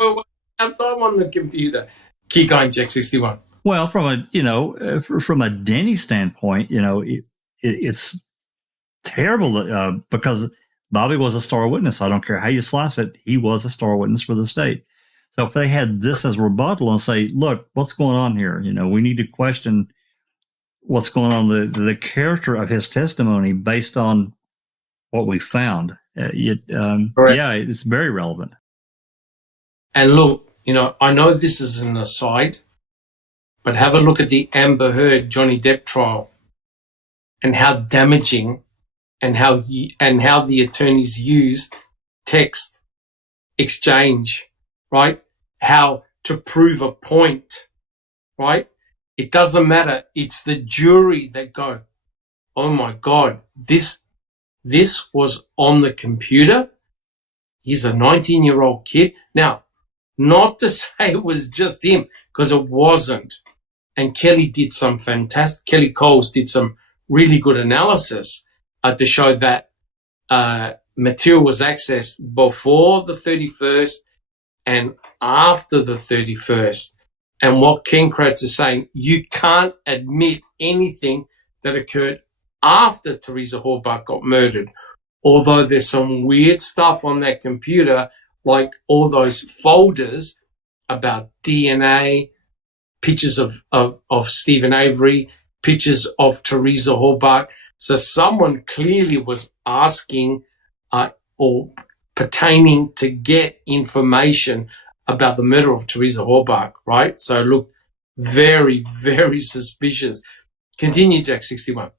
have time on the computer? Keep going, Jack 61. Well, from a Denny standpoint, it's terrible because Bobby was a star witness. I don't care how you slice it; he was a star witness for the state. So if they had this as rebuttal and say, "Look, what's going on here? We need to question what's going on, the character of his testimony based on what we found." It's very relevant. And look, I know this is an aside, but have a look at the Amber Heard Johnny Depp trial and how damaging and how the attorneys used text exchange, right? How to prove a point, right? It doesn't matter. It's the jury that go, oh my God, this was on the computer. He's a 19-year-old kid. Now, not to say it was just him, because it wasn't. And Kelly Coles did some really good analysis to show that material was accessed before the 31st and after the 31st. And what Ken Kratz is saying, you can't admit anything that occurred after Teresa Halbach got murdered. Although there's some weird stuff on that computer, like all those folders about DNA, pictures of Stephen Avery, pictures of Teresa Halbach. So someone clearly was asking or pertaining to get information about the murder of Teresa Halbach, right? So look, very, very suspicious. Continue, Jack 61.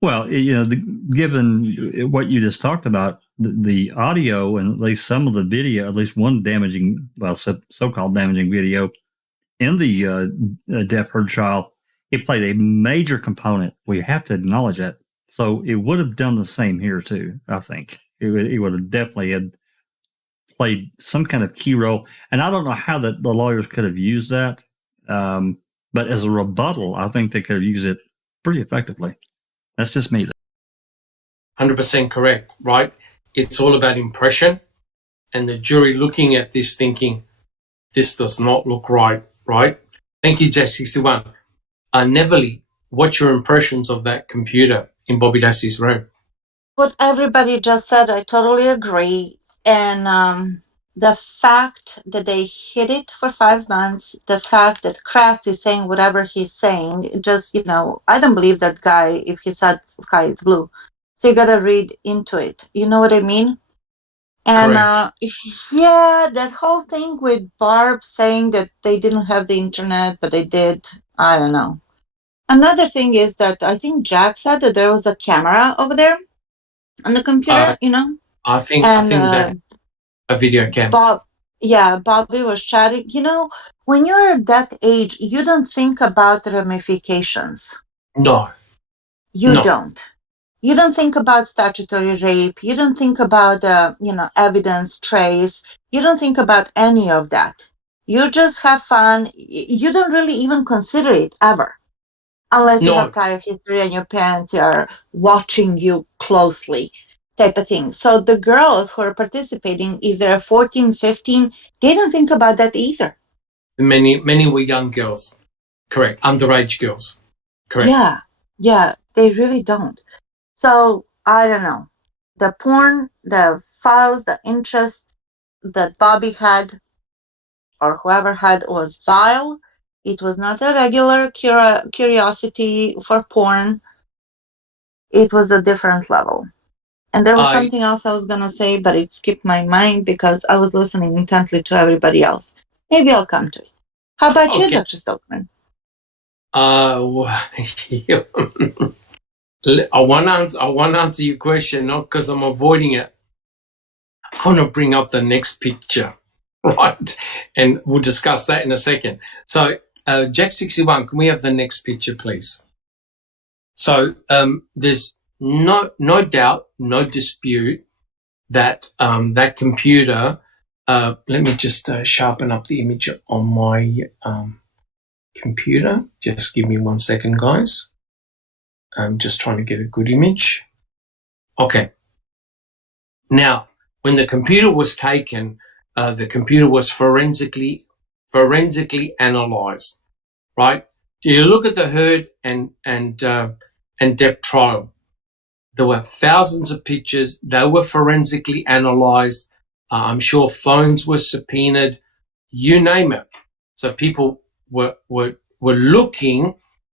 Well, given what you just talked about, the audio and at least some of the video, at least one damaging, well, so-called damaging video in the Depp Heard trial, it played a major component. We have to acknowledge that. So it would have done the same here too, I think. It would have definitely had played some kind of key role. And I don't know how the lawyers could have used that. But as a rebuttal, I think they could have used it pretty effectively. That's just me. 100% correct, right? It's all about impression. And the jury looking at this thinking, this does not look right, right? Thank you, J61. Neverly, what's your impressions of that computer in Bobby Dassey's room? What everybody just said, I totally agree. And the fact that they hid it for 5 months, the fact that Kratz is saying whatever he's saying, just, I don't believe that guy if he said sky is blue. So you got to read into it. You know what I mean? And yeah, that whole thing with Barb saying that they didn't have the internet, but they did, I don't know. Another thing is that I think Jack said that there was a camera over there on the computer, I think that a video cam. Bobby was chatting. When you're at that age, you don't think about ramifications. No. You don't. You don't think about statutory rape. You don't think about, evidence trace. You don't think about any of that. You just have fun. You don't really even consider it ever. Unless you have prior history and your parents are watching you closely, type of thing. So the girls who are participating, if they're 14, 15, they don't think about that either. Many were young girls. Correct. Underage girls. Correct. Yeah, they really don't. So, I don't know. The porn, the files, the interests that Bobby had, or whoever had, was vile. It was not a regular curiosity for porn. It was a different level. And there was something else I was going to say, but it skipped my mind because I was listening intently to everybody else. Maybe I'll come to it. How about you, Dr. Silkman? I want to answer your question, not because I'm avoiding it. I want to bring up the next picture, right? And we'll discuss that in a second. So, Jack 61, can we have the next picture, please? So, there's no doubt, no dispute that that computer. Let me just sharpen up the image on my computer. Just give me 1 second, guys. I'm just trying to get a good image. Okay. Now, when the computer was taken, the computer was forensically analyzed, right? You look at the Heard and Depp trial. There were thousands of pictures. They were forensically analyzed. I'm sure phones were subpoenaed. You name it. So people were looking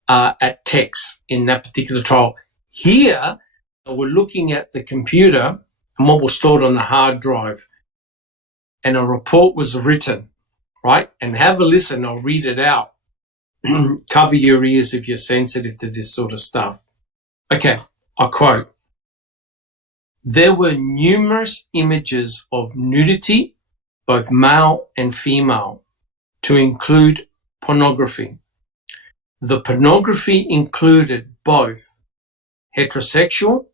at text in that particular trial. Here, we're looking at the computer and what was stored on the hard drive. And a report was written, right? And have a listen. I'll read it out. Cover your ears if you're sensitive to this sort of stuff. Okay, I quote, "There were numerous images of nudity, both male and female, to include pornography. The pornography included both heterosexual,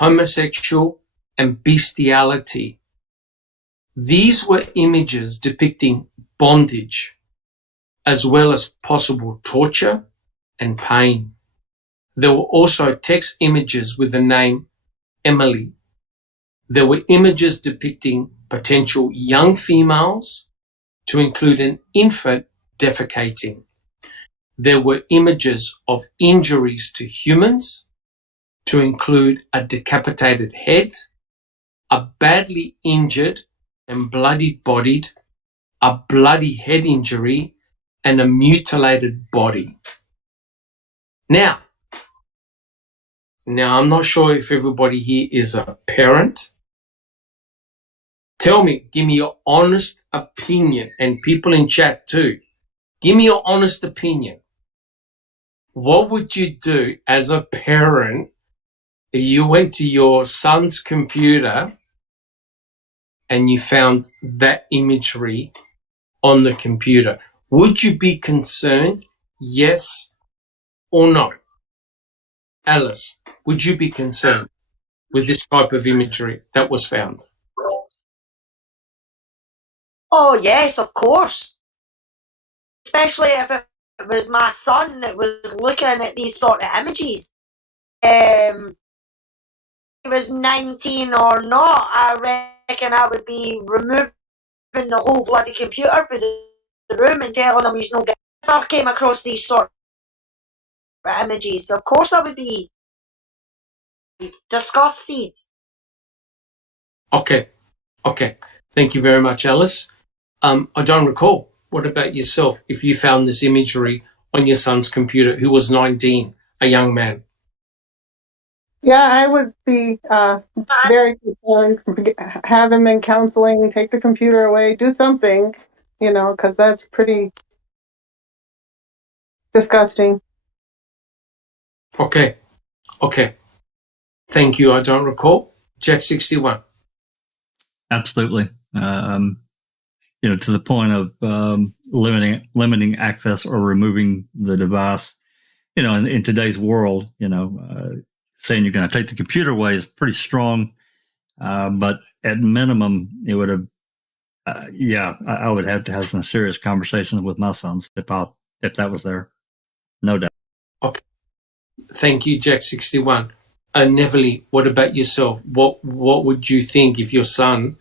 homosexual, and bestiality. These were images depicting bondage, as well as possible torture and pain. There were also text images with the name Emily. There were images depicting potential young females to include an infant defecating. There were images of injuries to humans to include a decapitated head, a badly injured and bloody-bodied, a bloody head injury, and a mutilated body." Now, I'm not sure if everybody here is a parent. Tell me, give me your honest opinion, and people in chat too. Give me your honest opinion. What would you do as a parent if you went to your son's computer and you found that imagery on the computer? Would you be concerned? Yes or no? Alice, would you be concerned with this type of imagery that was found? Oh, yes, of course. Especially if it was my son that was looking at these sort of images. He was 19 or not, I reckon I would be removing the whole bloody computer from the room and telling him he's no good. If I came across these sort of images, of course I would be disgusted. Okay. Thank you very much, Alice. I don't recall. What about yourself? If you found this imagery on your son's computer, who was 19, a young man? Yeah, I would be very concerned. Have him in counseling, take the computer away, do something, because that's pretty disgusting. Okay. Thank you. I don't recall. Jack 61. Absolutely. To the point of limiting access or removing the device. In today's world, saying you're going to take the computer away is pretty strong. But at minimum, it would have, I would have to have some serious conversations with my sons if that was there. No doubt. Okay. Thank you, Jack 61. Neverly, what about yourself? What would you think if your son,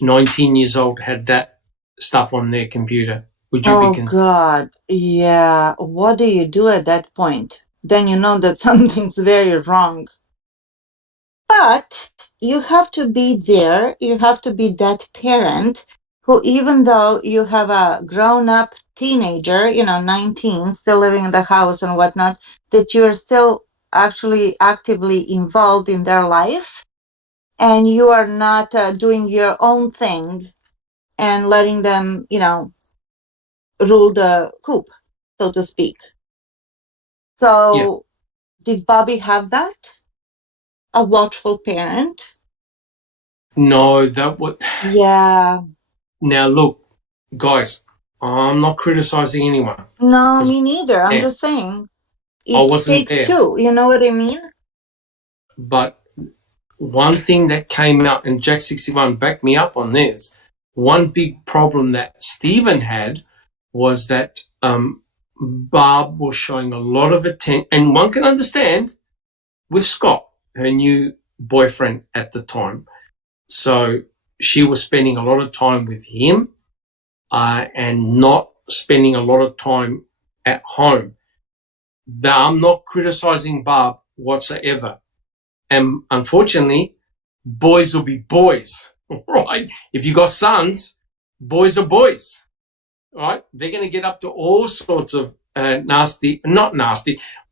19 years old, had that stuff on their computer? Would you be concerned? Oh, God. Yeah. What do you do at that point? Then you know that something's very wrong. But you have to be there. You have to be that parent who, even though you have a grown-up teenager, 19, still living in the house and whatnot, that you're still actually actively involved in their life, and you are not doing your own thing and letting them, rule the coop, so to speak. So, Did Bobby have that? A watchful parent? No, that would. Yeah. Now, look, guys, I'm not criticizing anyone. No, me neither. I'm just saying. I wasn't takes there. two. You know what I mean? But one thing that came out, and Jack 61 backed me up on this, one big problem that Stephen had was that Barb was showing a lot of attention, and one can understand, with Scott, her new boyfriend at the time. So she was spending a lot of time with him and not spending a lot of time at home. Now, I'm not criticizing Barb whatsoever. And unfortunately, boys will be boys, right? If you got sons, boys are boys, right? They're going to get up to all sorts of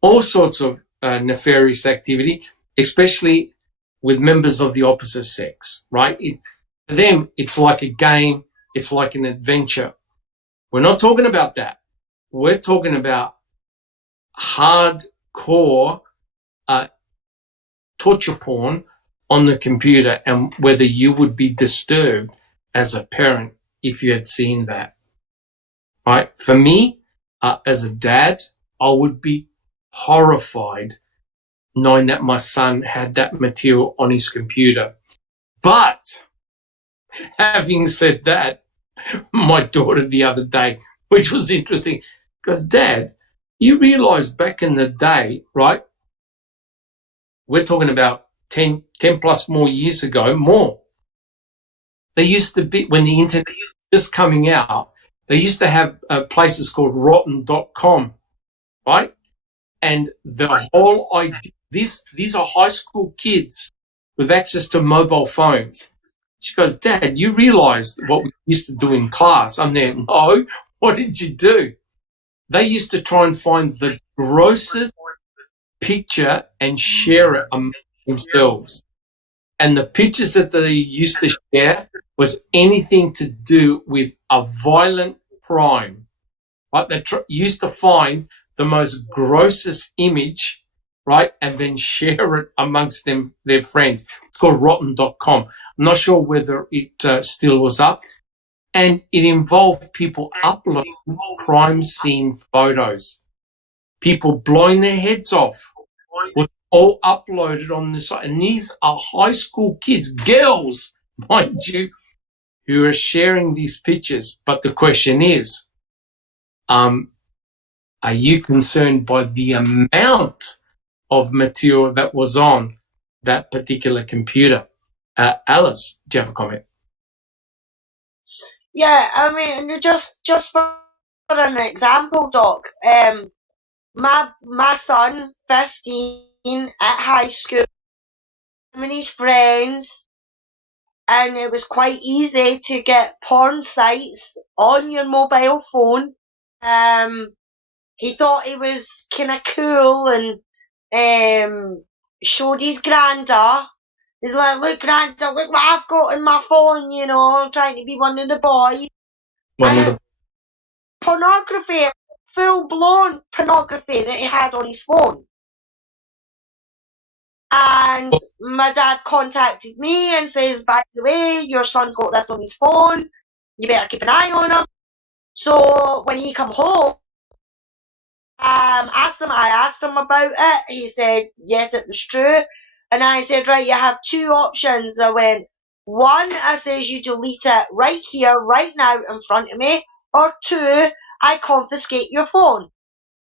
all sorts of nefarious activity, especially with members of the opposite sex, right? For them, it's like a game. It's like an adventure. We're not talking about that. We're talking about hardcore torture porn on the computer, and whether you would be disturbed as a parent if you had seen that. Right? For me, as a dad, I would be horrified knowing that my son had that material on his computer. But having said that, my daughter the other day, which was interesting, goes, Dad, you realize back in the day, right? We're talking about 10 plus more years ago, more. They used to be, when the internet was just coming out, they used to have places called rotten.com, right? And the whole idea, these are high school kids with access to mobile phones. She goes, Dad, you realize what we used to do in class? I'm there, no, what did you do? They used to try and find the grossest picture and share it among themselves. And the pictures that they used to share was anything to do with a violent crime. Right? They used to find the most grossest image, right, and then share it amongst them, their friends. It's called rotten.com. I'm not sure whether it still was up. And it involved people uploading crime scene photos. People blowing their heads off was all uploaded on the site. And these are high school kids, girls, mind you, who are sharing these pictures. But the question is, are you concerned by the amount of material that was on that particular computer? Alice, do you have a comment? Yeah, I mean, just for an example, Doc, my son, 15, at high school, him and his friends, and it was quite easy to get porn sites on your mobile phone. He thought he was kind of cool and showed his granda. He's like, look, granda, look what I've got on my phone, you know, trying to be one of the boys. And pornography, full-blown pornography that he had on his phone. And my dad contacted me and says, by the way, your son's got this on his phone. You better keep an eye on him. So when he come home, I asked him about it. He said, yes, it was true. And I said, right, you have two options. I went, one, I says, you delete it right here, right now in front of me. Or two, I confiscate your phone.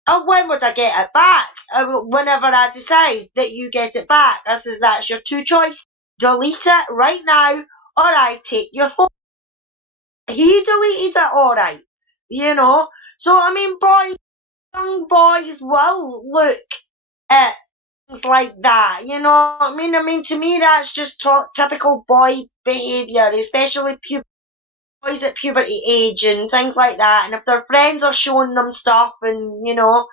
And when would I get it back? Whenever I decide that you get it back. I says, that's your two choice. Delete it right now, or I take your phone. He deleted it alright, you know. So, I mean, young boys will look at things like that, you know what I mean? I mean, to me, that's just typical boy behaviour, especially boys at puberty age and things like that. And if their friends are showing them stuff and, you know,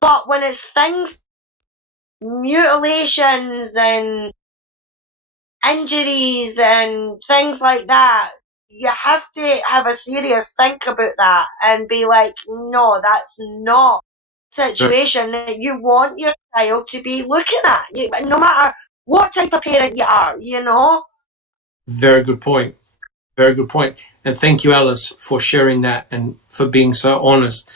but when it's things, mutilations and injuries and things like that, you have to have a serious think about that and be like, no, that's not a situation that you want your child to be looking at, no matter what type of parent you are, you know? Very good point. Very good point. And thank you, Alice, for sharing that and for being so honest.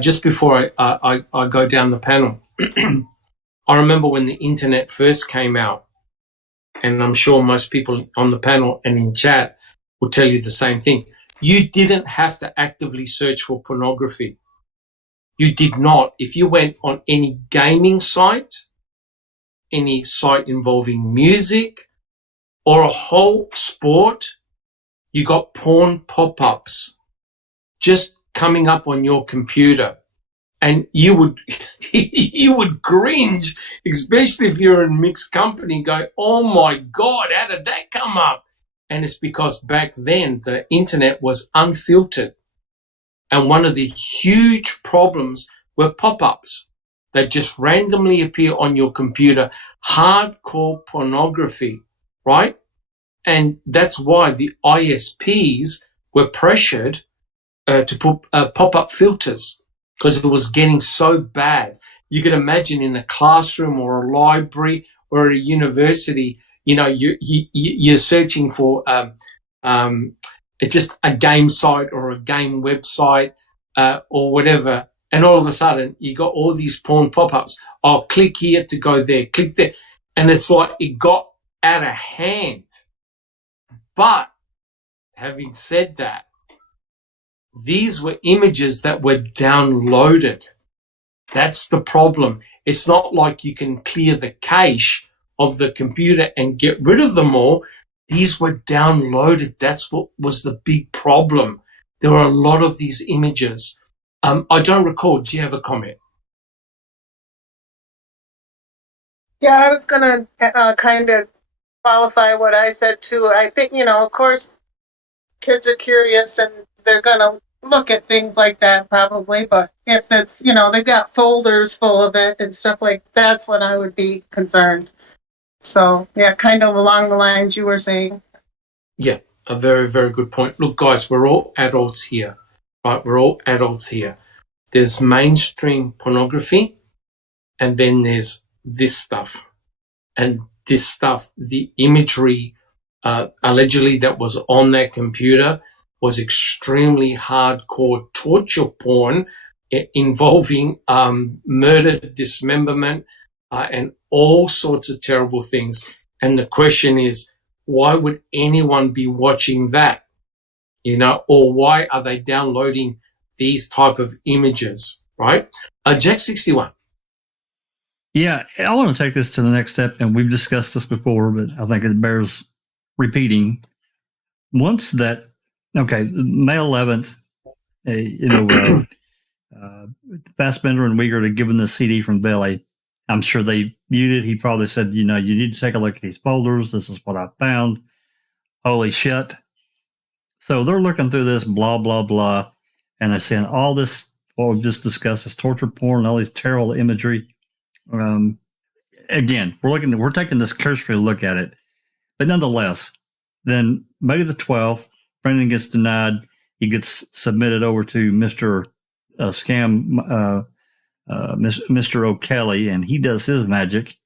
Just before I go down the panel, I remember when the internet first came out, and I'm sure most people on the panel and in chat will tell you the same thing. You didn't have to actively search for pornography. You did not. If you went on any gaming site, any site involving music, or a whole sport, you got porn pop-ups just coming up on your computer. And you would you would cringe, especially if you're in mixed company, go, oh my God, how did that come up? And it's because back then the internet was unfiltered. And one of the huge problems were pop-ups that just randomly appear on your computer, hardcore pornography, right? And that's why the ISPs were pressured pop-up filters because it was getting so bad. You could imagine in a classroom or a library or a university, you're searching for just a game site or a game website or whatever, and all of a sudden you got all these porn pop-ups. Oh, click here to go there, click there. And it's like it got out of hand. But having said that, these were images that were downloaded. That's the problem. It's not like you can clear the cache of the computer and get rid of them all. These were downloaded. That's what was the big problem. There were a lot of these images. I don't recall. Do you have a comment? Yeah, I was going to kind of qualify what I said too. I think, of course, kids are curious and they're going to look at things like that probably. But if it's, they got folders full of it and stuff like that's when I would be concerned. So, yeah, kind of along the lines you were saying. Yeah, a very, very good point. Look, guys, we're all adults here, right? We're all adults here. There's mainstream pornography, and then there's this stuff. And this stuff, the imagery allegedly that was on that computer was extremely hardcore torture porn involving murder, dismemberment, and all sorts of terrible things. And the question is, why would anyone be watching that? Or why are they downloading these type of images, right? Jack 61. Yeah, I want to take this to the next step, and we've discussed this before, but I think it bears repeating. Once that, okay, May 11th, Fassbender and Uyghur had given the CD from Billy. I'm sure they viewed it. He probably said, you need to take a look at these folders. This is what I found. Holy shit. So they're looking through this, blah, blah, blah, and they're seeing all this, what we've just discussed, this torture porn, all these terrible imagery. Again, we're taking this cursory look at it, but nonetheless, then May the 12th, Brendan gets denied. He gets submitted over to Mr. Mr. O'Kelly, and he does his magic,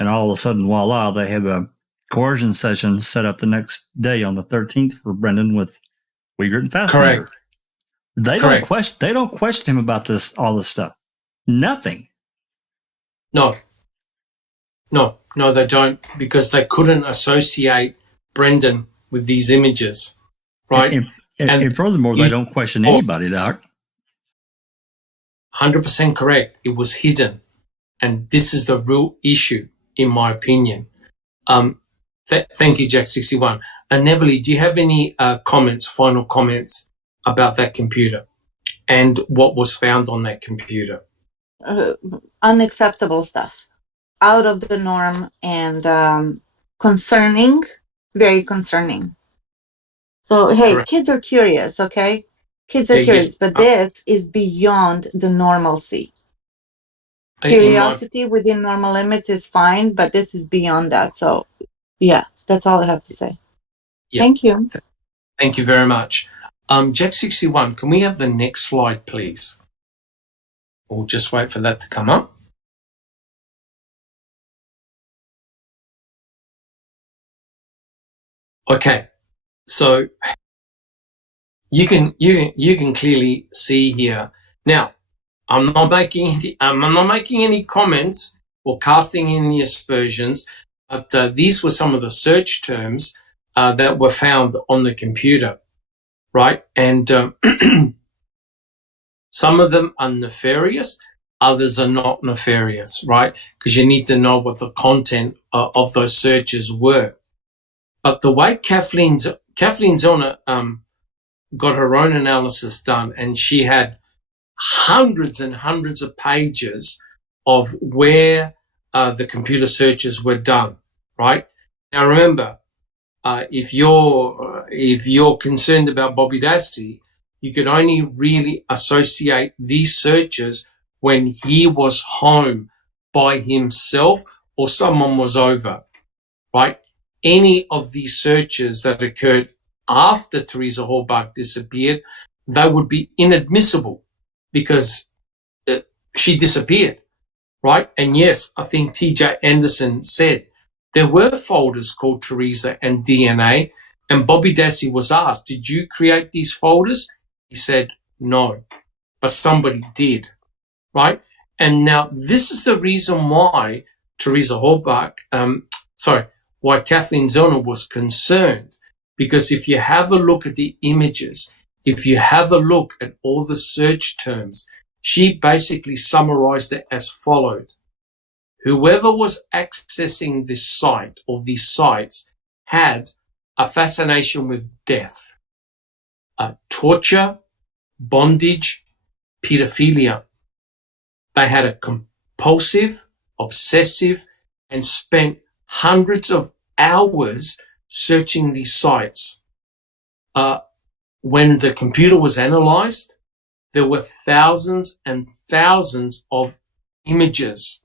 and all of a sudden, voila, they have a coercion session set up the next day on the 13th for Brendan with Uyghur and Fassbender. Correct. They don't question him about all this stuff. Nothing. No, they don't, because they couldn't associate Brendan with these images, right? And furthermore, they don't question anybody, Doc. 100% correct. It was hidden. And this is the real issue, in my opinion. Thank you, Jack 61. And Neverly, do you have any final comments about that computer and what was found on that computer? Unacceptable stuff, out of the norm, and concerning, very concerning. So, hey, correct. Kids are curious, okay? Kids are curious, but this is beyond the normalcy. Curiosity within normal limits is fine, but this is beyond that. So, yeah, that's all I have to say. Yeah. Thank you. Thank you very much. Jack 61, can we have the next slide, please? We'll just wait for that to come up. Okay, so you can clearly see here. Now, I'm not making any comments or casting any aspersions, but these were some of the search terms that were found on the computer, right? And some of them are nefarious, others are not nefarious, right? Because you need to know what the content of those searches were. But the way Kathleen Zellner got her own analysis done, and she had hundreds and hundreds of pages of where the computer searches were done, right? Now remember, if you're concerned about Bobby Dassey, you could only really associate these searches when he was home by himself or someone was over, right? Any of these searches that occurred after Teresa Halbach disappeared they would be inadmissible because she disappeared, right? And yes, I think TJ Anderson said there were folders called Teresa and DNA, and Bobby Dassey was asked, did you create these folders? He said, no, but somebody did, right? And now this is the reason why Teresa Horbach, why Kathleen Zellner was concerned, because if you have a look at the images, if you have a look at all the search terms, she basically summarized it as followed. Whoever was accessing this site or these sites had a fascination with death, torture, bondage, pedophilia. They had a compulsive, obsessive, and spent hundreds of hours searching these sites. When the computer was analyzed, there were thousands and thousands of images,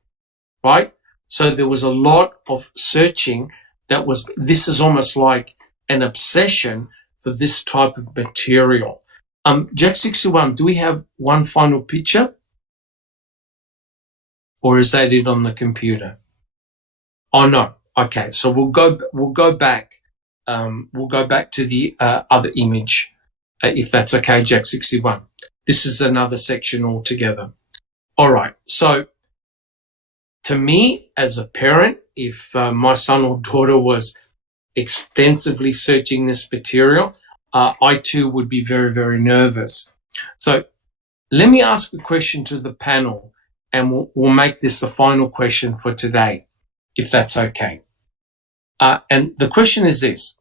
right? So there was a lot of searching this is almost like an obsession for this type of material. Jack 61, do we have one final picture? Or is that it on the computer? Oh no. Okay. So we'll go back to the other image, if that's okay, Jack 61. This is another section altogether. All right. So to me, as a parent, if my son or daughter was extensively searching this material, I too would be very, very nervous. So let me ask a question to the panel, and we'll make this the final question for today, if that's okay. And the question is this.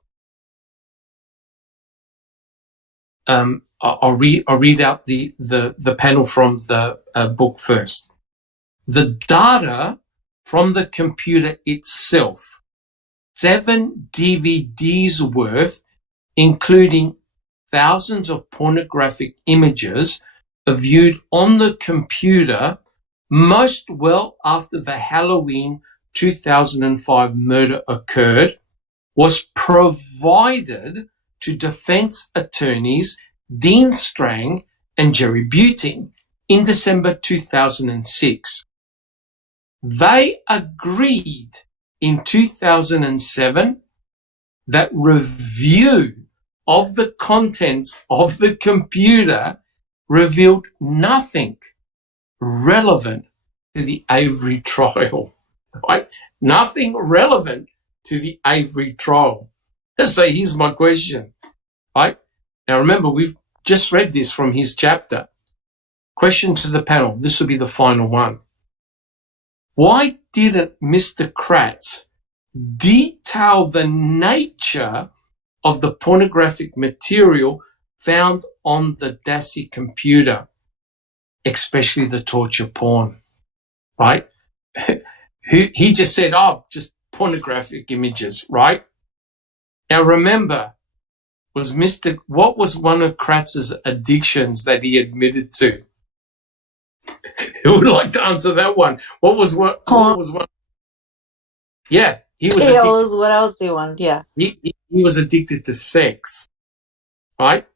I'll read out the panel from the book first. The data from the computer itself, 7 DVDs worth, including thousands of pornographic images, are viewed on the computer most well after the Halloween 2005 murder occurred, was provided to defense attorneys Dean Strang and Jerry Buting in December 2006. They agreed in 2007 that review of the contents of the computer revealed nothing relevant to the Avery trial, right? Nothing relevant to the Avery trial. So here's my question, right? Now remember, we've just read this from his chapter. Question to the panel. This will be the final one. Why didn't Mr. Kratz detail the nature of the pornographic material found on the Dassey computer, especially the torture porn, right? He just said, just pornographic images, right? Now remember, what was one of Kratz's addictions that he admitted to? Who would like to answer that one? What was one? Yeah, he was addicted. What else do you want? Yeah. He was addicted to sex, right?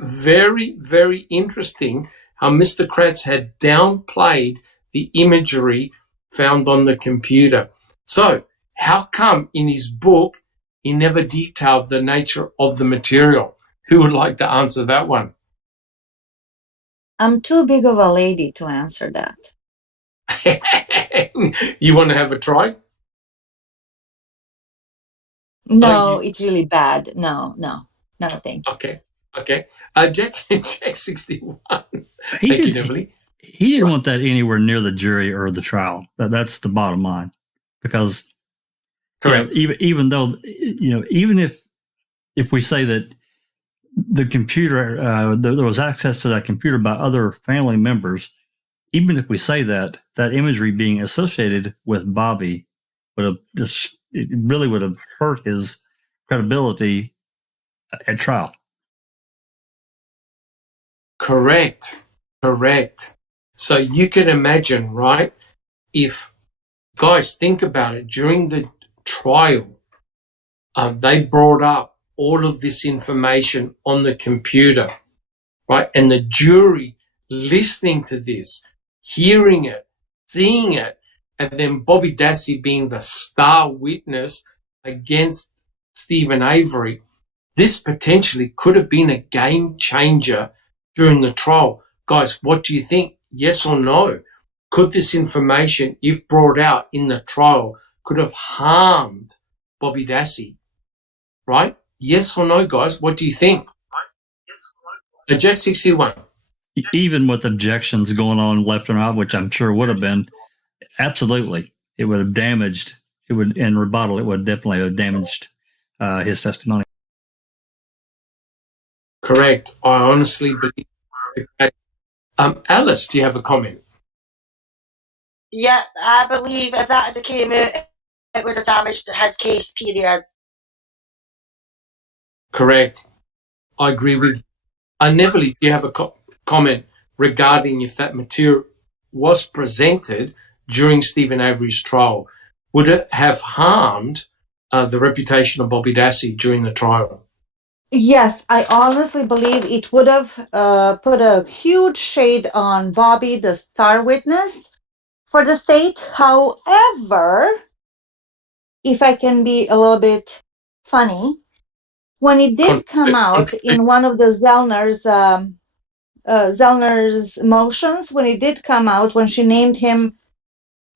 Very, very interesting how Mr. Kratz had downplayed the imagery found on the computer. So how come in his book he never detailed the nature of the material? Who would like to answer that one? I'm too big of a lady to answer that. You want to have a try? No, it's really bad. No, thank you. Okay. Jack 61. Thank you, Neville. He didn't want that anywhere near the jury or the trial. That's the bottom line. Because correct. Even though, even if we say that the computer, there was access to that computer by other family members, even if we say that imagery being associated with Bobby it really would have hurt his credibility at trial. Correct. So you can imagine, right? If, guys, think about it, during the trial, they brought up all of this information on the computer, right? And the jury listening to this, hearing it, seeing it, and then Bobby Dassey being the star witness against Stephen Avery, this potentially could have been a game changer during the trial. Guys, what do you think? Yes or no? Could this information, if brought out in the trial, could have harmed Bobby Dassey? Right? Yes or no, guys? What do you think? Jack 61. Even with objections going on left and right, which I'm sure would have been, absolutely, it would have damaged. It would, in rebuttal, it would definitely have damaged his testimony. Correct. I honestly believe that. Alice, do you have a comment? Yeah, I believe if that had came out, it would have damaged his case, period. Correct. I agree with you. Neverly, do you have a comment regarding if that material was presented during Stephen Avery's trial? Would it have harmed the reputation of Bobby Dassey during the trial? Yes, I honestly believe it would have put a huge shade on Bobby, the star witness for the state. However, if I can be a little bit funny, when it did come out in one of the Zellner's motions, when it did come out, when she named him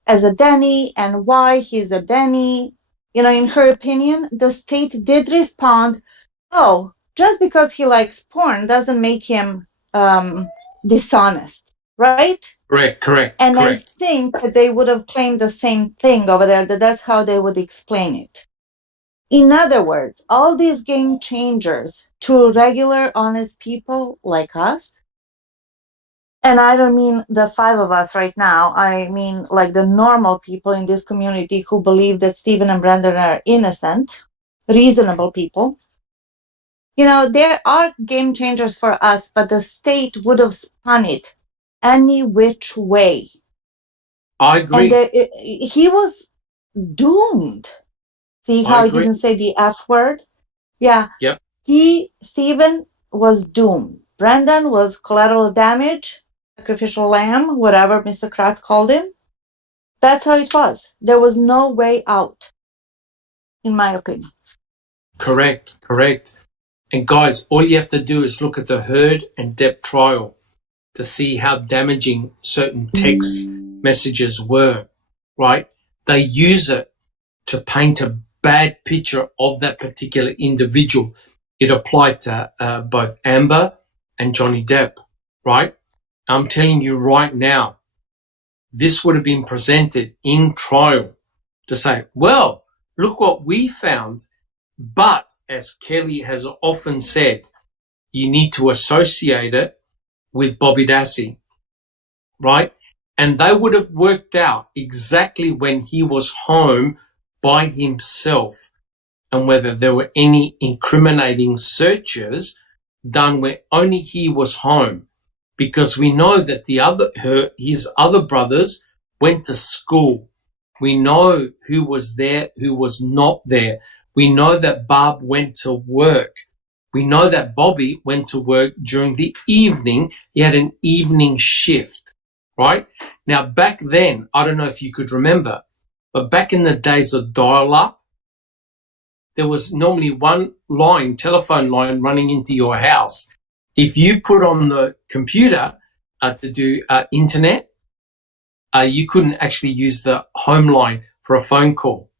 as a Denny and why he's a Denny, in her opinion, the state did respond, oh, just because he likes porn doesn't make him dishonest, right? Correct. And I think that they would have claimed the same thing over there, that's how they would explain it. In other words, all these game changers to regular, honest people like us, and I don't mean the five of us right now, I mean like the normal people in this community who believe that Stephen and Brandon are innocent, reasonable people. There are game changers for us, but the state would have spun it any which way. I agree. And he was doomed. See how he didn't say the F word? Yeah. Yep. Stephen was doomed. Brandon was collateral damage, sacrificial lamb, whatever Mr. Kratz called him. That's how it was. There was no way out, in my opinion. Correct. And guys, all you have to do is look at the Heard and Depp trial to see how damaging certain text messages were, right? They use it to paint a bad picture of that particular individual. It applied to both Amber and Johnny Depp, right? I'm telling you right now, this would have been presented in trial to say, well, look what we found. But as Kelly has often said, you need to associate it with Bobby Dassey, right? And they would have worked out exactly when he was home by himself and whether there were any incriminating searches done where only he was home. Because we know that his other brothers went to school. We know who was there, who was not there. We know that Barb went to work. We know that Bobby went to work during the evening. He had an evening shift, right? Now, back then, I don't know if you could remember, but back in the days of dial-up, there was normally one telephone line running into your house. If you put on the computer to do internet, you couldn't actually use the home line for a phone call,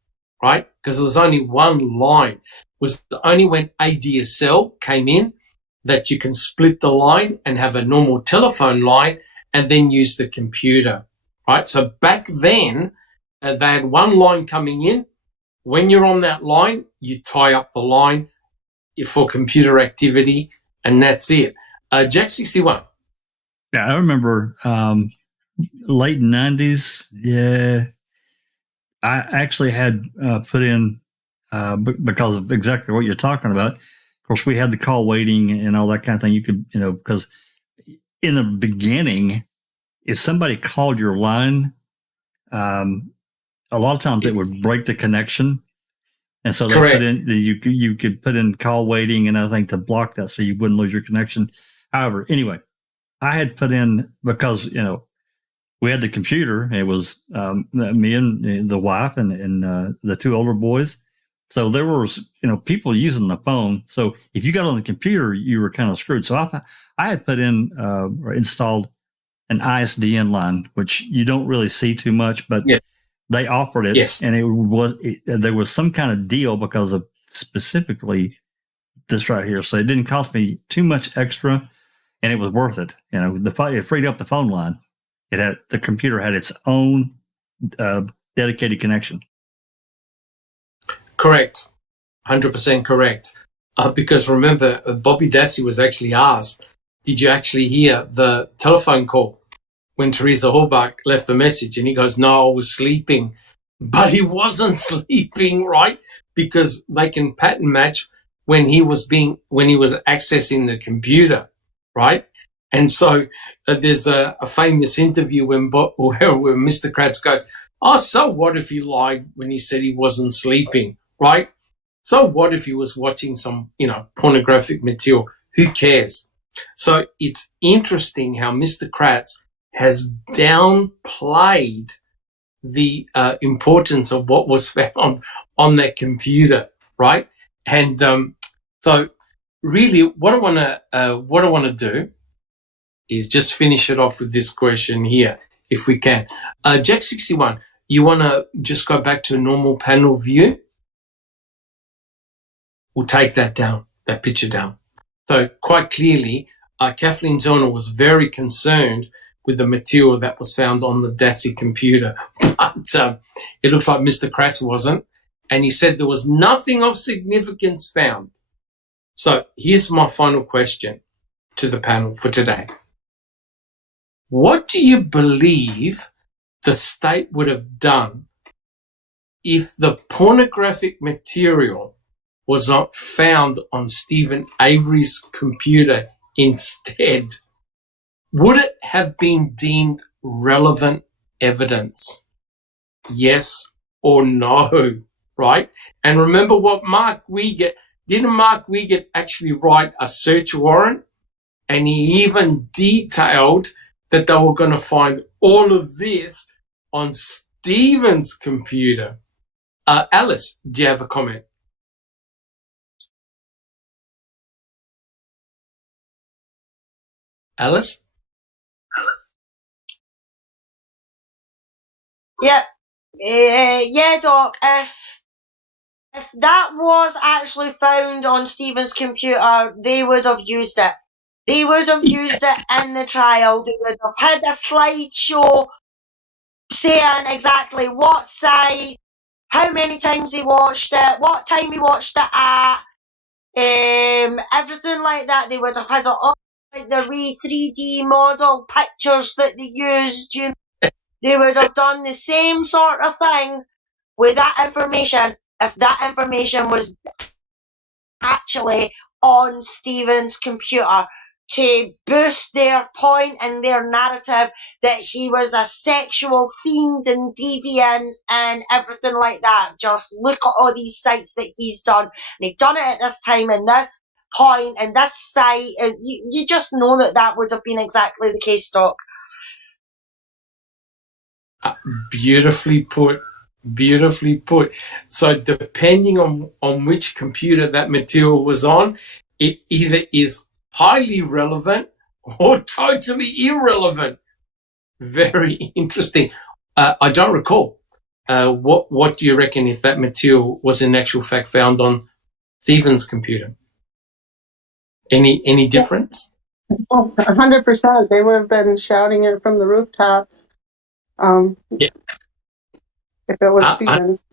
right? Because there was only one line. It was only when ADSL came in that you can split the line and have a normal telephone line and then use the computer, right? So back then, they had one line coming in. When you're on that line, you tie up the line for computer activity, and that's it. Jack 61. Yeah, I remember late 90s. Yeah, I actually had put in, because of exactly what you're talking about. Of course, we had the call waiting and all that kind of thing. You could, because in the beginning, if somebody called your line, a lot of times it would break the connection. And so they put in, you could put in call waiting and other thing to block that so you wouldn't lose your connection. However, anyway, I had put in, because, we had the computer. It was me and the wife and the two older boys. So there was, people using the phone. So if you got on the computer, you were kind of screwed. So I had put in or installed an ISDN line, which you don't really see too much, but they offered it. Yes. And there was some kind of deal because of specifically this right here. So it didn't cost me too much extra, and it was worth it. It freed up the phone line. The computer had its own dedicated connection. Correct. 100% correct. Because remember, Bobby Dassey was actually asked, did you actually hear the telephone call when Teresa Horbach left the message? And he goes, no, I was sleeping. But he wasn't sleeping, right? Because they can pattern match when he was accessing the computer, right? And so there's a famous interview where Mr. Kratz goes, oh, so what if he lied when he said he wasn't sleeping, right? So what if he was watching some, pornographic material? Who cares? So it's interesting how Mr. Kratz has downplayed the importance of what was found on that computer, right? And so really what I want to do is just finish it off with this question here, if we can. Jack 61, you want to just go back to a normal panel view? We'll take that picture down. So quite clearly, Kathleen Zellner was very concerned with the material that was found on the Dassey computer. But it looks like Mr. Kratz wasn't. And he said there was nothing of significance found. So here's my final question to the panel for today. What do you believe the state would have done if the pornographic material was not found on Stephen Avery's computer instead? Would it have been deemed relevant evidence? Yes or no, right? And remember what didn't Mark Wiegert actually write a search warrant? And he even detailed that they were going to find all of this on Stephen's computer. Alice, do you have a comment? Alice? Yeah. Yeah, Doc. If that was actually found on Stephen's computer, they would have used it. They would have used it in the trial. They would have had a slideshow saying exactly what site, how many times he watched it, what time he watched it at, everything like that. They would have had all like the 3D model pictures that they used. They would have done the same sort of thing with that information if that information was actually on Stephen's computer, to boost their point and their narrative that he was a sexual fiend and deviant and everything like that. Just look at all these sites that he's done. And he's done it at this time and this point and this site. And you just know that would have been exactly the case, Doc. Beautifully put. Beautifully put. So depending on which computer that material was on, it either is highly relevant or totally irrelevant. Very interesting. I don't recall. What do you reckon if that material was in actual fact found on Stephen's computer? Any difference? 100%. They would have been shouting it from the rooftops. Yeah. If it was Stevens.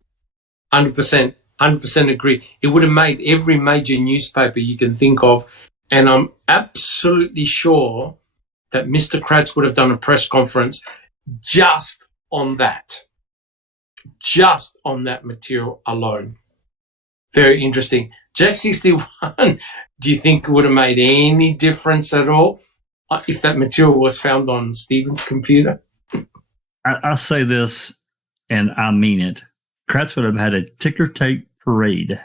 100% agree. It would have made every major newspaper you can think of, and I'm absolutely sure that Mr. Kratz would have done a press conference just on that material alone. Very interesting. Jack 61, do you think it would have made any difference at all if that material was found on Stephen's computer? I say this, and I mean it. Kratz would have had a ticker tape parade.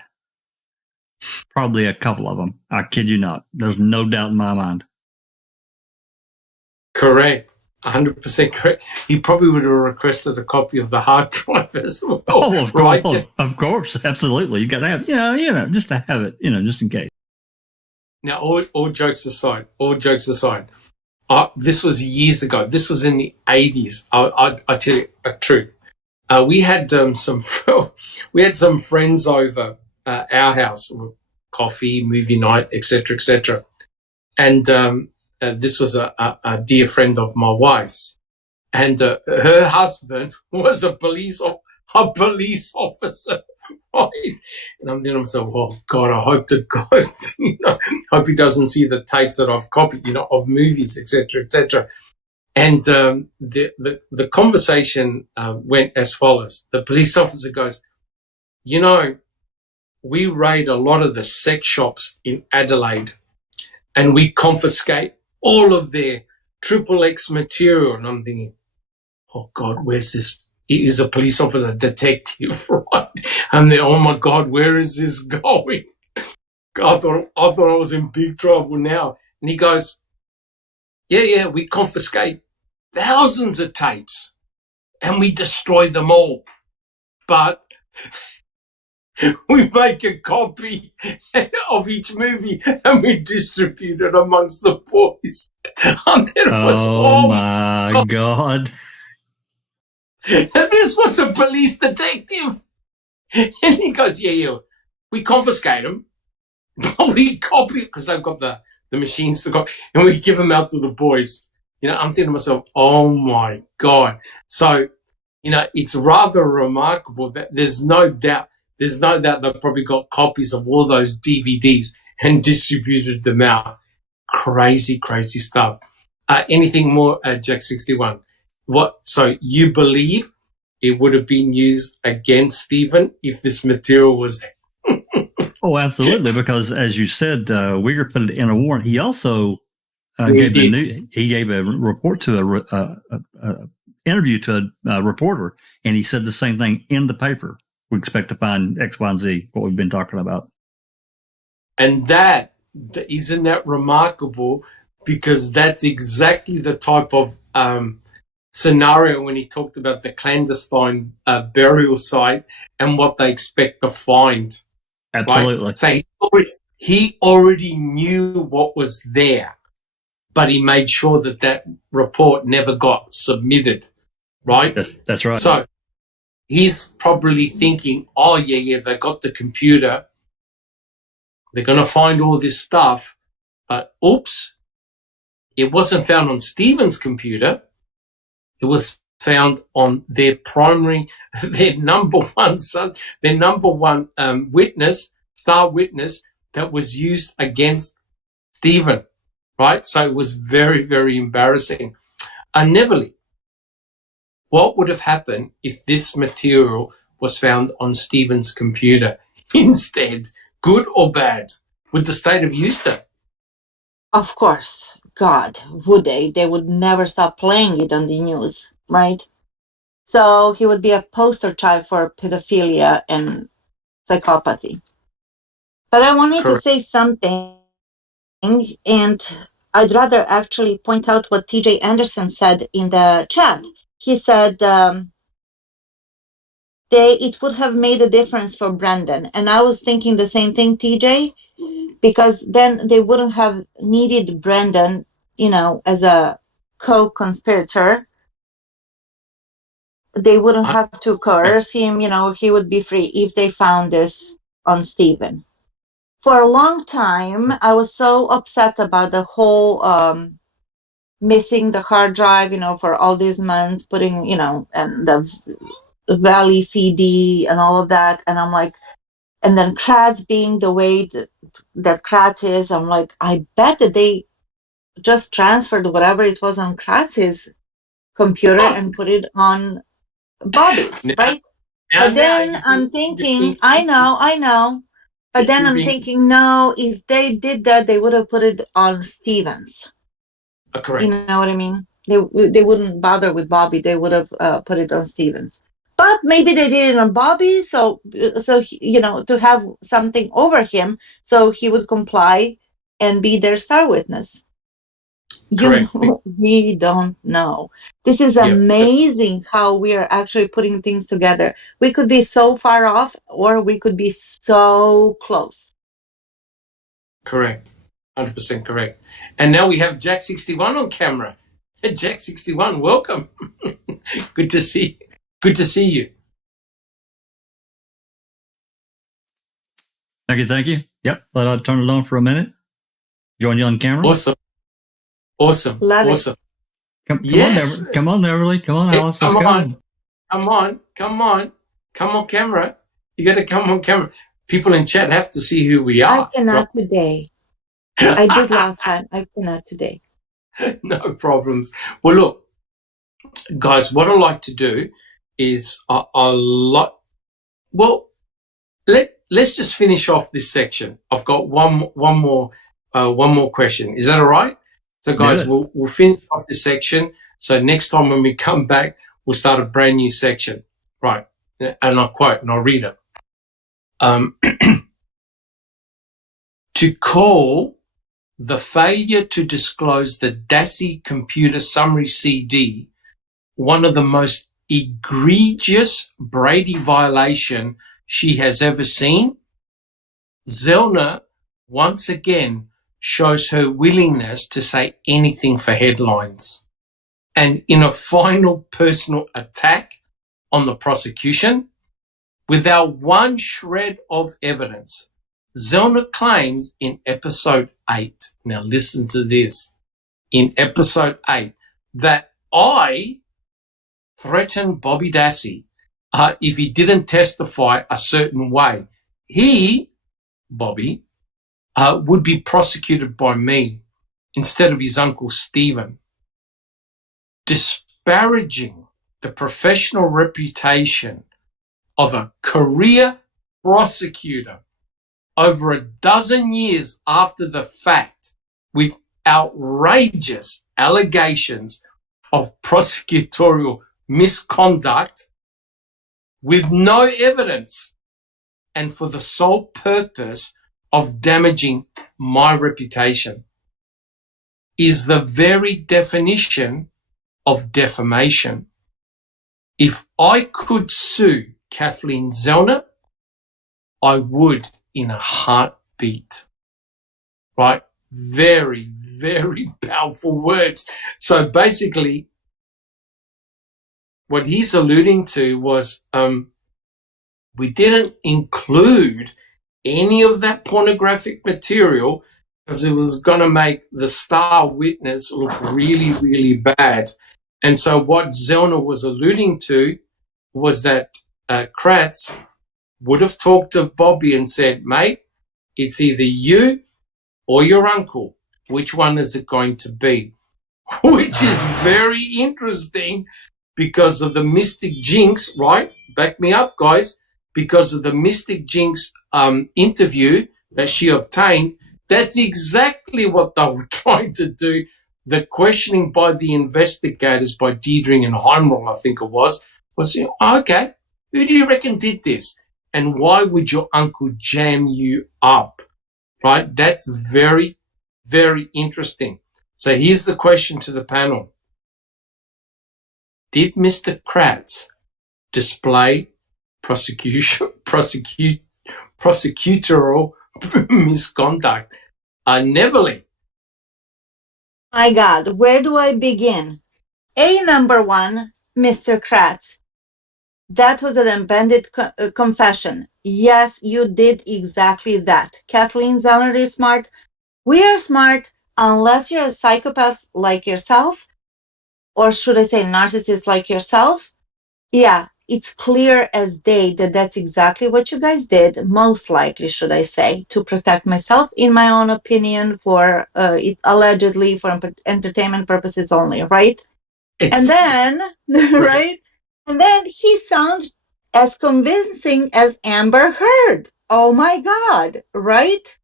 Probably a couple of them. I kid you not. There's no doubt in my mind. Correct. 100% correct. He probably would have requested a copy of the hard drive as well. Oh, of course, right? of course, absolutely. You got to have, just to have it, just in case. Now, all jokes aside, this was years ago. This was in the 80s. I tell you the truth. We had some friends over our house, coffee, movie night, etc., and this was a dear friend of my wife's, and her husband was a police officer. Right? And I'm thinking to myself, oh God, I hope to God, hope he doesn't see the tapes that I've copied, of movies, etc. And the conversation went as follows. The police officer goes, we raid a lot of the sex shops in Adelaide and we confiscate all of their XXX material. And I'm thinking, oh God, where's this? He is a police officer, detective, right? And then, oh my God, where is this going? I thought I was in big trouble now. And he goes, yeah, we confiscate thousands of tapes and we destroy them all. But we make a copy of each movie and we distribute it amongst the boys. And then it was, oh my God. And this was a police detective. And he goes, yeah, we confiscate them, but we copy it because they've got the machines to copy, and we give them out to the boys. I'm thinking to myself, oh my God. So, it's rather remarkable that there's no doubt they've probably got copies of all those DVDs and distributed them out. Crazy stuff. Anything more, Jack 61? So you believe it would have been used against Stephen if this material was there? Oh, absolutely. Because as you said, Uyghur put it in a warrant. He also gave a report to a interview to a reporter, and he said the same thing in the paper. We expect to find X, Y, and Z, what we've been talking about. And isn't that remarkable? Because that's exactly the type of scenario when he talked about the clandestine burial site and what they expect to find. Absolutely. Right? So he already knew what was there, but he made sure that report never got submitted, right? That's right. So he's probably thinking, oh, yeah, they got the computer. They're going to find all this stuff, but oops, it wasn't found on Stephen's computer. It was found on their number one witness, star witness that was used against Stephen, right? So it was very, very embarrassing. Neverly, what would have happened if this material was found on Stephen's computer instead? Good or bad? Would the state have used it? Of course. God, would they? They would never stop playing it on the news, right? So he would be a poster child for pedophilia and psychopathy. But I wanted to say something, and I'd rather actually point out what TJ Anderson said in the chat. He said it would have made a difference for Brandon. And I was thinking the same thing, TJ, because then they wouldn't have needed Brandon, as a co-conspirator. They wouldn't have to coerce him, he would be free if they found this on Stephen. For a long time, I was so upset about the whole missing the hard drive, for all these months, putting, and the Valley CD and all of that. And I'm like, and then Kratz being the way that Kratz is, I'm like, I bet that they just transferred whatever it was on Kratz's computer and put it on Bobby's, right? But then I'm thinking, I know. But then I'm thinking, no, if they did that, they would have put it on Stevens. Correct. You know what I mean? They wouldn't bother with Bobby. They would have put it on Stevens. But maybe they did it on Bobby, so to have something over him, so he would comply and be their star witness. Correct. We don't know. This is Yep. amazing how we are actually putting things together. We could be so far off, or we could be so close. Correct. 100% correct. And now we have Jack61 on camera. Jack61, welcome. Good to see you. Thank you. Yep. Thought I'd turn it on for a minute. Join you on camera. Awesome. Love it. Awesome. Come on, Everly. Come on, Alice. Let's go. Come on, camera. You got to come on camera. People in chat have to see who we are. I cannot today. I did last time. I cannot today. No problems. Well, look, guys, what I like to do is let's just finish off this section. I've got one more question. Is that all right? So, guys, we'll finish off this section. So next time when we come back, we'll start a brand new section. Right. And I'll quote and I'll read it. To call the failure to disclose the Dassey computer summary CD one of the most egregious Brady violation she has ever seen, Zellner once again shows her willingness to say anything for headlines. And in a final personal attack on the prosecution, without one shred of evidence, Zellner claims in episode 8, now listen to this, in episode 8, that I threatened Bobby Dassey if he didn't testify a certain way. He, Bobby, would be prosecuted by me instead of his uncle Stephen, disparaging the professional reputation of a career prosecutor over a dozen years after the fact with outrageous allegations of prosecutorial misconduct with no evidence and for the sole purpose of damaging my reputation is the very definition of defamation. If I could sue Kathleen Zellner, I would in a heartbeat. Right? Very, very powerful words. So basically, what he's alluding to was we didn't include any of that pornographic material because it was going to make the star witness look really, really bad. And so what Zellner was alluding to was that Kratz would have talked to Bobby and said, mate, it's either you or your uncle. Which one is it going to be? Which is very interesting because of the Mystic Jinx, right? Back me up, guys. Because of the Mystic Jinx interview that she obtained, that's exactly what they were trying to do. The questioning by the investigators, by Diedring and Heimroll, I think it was okay, who do you reckon did this? And why would your uncle jam you up? Right? That's very, very interesting. So here's the question to the panel. Did Mr. Kratz display prosecutorial misconduct? Neverly. My God, where do I begin? Number one, Mr. Kratz. That was an embedded confession. Yes, you did exactly that. Kathleen Zellner is smart. We are smart unless you're a psychopath like yourself, or should I say narcissist like yourself. Yeah, it's clear as day that that's exactly what you guys did, most likely, should I say, to protect myself, in my own opinion, for it allegedly for entertainment purposes only, right? And then, right? And then he sounds as convincing as Amber Heard. Oh my God, right?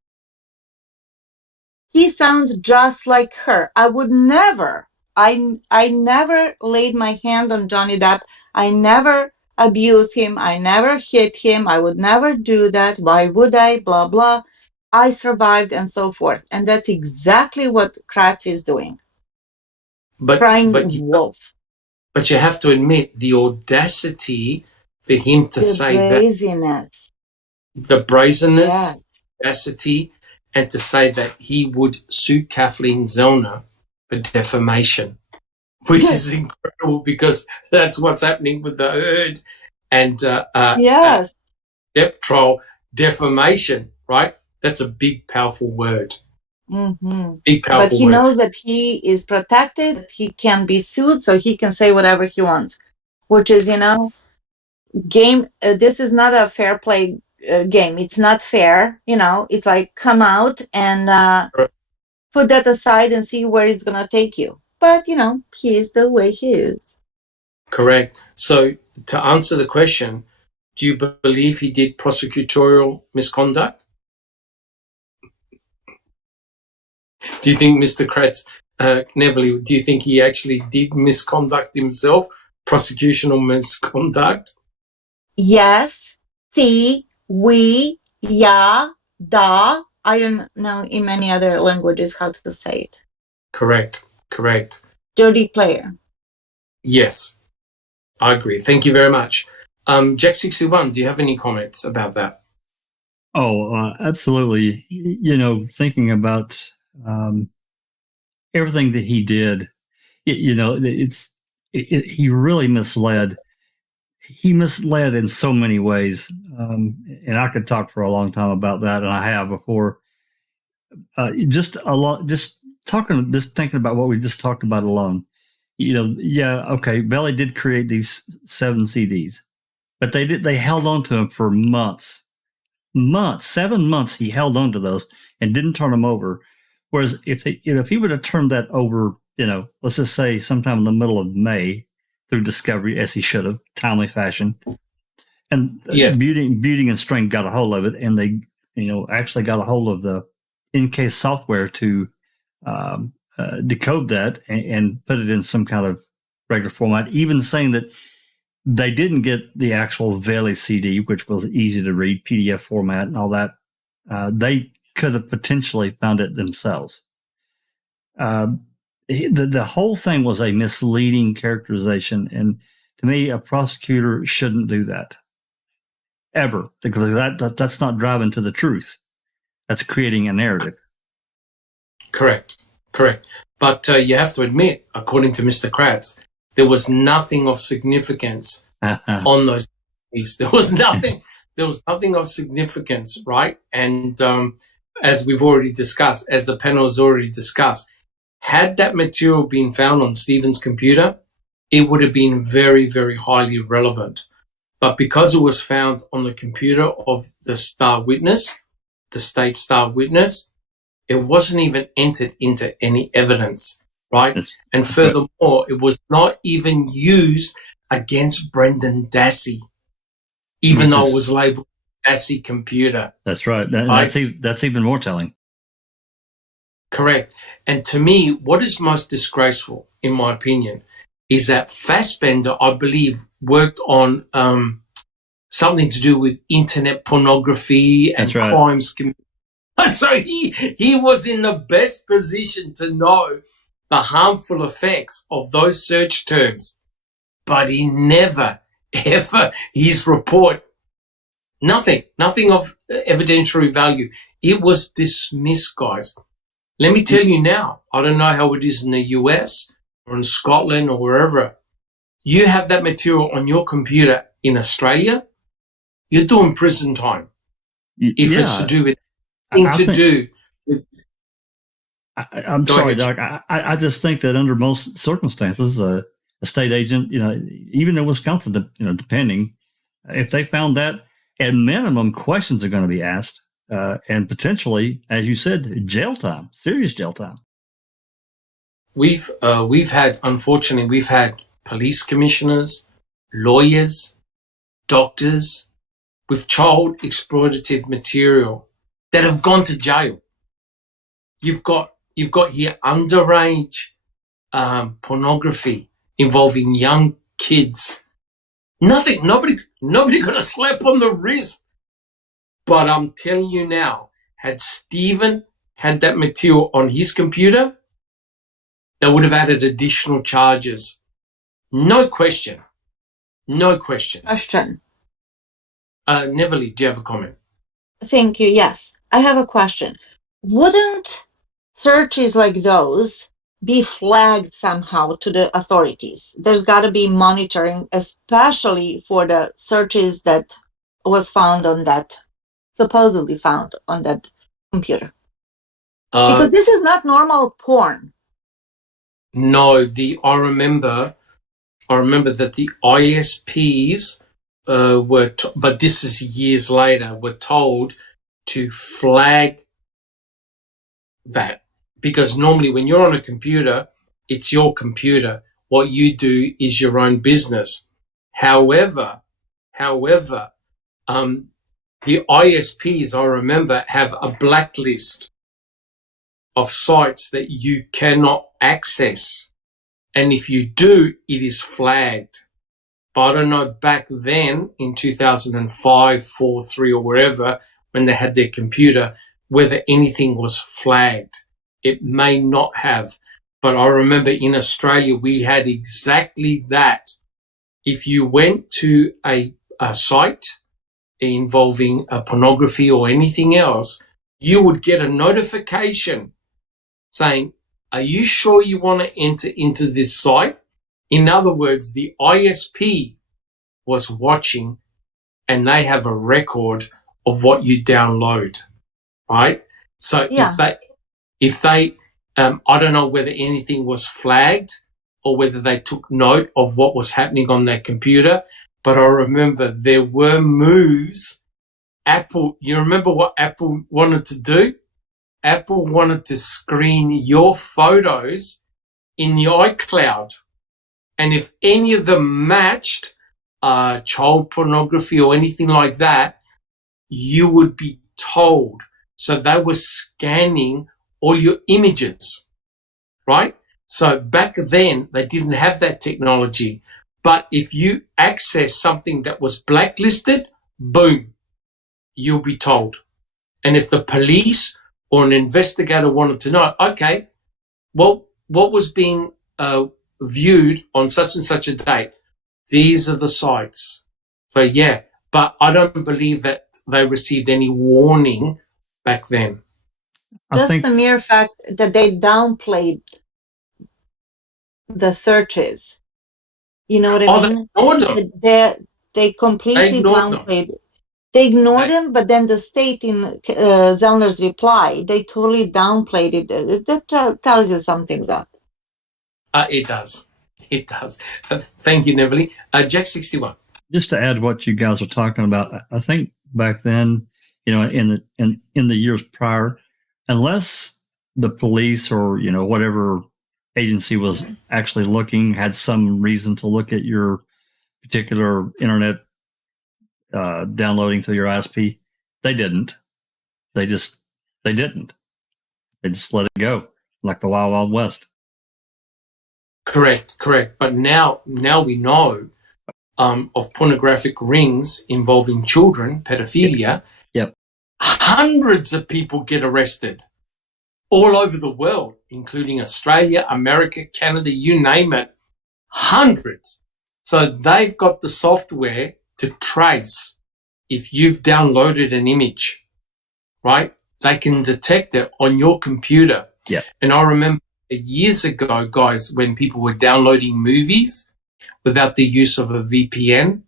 He sounds just like her. I would never, I never laid my hand on Johnny Depp. I never abused him. I never hit him. I would never do that. Why would I? Blah, blah. I survived and so forth. And that's exactly what Kratz is doing. crying but wolf. but you have to admit the audacity for him to say Braziness. that, the brazenness, Yes. audacity, and to say that he would sue Kathleen Zellner for defamation, which is incredible because that's what's happening with the herd and Yes. dep trial defamation, right? That's a big, powerful word. Mm-hmm. Big, But powerful he word. knows that he is protected, he can be sued, so he can say whatever he wants, which is, game. This is not a fair play game. It's not fair. It's like come out and put that aside and see where it's going to take you. But, he is the way he is. Correct. So to answer the question, do you believe he did prosecutorial misconduct? Do you think Mr. Kratz, Neville, do you think he actually did misconduct himself, prosecutional misconduct? Yes, si, oui, ja, da. I don't know in many other languages how to say it. Correct. Dirty player. Yes, I agree. Thank you very much. Jack61, do you have any comments about that? Oh, absolutely. Thinking about everything that he did, he really misled. He misled in so many ways, and I could talk for a long time about that, and I have before. Just thinking about what we just talked about alone. Okay, Belly did create these 7 CDs, but they held on to them for months, 7 months. He held on to those and didn't turn them over. Whereas if he would have turned that over, let's just say sometime in the middle of May through discovery, as he should have, timely fashion, and yes. Beauty and Strength got a hold of it, and they, actually got a hold of the in-case software to decode that and put it in some kind of regular format, even saying that they didn't get the actual Veli CD, which was easy to read, PDF format and all that. They could have potentially found it themselves. The whole thing was a misleading characterization. And to me, a prosecutor shouldn't do that ever, because that's not driving to the truth. That's creating a narrative. Correct. But you have to admit, according to Mr. Kratz, there was nothing of significance on those CDs. There was nothing of significance, right? And as we've already discussed, as the panel has already discussed, had that material been found on Stephen's computer, it would have been very, very highly relevant. But because it was found on the computer of the star witness, the state star witness, it wasn't even entered into any evidence, right? And furthermore, it was not even used against Brendan Dassey, even though it was labeled Dassey computer. That's right. That's even more telling. Correct. And to me, what is most disgraceful, in my opinion, is that Fassbender, I believe, worked on something to do with internet pornography and crimes. So he was in the best position to know the harmful effects of those search terms, but he never, ever, his report, nothing of evidentiary value. It was dismissed, guys. Let me tell you now, I don't know how it is in the US or in Scotland or wherever. You have that material on your computer in Australia, you're doing prison time. If it's to do with I'm sorry, Doc. I just think that under most circumstances, a state agent, even in Wisconsin, depending, if they found that, at minimum, questions are going to be asked, and potentially, as you said, jail time, serious jail time. Unfortunately, we've had police commissioners, lawyers, doctors with child exploitative material that have gone to jail. You've got here underage pornography involving young kids. Nobody got a slap on the wrist. But I'm telling you now, had Stephen had that material on his computer, they would have added additional charges. No question. No question. Question. Neverly, do you have a comment? Thank you. Yes, I have a question. Wouldn't searches like those be flagged somehow to the authorities? There's got to be monitoring, especially for the searches that was found on that, supposedly found on that computer. Because this is not normal porn. No, I remember that the ISPs but this is years later, were told to flag that. Because normally when you're on a computer, it's your computer. What you do is your own business. However, the ISPs, I remember, have a blacklist of sites that you cannot access. And if you do, it is flagged. But I don't know back then in 2005, 4, 3 or wherever, when they had their computer, whether anything was flagged. It may not have. But I remember in Australia, we had exactly that. If you went to a site involving pornography or anything else, you would get a notification saying, are you sure you want to enter into this site? In other words, the ISP was watching and they have a record of what you download, right? So Yeah. if they, I don't know whether anything was flagged or whether they took note of what was happening on their computer, but I remember there were moves. You remember what Apple wanted to do? Apple wanted to screen your photos in the iCloud. And if any of them matched child pornography or anything like that, you would be told. So they were scanning all your images, right? So back then, they didn't have that technology. But if you access something that was blacklisted, boom, you'll be told. And if the police or an investigator wanted to know, okay, well, what was being viewed on such and such a date? These are the sites. So, yeah, but I don't believe that they received any warning back then. Just the mere fact that they downplayed the searches. You know what I mean? They ignored them. They completely downplayed it. They ignored them, but then the state in Zellner's reply, they totally downplayed it. That tells you something's up. It does. It does. Thank you, Neverly. Jack 61. Just to add what you guys are talking about, I think back then, you know, in the years prior, unless the police or, you know, whatever agency was actually looking, had some reason to look at your particular internet downloading to your ISP, they didn't. They didn't. They just let it go, like the Wild Wild West. Correct. But now we know of pornographic rings involving children, pedophilia. Yep. Hundreds of people get arrested all over the world, including Australia, America, Canada, you name it. Hundreds. So they've got the software to trace if you've downloaded an image, right? They can detect it on your computer. Yeah. And I remember years ago, guys, when people were downloading movies without the use of a VPN,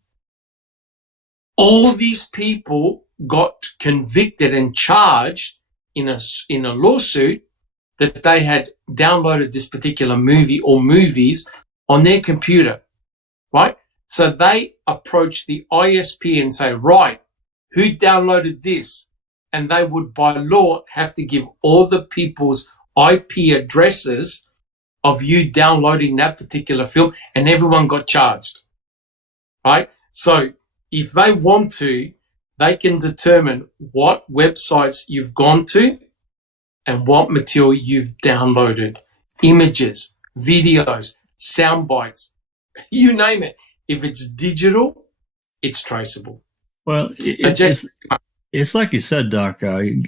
all these people got convicted and charged in a lawsuit that they had downloaded this particular movie or movies on their computer, right? So they approached the ISP and say, right, who downloaded this? And they would, by law, have to give all the people's IP addresses of you downloading that particular film, and everyone got charged, right? So if they want to, they can determine what websites you've gone to and what material you've downloaded, images, videos, sound bites, you name it. If it's digital, it's traceable. Well, it's like you said, Doc,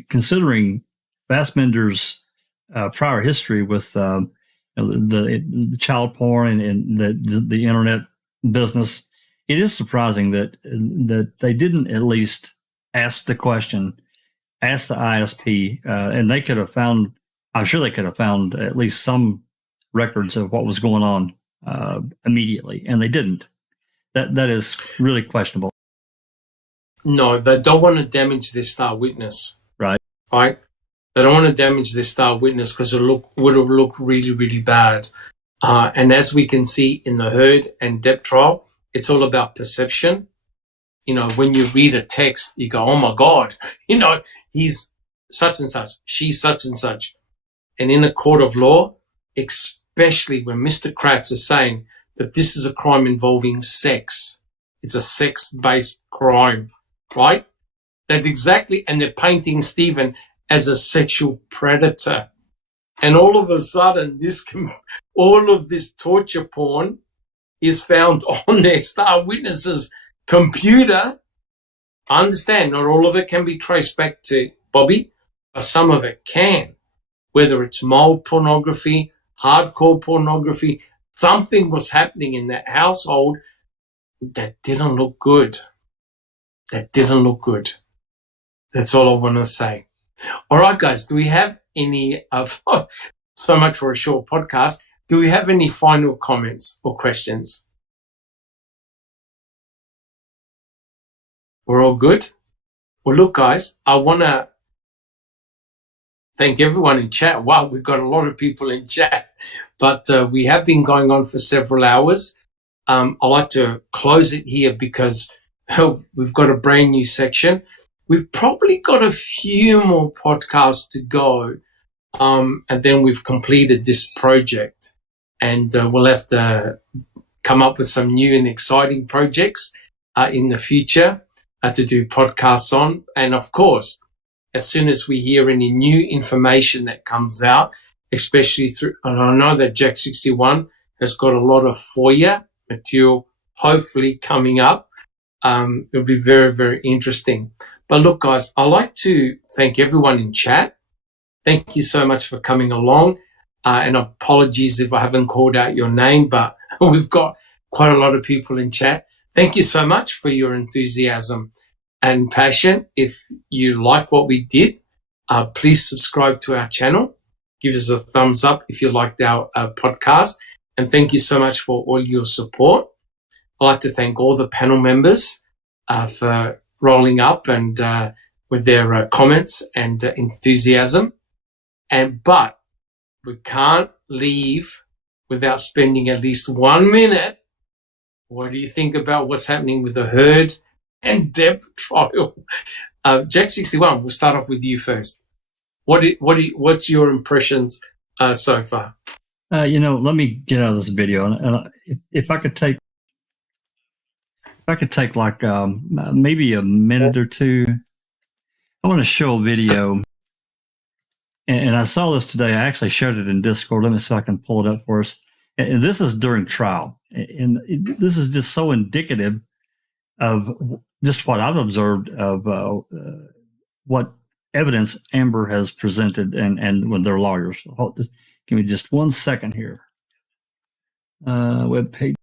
considering Fassbender's prior history with the child porn and the internet business. It is surprising that they didn't at least ask the question, ask the ISP, and they could have found. I'm sure they could have found at least some records of what was going on immediately, and they didn't. That is really questionable. No, they don't want to damage their star witness. Right. Right? They don't want to damage their star witness because it would have looked really, really bad. And as we can see in the Heard and Depp trial, it's all about perception. You know, when you read a text, you go, oh my God, you know, he's such and such, she's such and such. And in a court of law, especially when Mr. Kratz is saying that this is a crime involving sex, it's a sex-based crime, right? That's exactly, and they're painting Stephen as a sexual predator. And all of a sudden, all of this torture porn is found on their star witness's computer. I understand not all of it can be traced back to Bobby, but some of it can. Whether it's mild pornography, hardcore pornography, something was happening in that household that didn't look good. That didn't look good. That's all I want to say. All right, guys, do we have any so much for a short podcast. Do we have any final comments or questions? We're all good? Well, look, guys, I want to thank everyone in chat. Wow, we've got a lot of people in chat, but we have been going on for several hours. I like to close it here because we've got a brand new section. We've probably got a few more podcasts to go, and then we've completed this project, and we'll have to come up with some new and exciting projects in the future to do podcasts on. And of course, as soon as we hear any new information that comes out, especially through, and I know that Jack 61 has got a lot of FOIA material hopefully coming up. It'll be very, very interesting. But look, guys, I'd like to thank everyone in chat. Thank you so much for coming along. And apologies if I haven't called out your name, but we've got quite a lot of people in chat. Thank you so much for your enthusiasm and passion. If you like what we did, please subscribe to our channel. Give us a thumbs up if you liked our podcast. And thank you so much for all your support. I'd like to thank all the panel members for rolling up and with their comments and enthusiasm. But we can't leave without spending at least 1 minute. What do you think about what's happening with the Heard and Depp trial? Jack 61, we'll start off with you first. What's your impressions so far? Let me get out of this video, and if I could take like maybe a minute or two, I want to show a video. And I saw this today. I actually shared it in Discord. Let me see if I can pull it up for us. And this is during trial. And this is just so indicative of just what I've observed of what evidence Amber has presented and with their lawyers. Give me just 1 second here. Web page.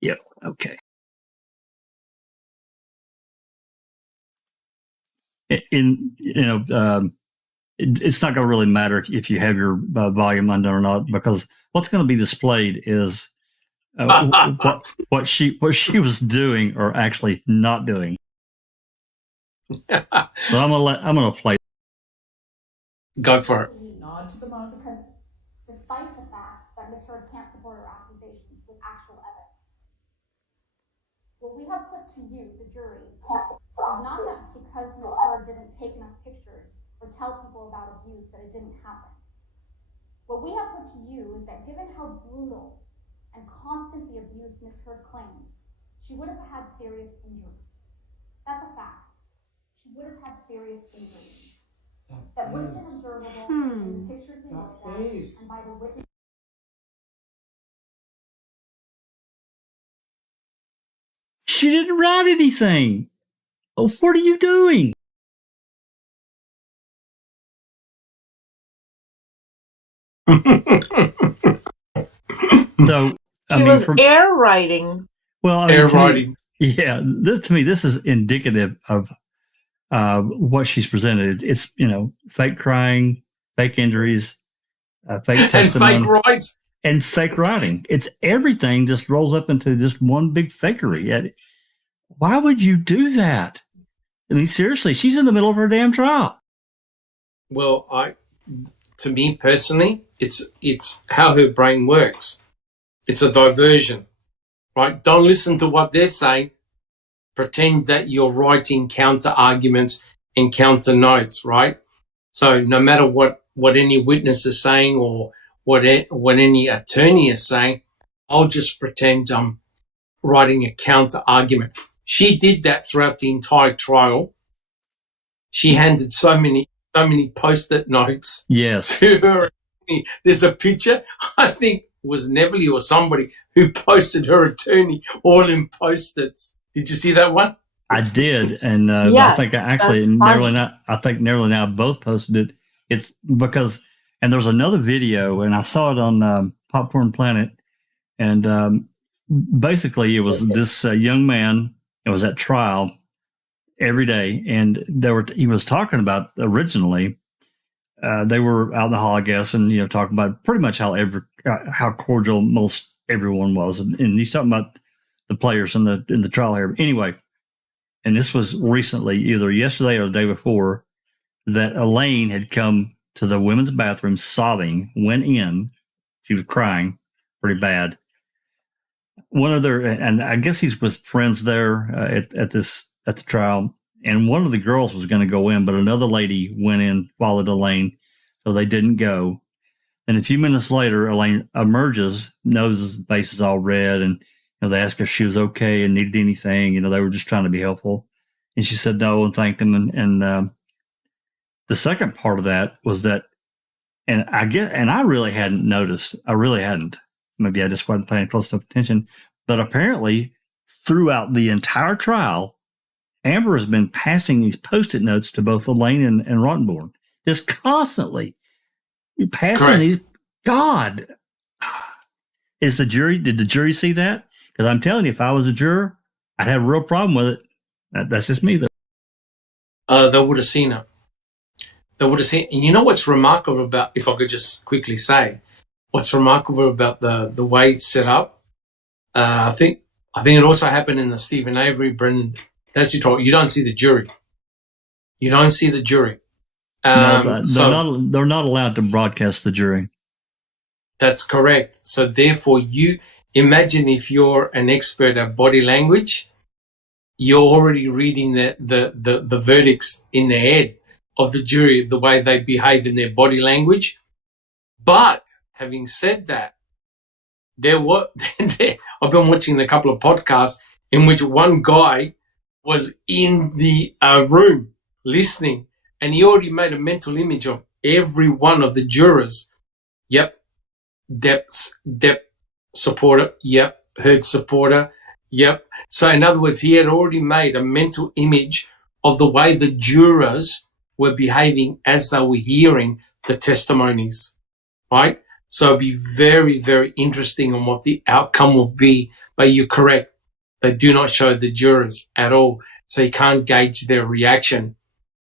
Yep. Okay. It's not going to really matter if you have your volume undone or not, because what's going to be displayed is what she was doing or actually not doing. But I'm gonna play. Go for it. Nod to the mother. Because despite the fact that Ms. Heard can't support her accusations with actual evidence, what we have put to you, the jury, is not that because Ms. Heard didn't take enough pictures or tell people about abuse that it didn't happen. What we have put to you is that given how brutal and constant the abuse Ms. Heard claims, she would have had serious injuries. That's a fact. She would have had serious injuries. That would have been observable in the pictures we looked at and by the witness. She didn't write anything. Oh, what are you doing? So, He was air writing. Well, I mean, Air writing. Yeah, this is indicative of what she's presented. It's fake crying, fake injuries, fake testimony, and fake rights. And fake writing. It's everything just rolls up into just one big fakery. Why would you do that? I mean, seriously, she's in the middle of her damn trial. Well, to me personally, it's how her brain works. It's a diversion, right? Don't listen to what they're saying. Pretend that you're writing counter arguments and counter notes, right? So no matter what any witness is saying or what any attorney is saying, I'll just pretend I'm writing a counter argument. She did that throughout the entire trial. She handed so many post-it notes. Yes. To her. There's a picture, I think it was Neville or somebody who posted her attorney all in post-its. Did you see that one? I did, and I think Nerly and I both posted it. It's because, and there's another video, and I saw it on Popcorn Planet, and basically it was this young man. It was at trial every day, and he was talking about originally. They were out in the hall, I guess, and talking about pretty much how cordial most everyone was, and he's talking about the players in the trial here. Anyway, and this was recently, either yesterday or the day before, that Elaine had come to the women's bathroom sobbing, went in, she was crying pretty bad. And I guess he's with friends there at the trial, and one of the girls was going to go in, but another lady went in, followed Elaine, so they didn't go. And a few minutes later, Elaine emerges, nose base is all red, and they asked her if she was okay and needed anything. They were just trying to be helpful, and she said no and thanked them. And the second part of that was that, and I really hadn't noticed. I really hadn't. Maybe I just wasn't paying close enough attention. But apparently, throughout the entire trial, Amber has been passing these Post-it notes to both Elaine and Rottenborn, just constantly passing Correct. these. God, did the jury see that? Because I'm telling you, if I was a juror, I'd have a real problem with it. That's just me, though. They would have seen it. They would have seen. And you know what's remarkable about? If I could just quickly say, what's remarkable about the way it's set up? I think it also happened in the Stephen Avery, Brendan Dassey trial. You don't see the jury. You don't see the jury. They're not allowed to broadcast the jury. That's correct. So therefore, you imagine if you're an expert at body language, you're already reading the verdicts in the head of the jury, the way they behave in their body language. But having said that, I've been watching a couple of podcasts in which one guy was in the room listening, and he already made a mental image of every one of the jurors. Yep. Depp supporter. Yep. Heard supporter. Yep. So in other words, he had already made a mental image of the way the jurors were behaving as they were hearing the testimonies, right? So it'd be very, very interesting on what the outcome will be. But you're correct. They do not show the jurors at all. So you can't gauge their reaction.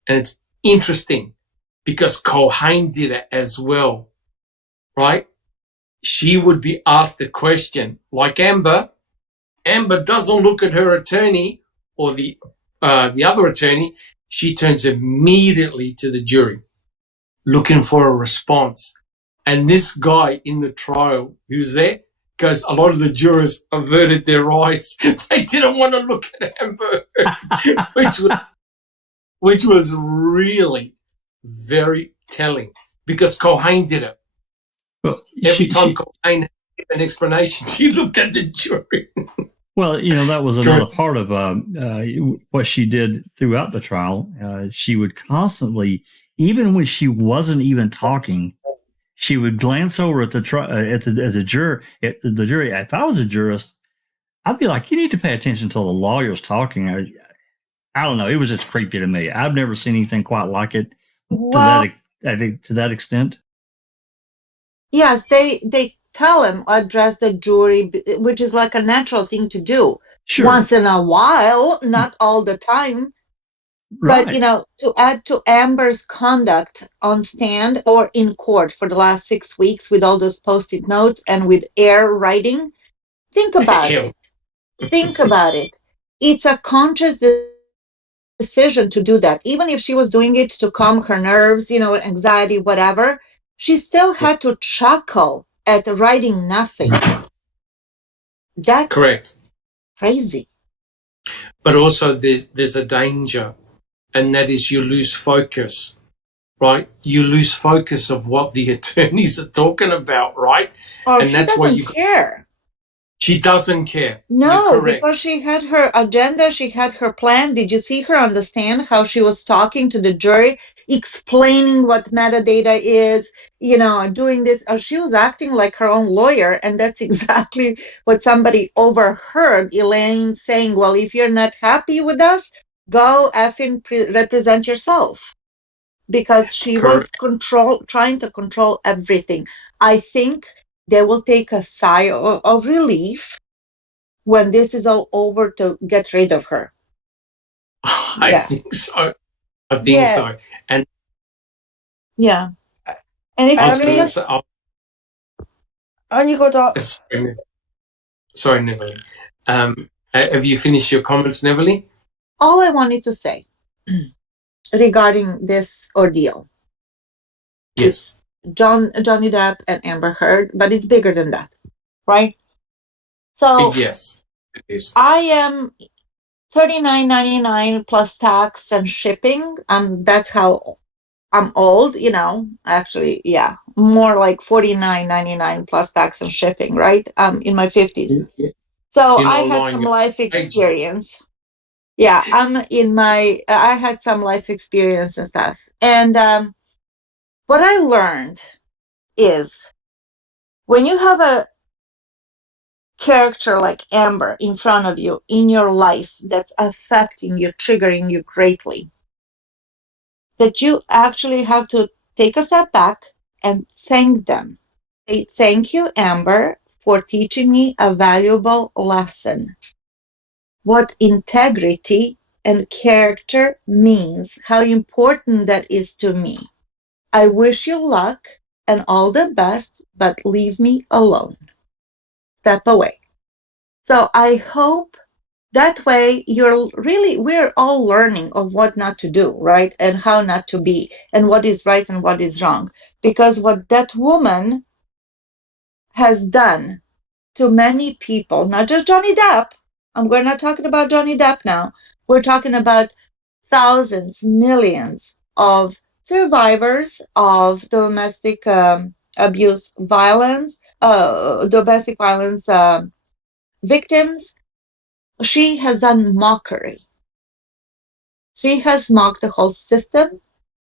And it's interesting because Culhane did it as well, right? She would be asked a question like Amber. Amber doesn't look at her attorney or the other attorney. She turns immediately to the jury looking for a response. And this guy in the trial who's there goes, a lot of the jurors averted their eyes. They didn't want to look at Amber, which was really very telling because Culhane did it. Well, Every time Culhane had an explanation, she looked at the jury. Well, that was another part of what she did throughout the trial. She would constantly, even when she wasn't even talking, she would glance over at as a juror, at the jury. If I was a jurist, I'd be like, you need to pay attention to the lawyer's talking. I don't know. It was just creepy to me. I've never seen anything quite like it Well, to that extent. yes, they tell him address the jury, which is like a natural thing to do Sure. once in a while, not all the time. Right. But, you know, to add to Amber's conduct on stand or in court for the last 6 weeks with all those post-it notes and with air writing, think about Yeah. it. Think about it. It's a conscious decision to do that. Even if she was doing it to calm her nerves, you know, anxiety, whatever, she still had to chuckle at writing nothing. That's Correct. crazy. But also there's a danger, and that is you lose focus, right? You lose focus of what the attorneys are talking about, right? Or And she that's why doesn't care. She doesn't care. No, You're correct. because she had her agenda, she had her plan. Did you see her on the stand, how she was talking to the jury, explaining what metadata is, you know, doing this? She was acting like her own lawyer, and that's exactly what somebody overheard Elaine saying, well, if you're not happy with us, go effing represent yourself. Because she was trying to control everything. I think they will take a sigh of relief when this is all over to get rid of her. I think so. I think Yeah. so. And Yeah. And if I was I going mean- to say, On you go, Doc. sorry, Neverly. Have you finished your comments, Neverly? all I wanted to say regarding this ordeal, Yes. Johnny Depp and Amber Heard, but it's bigger than that, right? So Yes, it is. I am $39.99 plus tax and shipping. That's how I'm old, you know. Actually, yeah, more like $49.99 plus tax and shipping, right? I'm in my 50s. So You're I not had lying. some life experience. Yeah, I had some life experience and stuff. And what I learned is when you have a character like Amber in front of you in your life that's affecting you, triggering you greatly, that you actually have to take a step back and thank them. Say, thank you, Amber, for teaching me a valuable lesson. What integrity and character means, how important that is to me. I wish you luck and all the best, but leave me alone. Step away. So I hope that way we're all learning of what not to do, right? And how not to be, and what is right and what is wrong. Because what that woman has done to many people, not just Johnny Depp, we're not talking about Johnny Depp now. We're talking about thousands, millions of survivors of domestic abuse violence, domestic violence victims. She has done mockery. She has mocked the whole system,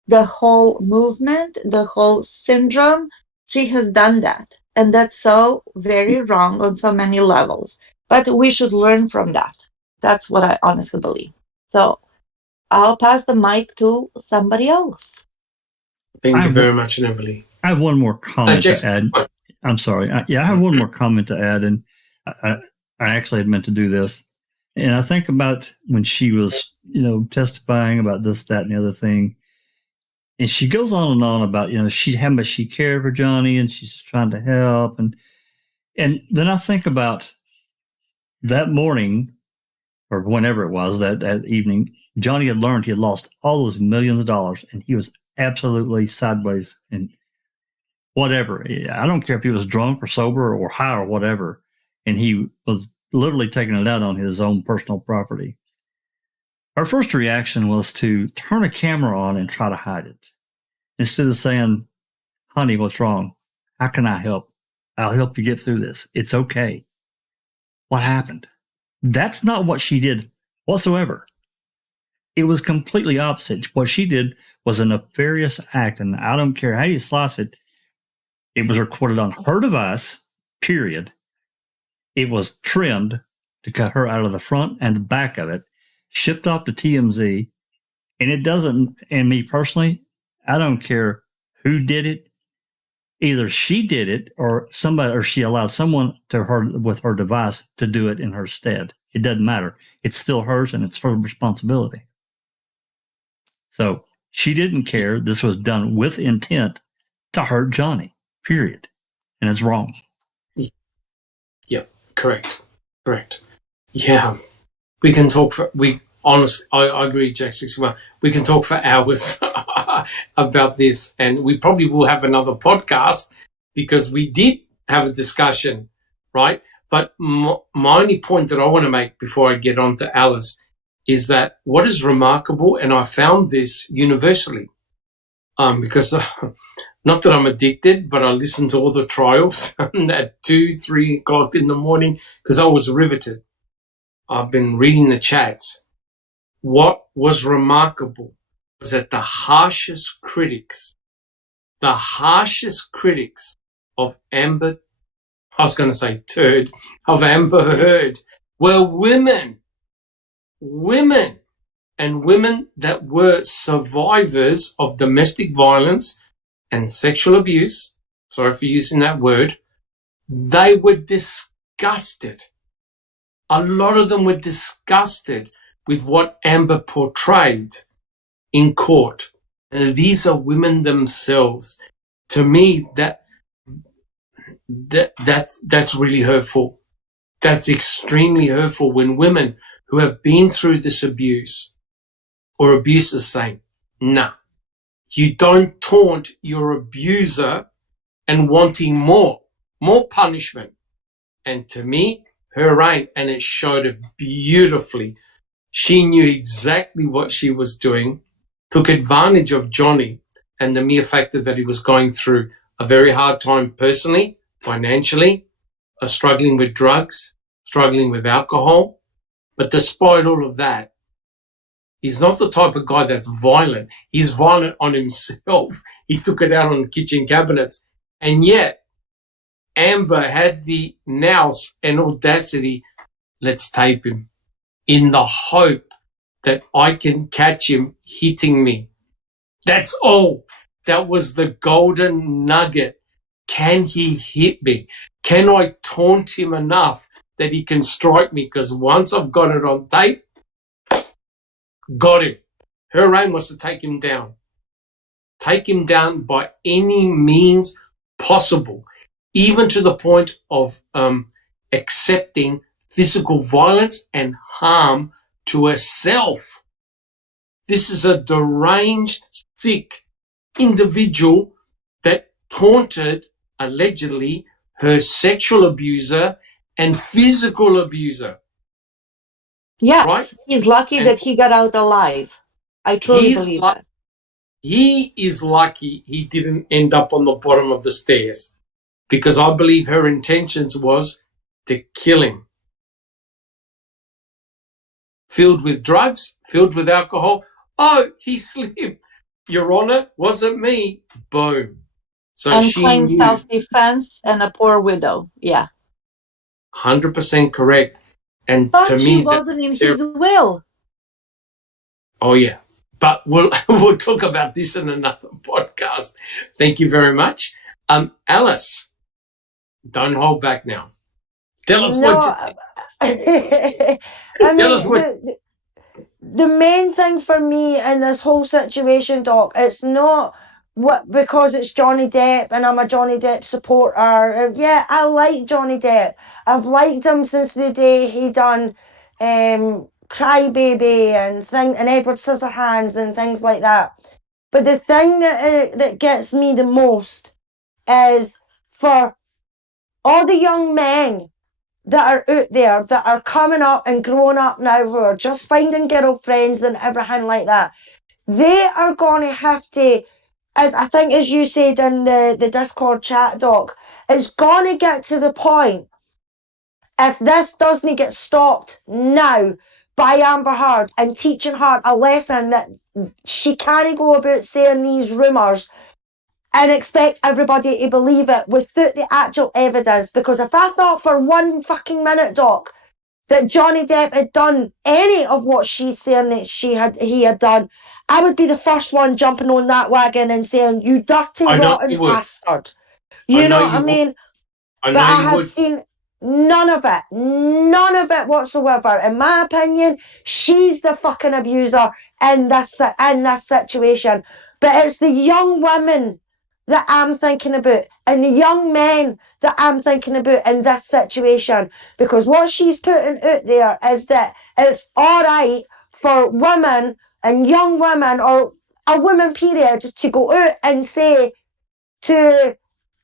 the whole movement, the whole syndrome. She has done that. And that's so very wrong on so many levels. But we should learn from that. That's what I honestly believe. So I'll pass the mic to somebody else. Thank you very much, Neverly. I have one more comment to add. What? I'm sorry. I have one more comment to add, and I actually had meant to do this. And I think about when she was, testifying about this, that, and the other thing. And she goes on and on about, how much she cared for Johnny and she's trying to help. And then I think about that morning or whenever it was, that evening, Johnny had learned he had lost all those millions of dollars and he was absolutely sideways and whatever. I don't care if he was drunk or sober or high or whatever. And he was literally taking it out on his own personal property. Our first reaction was to turn a camera on and try to hide it. Instead of saying, honey, what's wrong? How can I help? I'll help you get through this. It's okay. What happened? That's not what she did whatsoever. It was completely opposite. What she did was a nefarious act, and I don't care how you slice it. It was recorded on her device, period. It was trimmed to cut her out of the front and the back of it. shipped off to TMZ, and it doesn't, and me personally, I don't care who did it. Either she did it or somebody, or she allowed someone to her with her device to do it in her stead. It doesn't matter. It's still hers and it's her responsibility. So she didn't care. This was done with intent to hurt Johnny, period. And it's wrong. Yeah, correct. Yeah. We can talk for, I agree, Jack 61. We can talk for hours about this, and we probably will have another podcast because we did have a discussion, right? But my only point that I want to make before I get on to Alice is that what is remarkable, and I found this universally, because not that I'm addicted, but I listened to all the trials at 2-3 o'clock in the morning because I was riveted. I've been reading the chats. What was remarkable was that the harshest critics of Amber Heard were women. And women that were survivors of domestic violence and sexual abuse. Sorry for using that word. They were disgusted. A lot of them were disgusted with what Amber portrayed in court. And these are women themselves. To me, that's really hurtful. That's extremely hurtful when women who have been through this abuse or abuse is saying, nah, you don't taunt your abuser and wanting more punishment. And to me, her ain't, and it showed it beautifully. She knew exactly what she was doing, took advantage of Johnny and the mere fact that he was going through a very hard time personally, financially, struggling with drugs, struggling with alcohol. But despite all of that, he's not the type of guy that's violent. He's violent on himself. He took it out on kitchen cabinets. And yet, Amber had the nous and audacity, let's tape him, in the hope that I can catch him hitting me. That's all. That was the golden nugget. Can he hit me? Can I taunt him enough that he can strike me? Because once I've got it on tape, got him. Her aim was to take him down. Take him down by any means possible, even to the point of accepting physical violence and harm to herself. This is a deranged, sick individual that taunted, allegedly, her sexual abuser and physical abuser. Yes, right? He's lucky that he got out alive. I truly believe that. He is lucky he didn't end up on the bottom of the stairs, because I believe her intentions was to kill him. Filled with drugs, filled with alcohol. Oh, he slipped. Your Honor, wasn't me. Boom. So and she claimed knew. Self-defense and a poor widow. Yeah. 100% correct. And But to she me, wasn't in his will. Oh yeah. But we'll talk about this in another podcast. Thank you very much. Alice, don't hold back now. Tell us what the main thing for me in this whole situation, Doc, it's not because it's Johnny Depp and I'm a Johnny Depp supporter. Yeah, I like Johnny Depp. I've liked him since the day he done Crybaby and Edward Scissorhands and things like that. But the thing that gets me the most is for all the young men that are out there, that are coming up and growing up now, who are just finding girlfriends and everything like that. They are going to have to, as I think as you said in the Discord chat, Doc, it's going to get to the point, if this doesn't get stopped now by Amber Heard and teaching her a lesson that she can't go about saying these rumours and expect everybody to believe it without the actual evidence. Because if I thought for one fucking minute, Doc, that Johnny Depp had done any of what she's saying that he had done, I would be the first one jumping on that wagon and saying, "You dirty, I know rotten you would. bastard." I You know know what I you would. mean? I But know I you have would. seen none of it whatsoever. In my opinion, she's the fucking abuser in this situation. But it's the young women that I'm thinking about, and the young men that I'm thinking about in this situation. Because what she's putting out there is that it's all right for women and young women, or a woman period, to go out and say to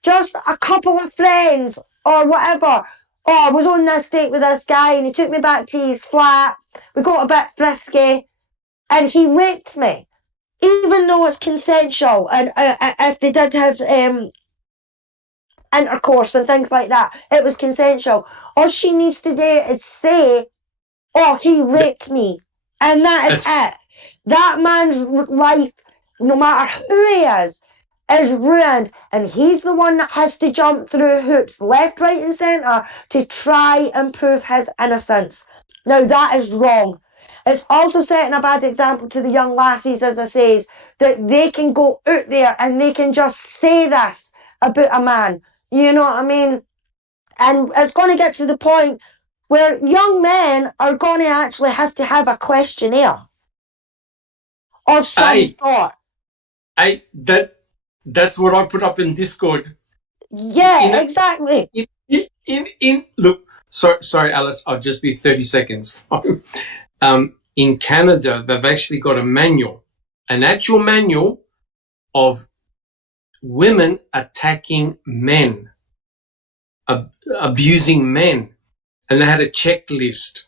just a couple of friends or whatever, "Oh, I was on this date with this guy and he took me back to his flat. We got a bit frisky and he raped me." Even though it's consensual, and if they did have intercourse and things like that, it was consensual. All she needs to do is say, "Oh, he raped me," and that is it. That man's life, no matter who he is ruined, and he's the one that has to jump through hoops left, right and centre to try and prove his innocence. Now that is wrong. It's also setting a bad example to the young lassies, as I says, that they can go out there and they can just say this about a man. You know what I mean? And it's going to get to the point where young men are going to actually have to have a questionnaire of some sort. That's what I put up in Discord. Yeah, exactly. Look, sorry, Alice, I'll just be 30 seconds. In Canada, they've actually got a manual, an actual manual of women attacking men, abusing men. And they had a checklist,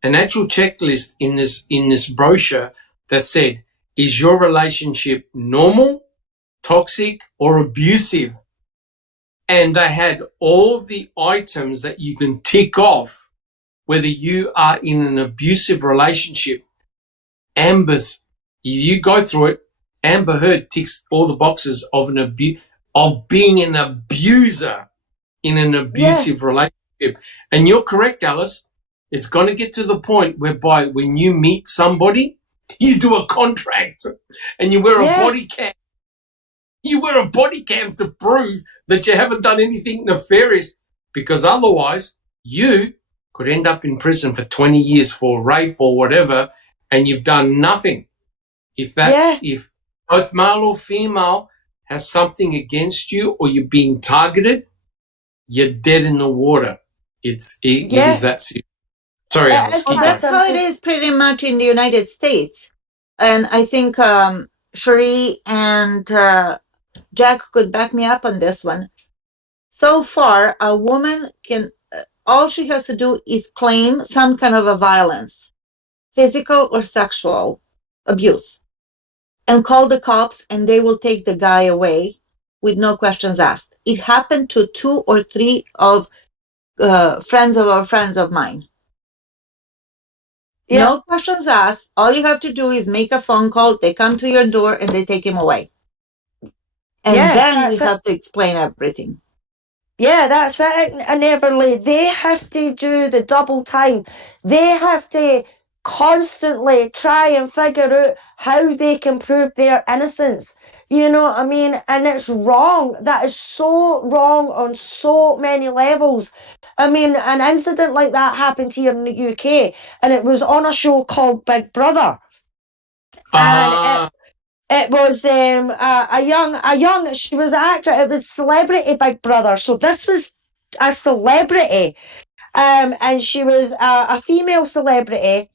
an actual checklist in this brochure that said, is your relationship normal, toxic, or abusive? And they had all the items that you can tick off whether you are in an abusive relationship. You go through it, Amber Heard ticks all the boxes of being an abuser in an abusive relationship. And you're correct, Alice. It's going to get to the point whereby when you meet somebody, you do a contract and you wear a body cam. You wear a body cam to prove that you haven't done anything nefarious, because otherwise you could end up in prison for 20 years for rape or whatever, and you've done nothing. If both male or female has something against you or you're being targeted, you're dead in the water. It is that serious. Sorry, Alice. Well, that's how it is pretty much in the United States. And I think Cherie and Jack could back me up on this one. So far, a woman can, all she has to do is claim some kind of a violence, physical or sexual abuse, and call the cops, and they will take the guy away with no questions asked. It happened to 2 or 3 of friends of mine. Yeah. No questions asked. All you have to do is make a phone call. They come to your door and they take him away. And then you have to explain everything. Yeah, that's it. And Everly, they have to do the double time. They have to constantly try and figure out how they can prove their innocence. You know what I mean? And it's wrong. That is so wrong on so many levels. I mean, an incident like that happened here in the UK, and it was on a show called Big Brother. And it was she was an actor. It was Celebrity Big Brother. So this was a celebrity, and she was a female celebrity,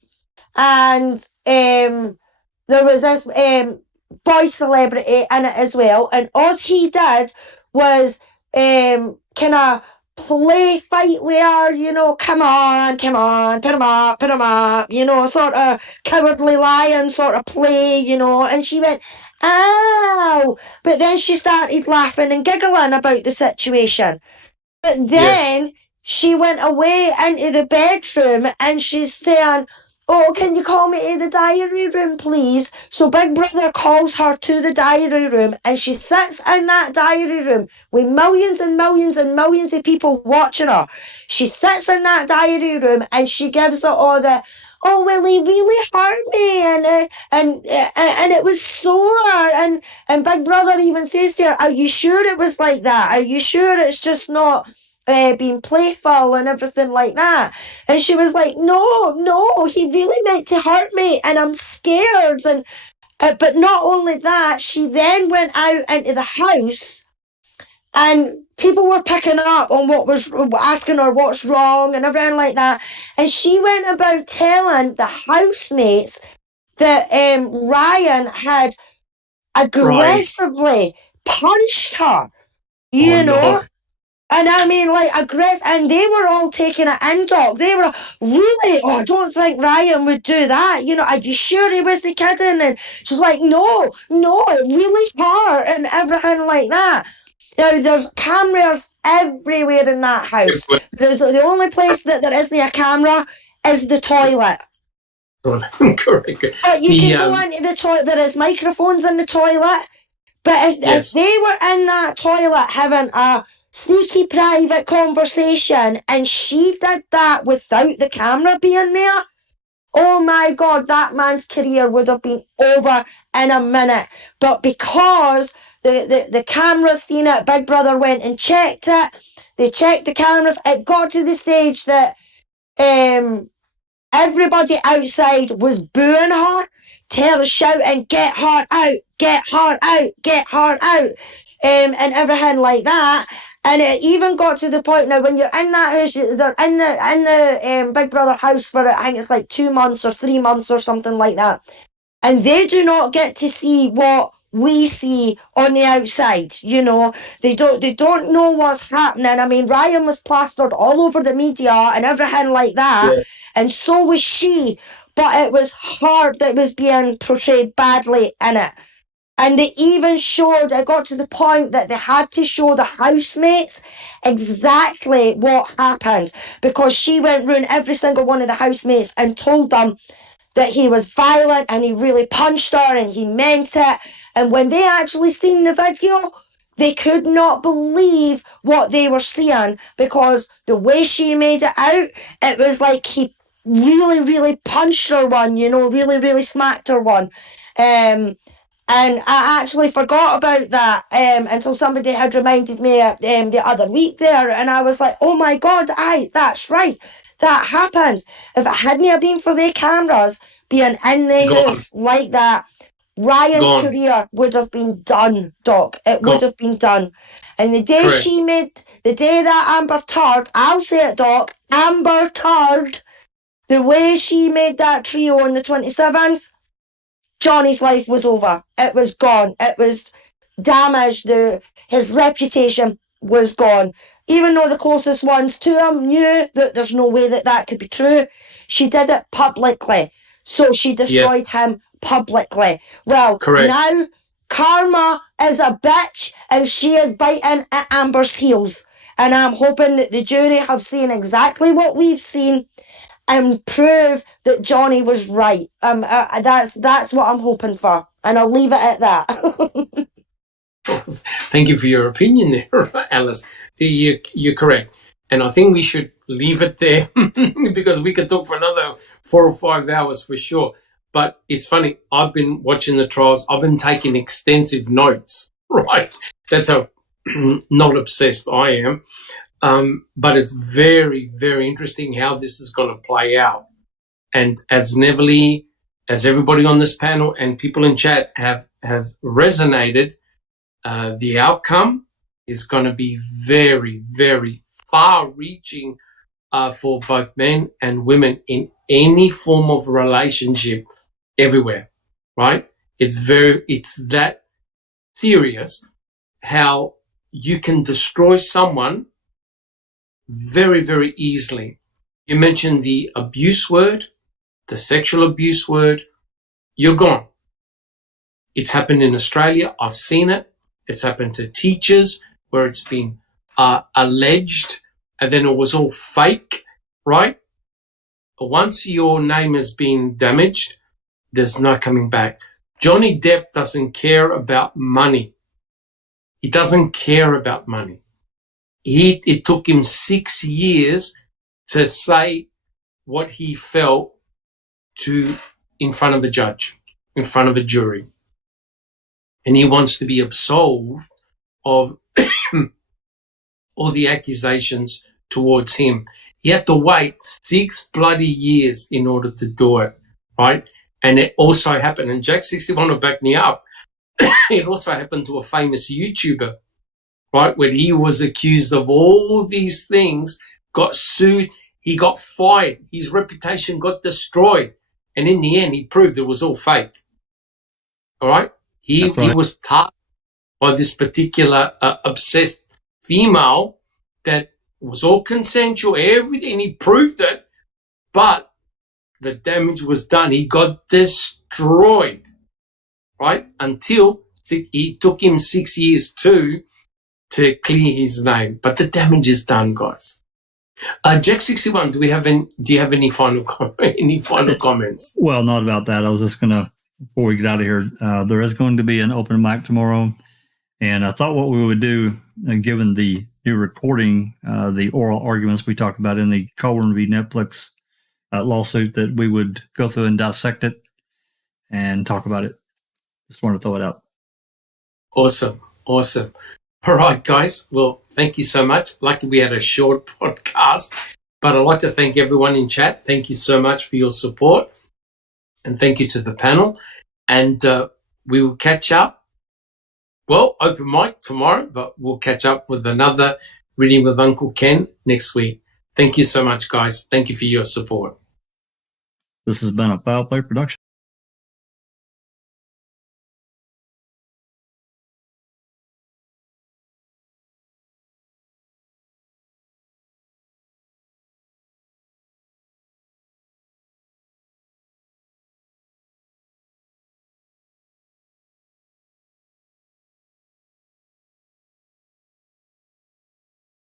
and there was this boy celebrity in it as well. And all he did was kind of fight with her, you know, come on, put him up, you know, sort of cowardly lion sort of play, you know, and she went, ow, but then she started laughing and giggling about the situation. But then she went away into the bedroom and she's saying, oh, can you call me to the diary room, please? So Big Brother calls her to the diary room, and she sits in that diary room with millions and millions and millions of people watching her. She sits in that diary room, and she gives it all the, oh, well, he really hurt me, and it was sore, and Big Brother even says to her, are you sure it was like that? Are you sure it's just not being playful and everything like that? And she was like, no, he really meant to hurt me, and I'm scared. And but not only that, she then went out into the house, and people were picking up on what was, asking her what's wrong and everything like that. And she went about telling the housemates that Ryan had aggressively punched her, you know. No. And I mean, like, aggressive, and they were all taking it in, Doc. They were, really? Oh, I don't think Ryan would do that. You know, are you sure he was the kidding? And she's like, no, it really hurt, and everything like that. Now, there's cameras everywhere in that house. There's the only place that there isn't a camera is the toilet. Correct. But you can go into the toilet. There is microphones in the toilet. But if they were in that toilet having a sneaky private conversation, and she did that without the camera being there, oh my God, that man's career would have been over in a minute. But because the camera seen it, Big Brother went and checked it, they checked the cameras, it got to the stage that everybody outside was booing her, shouting, get her out, get her out, get her out, and everything like that. And it even got to the point now, when you're in that house, they're in the Big Brother house for, I think it's like 2 months or 3 months or something like that. And they do not get to see what we see on the outside, you know. They don't know what's happening. I mean, Ryan was plastered all over the media and everything like that. Yeah. And so was she. But it was hard that it was being portrayed badly in it. And they even showed, it got to the point that they had to show the housemates exactly what happened, because she went round every single one of the housemates and told them that he was violent and he really punched her and he meant it. And when they actually seen the video, they could not believe what they were seeing, because the way she made it out, it was like he really, really punched her one, you know, really, really smacked her one. And I actually forgot about that until somebody had reminded me the other week there, and I was like, oh my God, that's right, that happened. If it hadn't have been for the cameras being in the house like that, Ryan's career would have been done, Doc. It would have been done. And the day the day that Amber Turd, I'll say it, Doc, Amber Turd, the way she made that trio on the 27th, Johnny's life was over. It was gone. It was damaged. His reputation was gone. Even though the closest ones to him knew that there's no way that could be true, she did it publicly. So she destroyed him publicly. Well, now karma is a bitch, and she is biting at Amber's heels. And I'm hoping that the jury have seen exactly what we've seen and prove that Johnny was right. That's what I'm hoping for, and I'll leave it at that. Thank you for your opinion there, Alice. You're correct, and I think we should leave it there because we could talk for another 4 or 5 hours for sure. But it's funny, I've been watching the trials. I've been taking extensive notes, right? That's how not obsessed I am. But it's very, very interesting how this is going to play out. And as Neverly, as everybody on this panel and people in chat have resonated, the outcome is going to be very, very far-reaching for both men and women in any form of relationship everywhere, right? It's that serious how you can destroy someone very, very easily. You mentioned the abuse word, the sexual abuse word. You're gone. It's happened in Australia. I've seen it. It's happened to teachers where it's been alleged and then it was all fake, right? once your name has been damaged, there's no coming back. Johnny Depp doesn't care about money. He doesn't care about money. It took him 6 years to say what he felt in front of a judge, in front of a jury. And he wants to be absolved of all the accusations towards him. He had to wait 6 bloody years in order to do it, right? And it also happened, and Jack61 will back me up, it also happened to a famous YouTuber, right, when he was accused of all these things, got sued, he got fired, his reputation got destroyed, and in the end, he proved it was all fake. All right? He was targeted by this particular obsessed female that was all consensual, everything, he proved it, but the damage was done. He got destroyed, right, until it took him 6 years to clear his name. But the damage is done, guys. Jack61, do you have any final comments? Well, not about that. I was just gonna, before we get out of here, there is going to be an open mic tomorrow, and I thought what we would do, given the new recording, the oral arguments we talked about in the Colburn v. Netflix lawsuit, that we would go through and dissect it and talk about it. Just want to throw it out. Awesome. All right, guys. Well, thank you so much. Lucky we had a short podcast, but I'd like to thank everyone in chat. Thank you so much for your support, and thank you to the panel. And we will catch up. Well, open mic tomorrow, but we'll catch up with another Reading with Uncle Ken next week. Thank you so much, guys. Thank you for your support. This has been a Foul Play production.